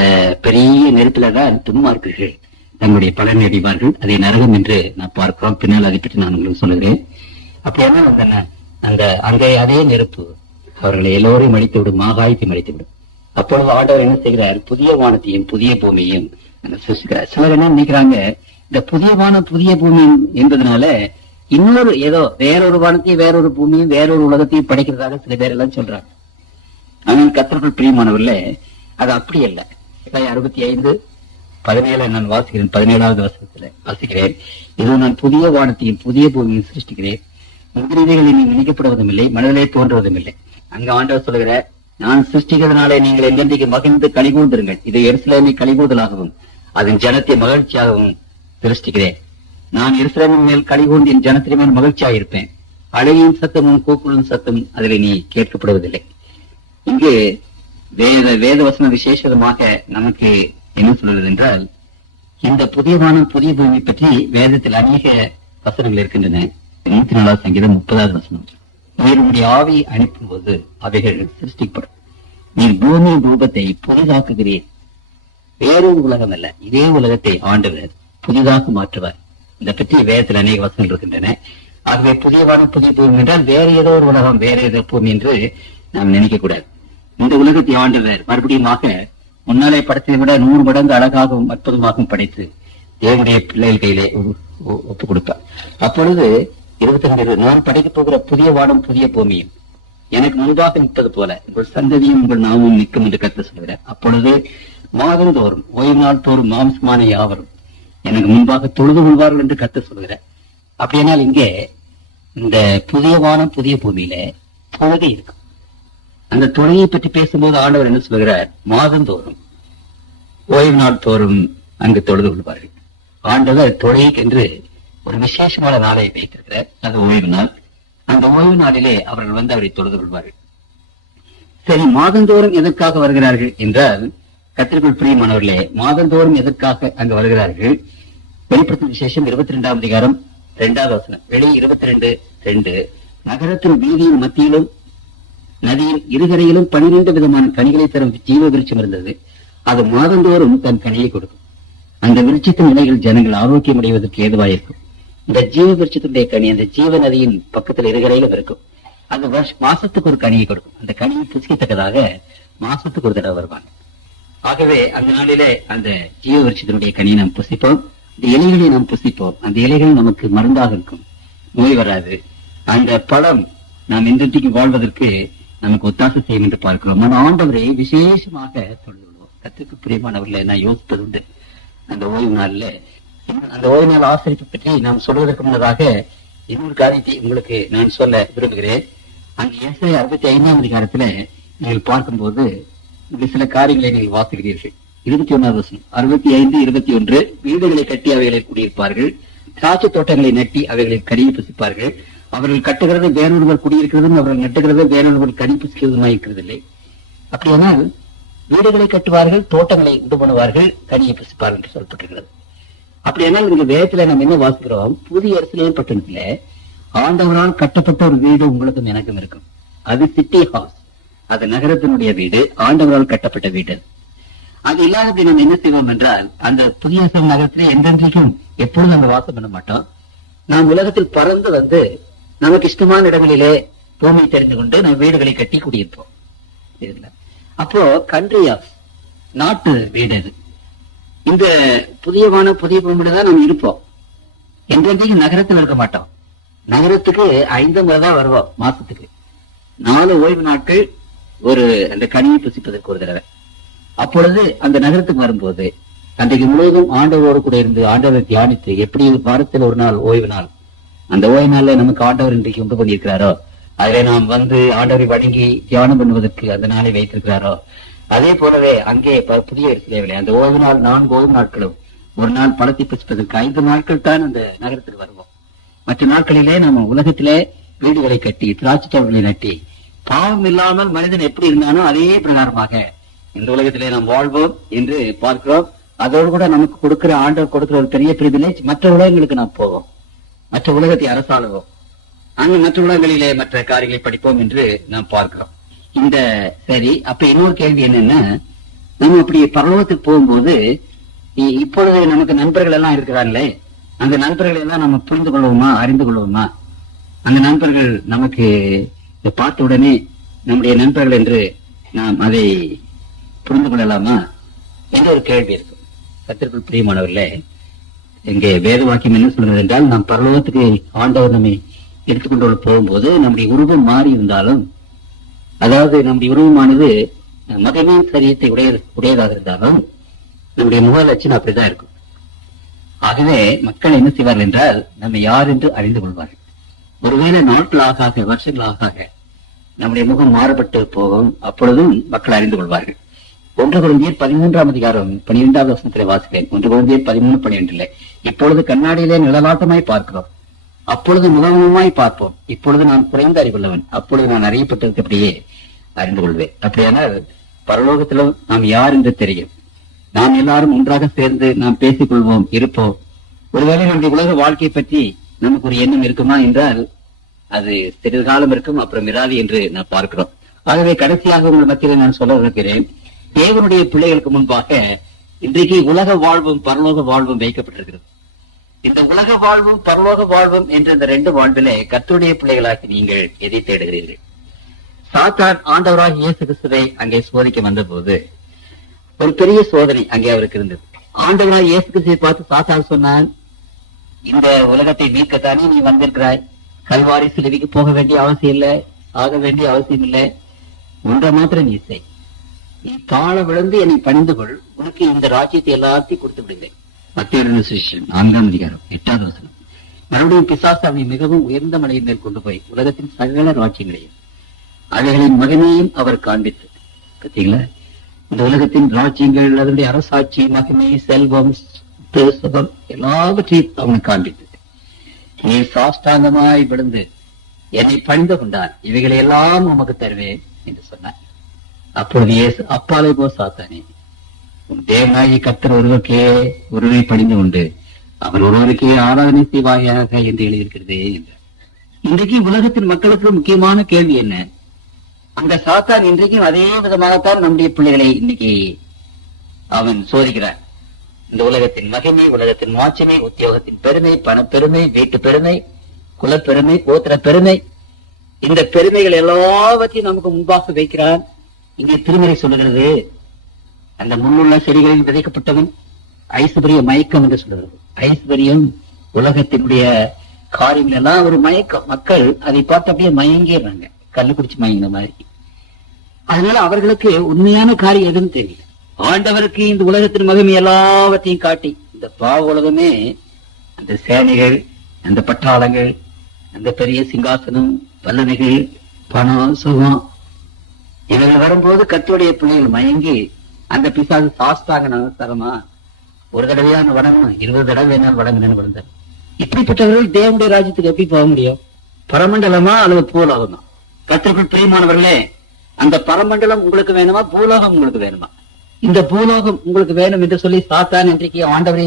பெரிய நெருப்பில்தான் துன்மார்க்கர்கள் தங்களுடைய பலனை அடைவார்கள். அதை நரகம் என்று நான் பார்க்கிறோம். பின்னால் அதை பற்றி நான் உங்களுக்கு சொல்லுகிறேன். அப்படியான அந்த அங்கே அதே நெருப்பு அவர்களை எல்லோரையும் அழித்து விடும், ஆகாயத்தையும் அழித்து விடும். அப்பொழுது ஆண்டவர் என்ன செய்கிறார்? புதிய வானத்தையும் புதிய பூமியையும் சிருஷ்டிக்கிறார். சிலர் என்ன நினைக்கிறாங்க, இந்த புதிய வானம் புதிய பூமி என்பதனால இன்னொரு ஏதோ வேறொரு வானத்தையும் வேறொரு பூமியும் வேறொரு உலகத்தையும் படைக்கிறதாக சில பேர் எல்லாம் சொல்றாங்க. ஆனால் கர்த்தருக்குள் பிரியமானவர்கள, அது அப்படி அல்ல. 65:17 நான் வாசிக்கிறேன். 17வது வசனத்துல வாசிக்கிறேன், இது நான் புதிய வானத்தையும் புதிய பூமியும் சிருஷ்டிக்கிறேன், முதிரைகள் இனி நினைக்கப்படுவதும் இல்லை, மனதிலே தோன்றுவதும் இல்லை. அங்க ஆண்டவர் சொல்லுகிற, நான் சிருஷ்டிக்கிறதுனாலே நீங்கள் எந்தெந்தைக்கு மகிழ்ந்து கலிகூர்ந்துருங்கள். இது எருசலேமை கலிகூர்தலாகவும் அதன் ஜனத்தை மகிழ்ச்சியாகவும் சிருஷ்டிக்கிறேன். நான் எருசலேமின் மேல் கலிகூர்ந்து என் ஜனத்தின் மேல் மகிழ்ச்சியாயிருப்பேன். அழகியின் சத்தமும் கூக்குளும் சத்தம் அதில் நீ கேட்கப்படுவதில்லை. இங்கு வேத வசன விசேஷமாக நமக்கு என்ன சொல்வது என்றால், இந்த புதிய வானம் புதிய பூமி பற்றி வேதத்தில் அநேக வசனங்கள் இருக்கின்றன. 104 சங்கீதம் 30வது வசனம், நீருடைய ஆவி அனுப்பும் போது அவைகள் சிருஷ்டிக்கப்படும், நீர் பூமியின் ரூபத்தை புதிதாக்குகிறீர். வேறொரு உலகம் அல்ல, இதே உலகத்தை ஆண்டவர் புதிதாக மாற்றுவார். இதை பற்றி வேதத்தில் அநேக வசனங்கள் இருக்கின்றன. ஆகவே புதிய வானம் புதிய பூமி என்றால் வேற ஏதோ ஒரு உலகம், வேற ஏதோ பூமி என்று நாம் நினைக்க கூடாது. இந்த உலகத்தை ஆண்டவர் மறுபடியுமாக முன்னாலே படைத்ததை விட 100 மடங்கு அழகாகவும் அற்புதமாகவும் படைத்து தேவனுடைய பிள்ளைகள் கையிலே ஒப்புக் கொடுப்பார். அப்பொழுது 22, நான் படைக்கப் போகிற புதிய வானம் புதிய பூமியும் எனக்கு முன்பாக நிற்பது போல உங்கள் சந்ததியும் உங்கள் நாமும் நிற்கும் என்று கர்த்தர் சொல்கிறார். அப்பொழுது மாதந்தோறும் ஓய்வு நாள் தோறும் மாம்சமான யாவரும் எனக்கு முன்பாக தொழுது கொள்வார்கள் என்று கர்த்தர் சொல்கிறார். அப்படியானால் இங்கே இந்த புதிய வானம் புதிய பூமியில தொழுகை இருக்கும். அந்த தொழுகையை பற்றி பேசும்போது ஆண்டவர் என்ன சொல்கிறார்? மாதந்தோறும் ஓய்வு நாள் தோறும் அங்கு தொழுது கொள்வார்கள். ஆண்டவர் தொழுகைக்கு என்று ஒரு விசேஷமான நாளை வைத்திருக்கிறார், அது ஓய்வு நாள். அந்த ஓய்வு நாளிலே அவர்கள் வந்து அவரை தொழுது கொள்வார்கள். சரி, மாதந்தோறும் எதற்காக வருகிறார்கள் என்றால், கர்த்தருக்குள் பிரியமானவர்களே, மாதந்தோறும் எதற்காக அங்கு வருகிறார்கள்? வெளிப்படுத்தும் விசேஷம் 22ஆம் அதிகாரம் 2வது வசனம். வெளி 22:2. நகரத்தின் வீதியின் மத்தியிலும் நதியின் இருகரையிலும் 12 விதமான கனிகளை தரும் ஜீவ விருட்சம் இருந்தது. அது மாதந்தோறும் தன் கனியை கொடுக்கும். அந்த விருட்சத்தின் இலைகள் ஜனங்கள் ஆரோக்கியம் அடைவதற்கு ஏதுவாயிருக்கும். இந்த ஜீவ விருட்சத்தினுடைய கனி அந்த ஜீவ நதியின் பக்கத்தில் இருகரையிலும் இருக்கும். அந்த மாசத்துக்கு ஒரு கனியை கொடுக்கும். அந்த கனியை புசிக்கத்தக்கதாக மாசத்துக்கு ஒரு தடவை வருவாங்க. ஆகவே அந்த நாளிலே அந்த ஜீவ விருட்சத்தினுடைய கனியை நாம் புசிப்போம். இந்த இலைகளை நாம் புசிப்போம். அந்த இலைகள் நமக்கு மருந்தாக இருக்கும், நோய் வராது. அந்த பழம் நாம் இன்றைக்கு வாழ்வதற்கு நமக்கு ஒத்தாசை செய்யும் என்று பார்க்கிறோம். நம்ம ஆண்டவரை விசேஷமாக தொழுது கொள்வோம். கர்த்தருக்கு பிரியமானவர்களை நான் யோசித்தது உண்டு. அந்த ஓய்வு நாள்ல அந்த ஓய்வு நாள் ஆசிரியப்பை பற்றி நாம் சொல்வதற்கு முன்னதாக இன்னொரு காரியத்தை உங்களுக்கு நான் சொல்ல விரும்புகிறேன். அங்கு ஏசாயா 65ஆம் அதிகாரத்துல நீங்கள் பார்க்கும்போது சில காரியங்களை நீங்கள் வாசிக்கிறீர்கள். 21வது வசனம். 65:21. வீடுகளை கட்டி அவைகளை குடியிருப்பார்கள், திராட்சை தோட்டங்களை நட்டி அவைகளை கனியை புசிப்பார்கள். அவர்கள் கட்டுகிறது வேறொருவர் குடியிருக்கிறதும் அவர்கள் நட்டுகிறது வேறொருவர் கனி புசிக்கிறதுமா இருக்கிறதில்லை. அப்படியானால் வீடுகளை கட்டுவார்கள், தோட்டங்களை உண்டு பண்ணுவார்கள், கனியை புசிப்பார்கள் என்று சொல்லப்பட்டிருக்கிறது. அப்படியானால் இந்த வேதத்துல நம்ம என்ன வாசிக்கிறோம்? புதிய எருசலேம் பட்டணத்துல ஆண்டவரால் கட்டப்பட்ட ஒரு வீடு உங்களுக்கும் எனக்கும் இருக்கும். அது சிட்டி ஹவுஸ். அது நகரத்தினுடைய வீடு, ஆண்டவரால் கட்டப்பட்ட வீடு. அது இல்லாதபடி நம்ம என்ன செய்வோம் என்றால், அந்த புதிய நகரத்திலே என்றென்றைக்கும் எப்பொழுதும் நம்ம வாசம் பண்ண மாட்டோம். நாம் உலகத்தில் பறந்து வந்து நமக்கு இஷ்டமான இடங்களிலே பூமியை தெரிந்து கொண்டு நம்ம வீடுகளை கட்டி குடியிருப்போம். அப்போ கண்ட்ரி ஆஃப் நாட்டு வீடு அது. இந்த புதிய பூமியில தான் நம்ம இருப்போம். என்றென்றைக்கும் நகரத்தில் இருக்க மாட்டோம். நகரத்துக்கு 5 முறை தான் வருவோம் மாசத்துக்கு. 4 ஓய்வு நாட்கள் ஒரு அந்த கனியை புசிப்பதற்கு ஒரு தடவை. அப்பொழுது அந்த நகரத்துக்கு வரும்போது அன்றைக்கு முழுவதும் ஆண்டவரோடு கூட இருந்து ஆண்டவரை தியானித்து, எப்படி வாரத்தில் ஒரு நாள் ஓய்வு நாள், அந்த ஓய்வு நாள்ல நமக்கு ஆண்டவர் இன்றைக்கு உண்டு பண்ணியிருக்கிறாரோ, அதிலே நாம் வந்து ஆண்டவரை வணங்கி தியானம் பண்ணுவதற்கு அந்த நாளை வைத்திருக்கிறாரோ, அதே போலவே அங்கே புதிய எருசலேமிலே அந்த ஓய்வு நாள் 4 ஓய்வு நாட்களும் ஒரு நாள் பழத்தை புசிப்பதற்கு 5 நாட்கள் தான் அந்த நகரத்துக்கு வருவோம். மற்ற நாட்களிலே நம்ம உலகத்திலே வீடுகளை கட்டி திராட்சை தோட்டங்களை நட்டி பாவம் இல்லாமல் மனிதன் எப்படி இருந்தானோ அதே பிரகாரமாக இந்த உலகத்திலே நாம் வாழ்வோம் என்று பார்க்கிறோம். அதோடு கூட நமக்கு கொடுக்கிற ஆண்டவர் கொடுக்கிற ஒரு பெரிய பிரிவிலேஜ், மற்ற உலகங்களுக்கு நாம் போவோம், மற்ற உலகத்தை அரசாளுவோம், அங்கு மற்ற உலகங்களிலே மற்ற காரியங்களை படிப்போம் என்று நாம் பார்க்கிறோம். இந்த சரி, அப்ப இன்னொரு கேள்வி என்னன்னா, நம்ம அப்படி பரலோகத்துக்கு போகும்போது இப்பொழுது நமக்கு நண்பர்கள் எல்லாம் இருக்கிறாங்களே, அந்த நண்பர்களை எல்லாம் நம்ம புரிந்து கொள்வோமா, அறிந்து கொள்வோமா? அந்த நண்பர்கள் நமக்கு பார்த்த உடனே நம்முடைய நண்பர்கள் என்று நாம் அதை புரிந்து கொள்ளலாமா என்ற ஒரு கேள்வி இருக்கும். கர்த்தருக்குள் பிரியமானவர்களே, இங்கே வேத வாக்கியம் என்ன சொல்றது என்றால், நாம் பரலோகத்துக்கு ஆண்டவர் நம்மை எடுத்துக்கொண்டு போகும்போது நம்முடைய உருவம் மாறி இருந்தாலும், அதாவது நம்முடைய உருவமானது மகிமையின் சரீரத்தை உடையதாக இருந்தாலும் நம்முடைய முக லட்சணம் அப்படிதான் இருக்கும். ஆகவே மக்கள் என்ன செய்வார்கள் என்றால், நம்ம யார் என்று அறிந்து கொள்வார்கள். ஒருவேளை நாட்களாக வருஷங்களாக நம்முடைய முகம் மாறுபட்டு போகும், அப்பொழுதும் மக்கள் அறிந்து கொள்வார்கள். 1 கொரிந்தியர் 13ஆம் அதிகாரம் 12வது வசனத்திலே வாசிக்கிறேன். 1 கொரிந்தியர் 13:12. இப்பொழுது கண்ணாடியிலே நிழலாட்டமாய் பார்க்கிறோம், அப்பொழுது முகமுகமாய் பார்ப்போம். இப்பொழுது நான் குறைந்த அறிவுள்ளவன், அப்பொழுது நான் அறியப்பட்டிருக்கப்படியே அறிந்து கொள்வேன். அப்படியானால் பரலோகத்திலும் நாம் யார் என்று தெரியும். நாம் எல்லாரும் ஒன்றாக சேர்ந்து நாம் பேசிக் கொள்வோம், இருப்போம். ஒருவேளை நம்முடைய உலக வாழ்க்கையை பற்றி நமக்கு ஒரு எண்ணம் இருக்குமா என்றால், அது சிறிது காலம் இருக்கும், அப்புறம் இராது என்று நான் பார்க்கிறோம். ஆகவே கடைசியாக உங்கள் மத்தியில் நான் சொல்ல இருக்கிறேன், தேவனுடைய பிள்ளைகளுக்கு முன்பாக இன்றைக்கு உலக வாழ்வும் பரலோக வாழ்வும் வைக்கப்பட்டிருக்கிறது. இந்த உலக வாழ்வும் பரலோக வாழ்வும் என்ற இந்த 2 வாழ்விலே கர்த்தருடைய பிள்ளைகளாகி நீங்கள் எதை தேடுகிறீர்கள்? சாத்தான் ஆண்டவராக இயேசு கிறிஸ்துவை அங்கே சோதிக்க வந்த போது ஒரு பெரிய சோதனை அங்கே அவருக்கு இருந்தது. ஆண்டவராக இயேசு கிறிஸ்துவை பார்த்து சாத்தான் சொன்னான், இந்த உலகத்தை மீட்கத்தானே நீ வந்திருக்கிறாய், கல்வாரி சிலுவைக்கு போக வேண்டிய அவசியம் இல்லை, ஆக வேண்டிய அவசியம் இல்லை, ஒன்றை மாத்திரம் நீ செய், நீ தாழ விழுந்து என்னை பணிந்து கொள், உனக்கு இந்த ராஜ்யத்தை எல்லாத்தையும் கொடுத்து விடுகிறேன். மத்திய 4ஆம் அதிகாரம் 8வது வசனம். மறுபடியும் பிசாசு அவனை மிகவும் உயர்ந்த மலையின் மேல் கொண்டு போய் உலகத்தின் சகல ராஜ்யங்களையும் அவைகளின் மகிமையும் அவர் காண்பித்து, பார்த்தீங்களா, இந்த உலகத்தின் ராஜ்யங்கள், அதனுடைய அரசாட்சி, மகிமை, செல்வம், சுகம் எல்லாவற்றையும் அவனுக்கு காண்பித்து, நீ சாஷ்டாங்கமாய் விழுந்து என்னை பணிந்து கொண்டான், இவைகளை எல்லாம் உமக்கு தருவேன் என்று சொன்னார். அப்பொழுது இயேசு, அப்பாலே போ சாத்தானே, உன் தேவனாகி கர்த்தர் ஒருவருக்கே ஒருவரை பணிந்து கொண்டு அவர் ஒருவருக்கே ஆராதனை செய்வாயாக என்று எழுதியிருக்கிறதே என்றார். இன்றைக்கு உலகத்தின் மக்களுக்கு முக்கியமான கேள்வி என்ன? அந்த சாத்தான் இன்றைக்கும் அதே விதமாகத்தான் நம்முடைய பிள்ளைகளை இன்னைக்கு அவன் சோதிக்கிறான். இந்த உலகத்தின் மகிமை, உலகத்தின் மாட்சிமை, உத்தியோகத்தின் பெருமை, பணப்பெருமை, வீட்டு பெருமை, குலப்பெருமை, கோத்திர பெருமை, இந்த பெருமைகள் எல்லாவற்றையும் நமக்கு முன்பாக வைக்கிறான். இங்கே திருமறை சொல்லுகிறது, அந்த முன்னுள்ள செடிகளில் விதைக்கப்பட்டவன் ஐஸ்வர்ய மயக்கம் என்று சொல்லுகிறது. ஐஸ்வர்யம் உலகத்தினுடைய காரியங்கள் எல்லாம் ஒரு மயக்கம். மக்கள் அதை பார்த்து அப்படியே மயங்கிடுறாங்க, கல்லு குடிச்சு மயங்கின மாதிரி. அதனால அவர்களுக்கு உண்மையான காரியம் எதுன்னு தெரியல. ஆண்டவருக்கு இந்த உலகத்தின் மகிமை எல்லாவற்றையும் காட்டி, இந்த பாவ உலகமே, அந்த சேனைகள், அந்த பட்டாளங்கள், அந்த பெரிய சிங்காசனம், வல்லமைகள், பணம், சுகம், இவர்கள் வரும்போது கர்த்தருடைய பிள்ளைகள் மயங்கி அந்த பிசாசு சாஸ்தாங்க நமஸ்காரமா ஒரு தடவையான வணங்கணும், 20 தடவை வேணாலும் வணங்கணும்னு வந்தார். இப்படிப்பட்டவர்கள் தேவனுடைய ராஜ்யத்துக்கு எப்படி போக முடியும்? பரமண்டலமா அல்லது பூலோகமா? கர்த்தருக்குள் பிரியமானவர்களே, அந்த பரமண்டலம் உங்களுக்கு வேணுமா, பூலோகம் உங்களுக்கு வேணுமா? இந்த பூலோகம் உங்களுக்கு வேணும் என்று சொல்லி சாத்தான் இன்றைக்கு ஆண்டவரை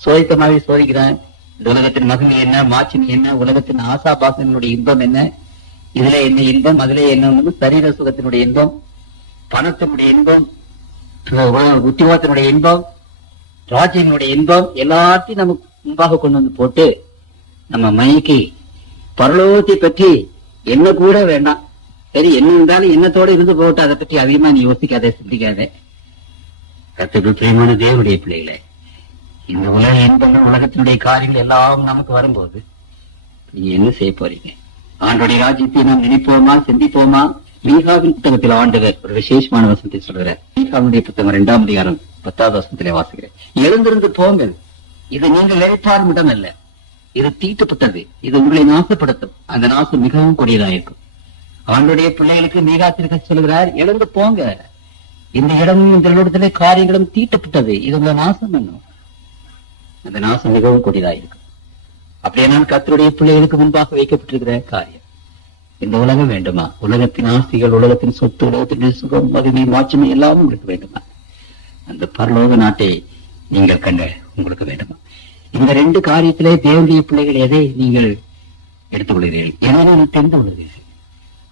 சோதித்த மாதிரி சோதிக்கிறான். இந்த உலகத்தின் மகிமை என்ன, மாட்சிமை என்ன, உலகத்தின் ஆசாபாசனுடைய இன்பம் என்ன, இதுல என்ன இன்பம், அதுல என்ன சரீர சுகத்தினுடைய இன்பம், பணத்தினுடைய இன்பம், உத்தியோகத்தினுடைய இன்பம், ராஜ்யனுடைய இன்பம், எல்லாத்தையும் நமக்கு முன்பாக கொண்டு வந்து போட்டு நம்ம மயக்கி பரலோகத்தை பற்றி என்ன கூட வேண்டாம், சரி என்ன இருந்தாலும் எண்ணத்தோட இருந்து போட்டு அதை பற்றி அதிகமா நீ யோசிக்காத, சிந்திக்காத. கர்த்தருக்குள் பிரியமான தேவனுடைய பிள்ளைகளே, இந்த உலக இன்பங்கள், உலகத்தினுடைய காரியங்கள் எல்லாம் நமக்கு வரும்போது நீங்க என்ன செய்ய போறீங்க? ஆண்டோடைய ராஜ்யத்தை நாம் நினைப்போமா, சிந்திப்போமா? மீகாவின் புத்தகத்தில் ஆண்டவர் ஒரு விசேஷமான வசனத்தை சொல்கிறார். மீகாவுடைய புத்தகம் 2ஆம் அதிகாரம் 10வது வசனத்திலே வாசிக்கிறேன். எழுந்திருந்து போங்கள், இது நீங்கள் நினைத்தால் இடம் அல்ல, இது தீட்டுப்பட்டது, இது உங்களை நாசப்படுத்தும், அந்த நாசம் மிகவும் கொடியதாயிருக்கும். ஆண்டுடைய பிள்ளைகளுக்கு மீகாத்திற்கு சொல்கிறார், எழுந்து போங்க, இந்த இடமும் இந்த இடத்திலே காரியங்களும் தீட்டப்பட்டது, இது உங்களை நாசம் பண்ணும், அந்த நாசம் மிகவும் கொடியதாயிருக்கும். அப்படியானால் கர்த்தருடைய பிள்ளைகளுக்கு முன்பாக வைக்கப்பட்டிருக்கிற காரியம், இந்த உலகம் வேண்டுமா? உலகத்தின் ஆசைகள், உலகத்தின் சொத்து, உலகத்தின் சுகம், மகிமை, மாட்சிமை எல்லாம் உங்களுக்கு வேண்டுமா? அந்த பரலோக நாட்டை நீங்கள் கண்ட உங்களுக்கு வேண்டுமா? இந்த 2 காரியத்திலே தேவனுடைய பிள்ளைகள் எதை நீங்கள் எடுத்துக்கொள்கிறீர்கள்? என தெரிந்து கொள்கிறீர்கள்?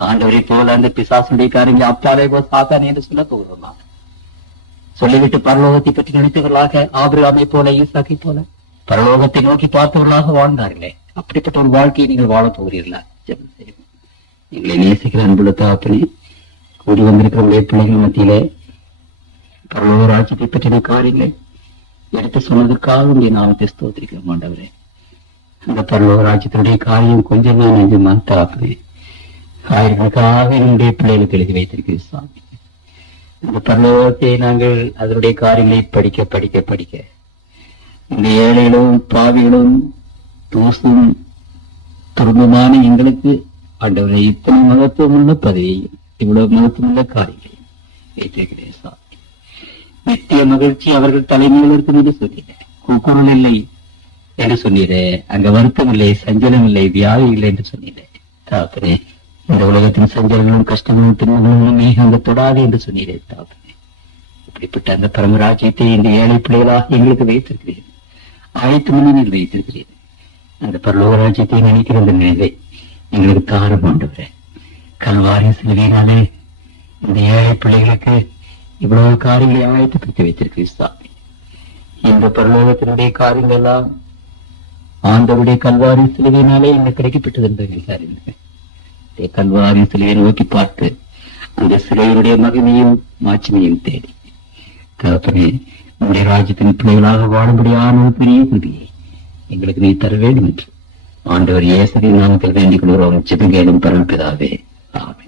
ஆண்டவரை போல அந்த பிசாசுடைய காரியங்கள் அப்பாலே போ சாத்தான் என்று சொல்ல போகிறோமா? சொல்லிவிட்டு பரலோகத்தை பற்றி நினைத்தவர்களாக ஆபிரகாமை போல, ஈசாக்கை போல பரலோகத்தை நோக்கி பார்த்தவர்களாக வாழ்ந்தார்களே, அப்படிப்பட்ட ஒரு வாழ்க்கையை நீங்கள் வாழப் போகிறீர்களா? ஜெபம் செய்யுங்கள். எங்களை நேசிக்கிற அன்புள்ள தகப்பனே, கூடி வந்திருக்கிற உடைய பிள்ளைகள் மத்தியிலே பரலோக ராஜ்யத்தை பற்றின காரியங்களை எடுத்து சொன்னதற்காக உடைய நாமத்தை ஸ்தோத்திரிக்கிறோம் ஆண்டவரே. அந்த பரலோக ராஜ்யத்தினுடைய காரியம் கொஞ்சம் தான் நெஞ்சமா தகப்பனே, ஆயிரங்களுக்காக என்னுடைய பிள்ளைகளுக்கு எழுதி வைத்திருக்கிறேன் சாமி. இந்த பரலோகத்தை நாங்கள் அதனுடைய காரியங்களை படிக்க படிக்க படிக்க இந்த ஏழைகளும் பாவிகளும் தூசும் துரும்புமான எங்களுக்கு ஆண்டவரை இத்தனை மகத்துவமுள்ள பதவியையும் இவ்வளவு மகத்துவமுள்ள காரியங்களையும் வைத்திருக்கிறேன் சாமி. நித்திய மகிழ்ச்சி அவர்கள் தலைமையில் இருக்கும் என்று சொன்னீரேன். கூக்குரல் இல்லை என்று சொன்னீரேன். அங்க வருத்தம் இல்லை, சஞ்சலம் இல்லை, வியாதி இல்லை என்று சொன்னீரேன். தாப்பனே, இந்த உலகத்தின் சஞ்சலங்களும் கஷ்டங்களும் துன்பங்களும் மிக அங்க தொடாது என்று சொன்னீரேன். தாப்பனே, இப்படிப்பட்ட அந்த பரமராஜ்யத்தை இந்த ஏழை பிள்ளைகளாக எங்களுக்கு வைத்திருக்கிறீர்கள், ஆயத்து மணியில் வைத்திருக்கிறீர்கள். அந்த பரலோக ராஜ்யத்தை நினைக்கிற அந்த நினைவை எங்களுக்கு தாரம் கொண்டவரே. கல்வாரி சிலுவையினாலே இந்த ஏழை பிள்ளைகளுக்கு இவ்வளவு காரியங்களை ஆயத்தப்படுத்தி வைத்திருக்கிறீர் சாமி. இந்த பரலோகத்தினுடைய காரியங்கள் எல்லாம் ஆண்டவருடைய கல்வாரி சிலுவையினாலே எனக்கு கிடைக்கப்பட்டது என்பதை அறிந்தேன். கல்வாரி சிலுவையை நோக்கி பார்த்து அந்த சிலுவையினுடைய மகிமையும் மாட்சிமையும் தேடி தகப்பனே, நம்முடைய ராஜ்யத்தின் பிள்ளைகளாக வாழும்படியான ஒரு பெரிய குதியை எங்களுக்கு நீ தர வேண்டும் என்று ஆண்டவர் இயேசுவின் நாமத்தில் வேண்டிக் கொள்கிறோம். ஜெபம் கேளும் பரமபிதாவே, ஆமென்.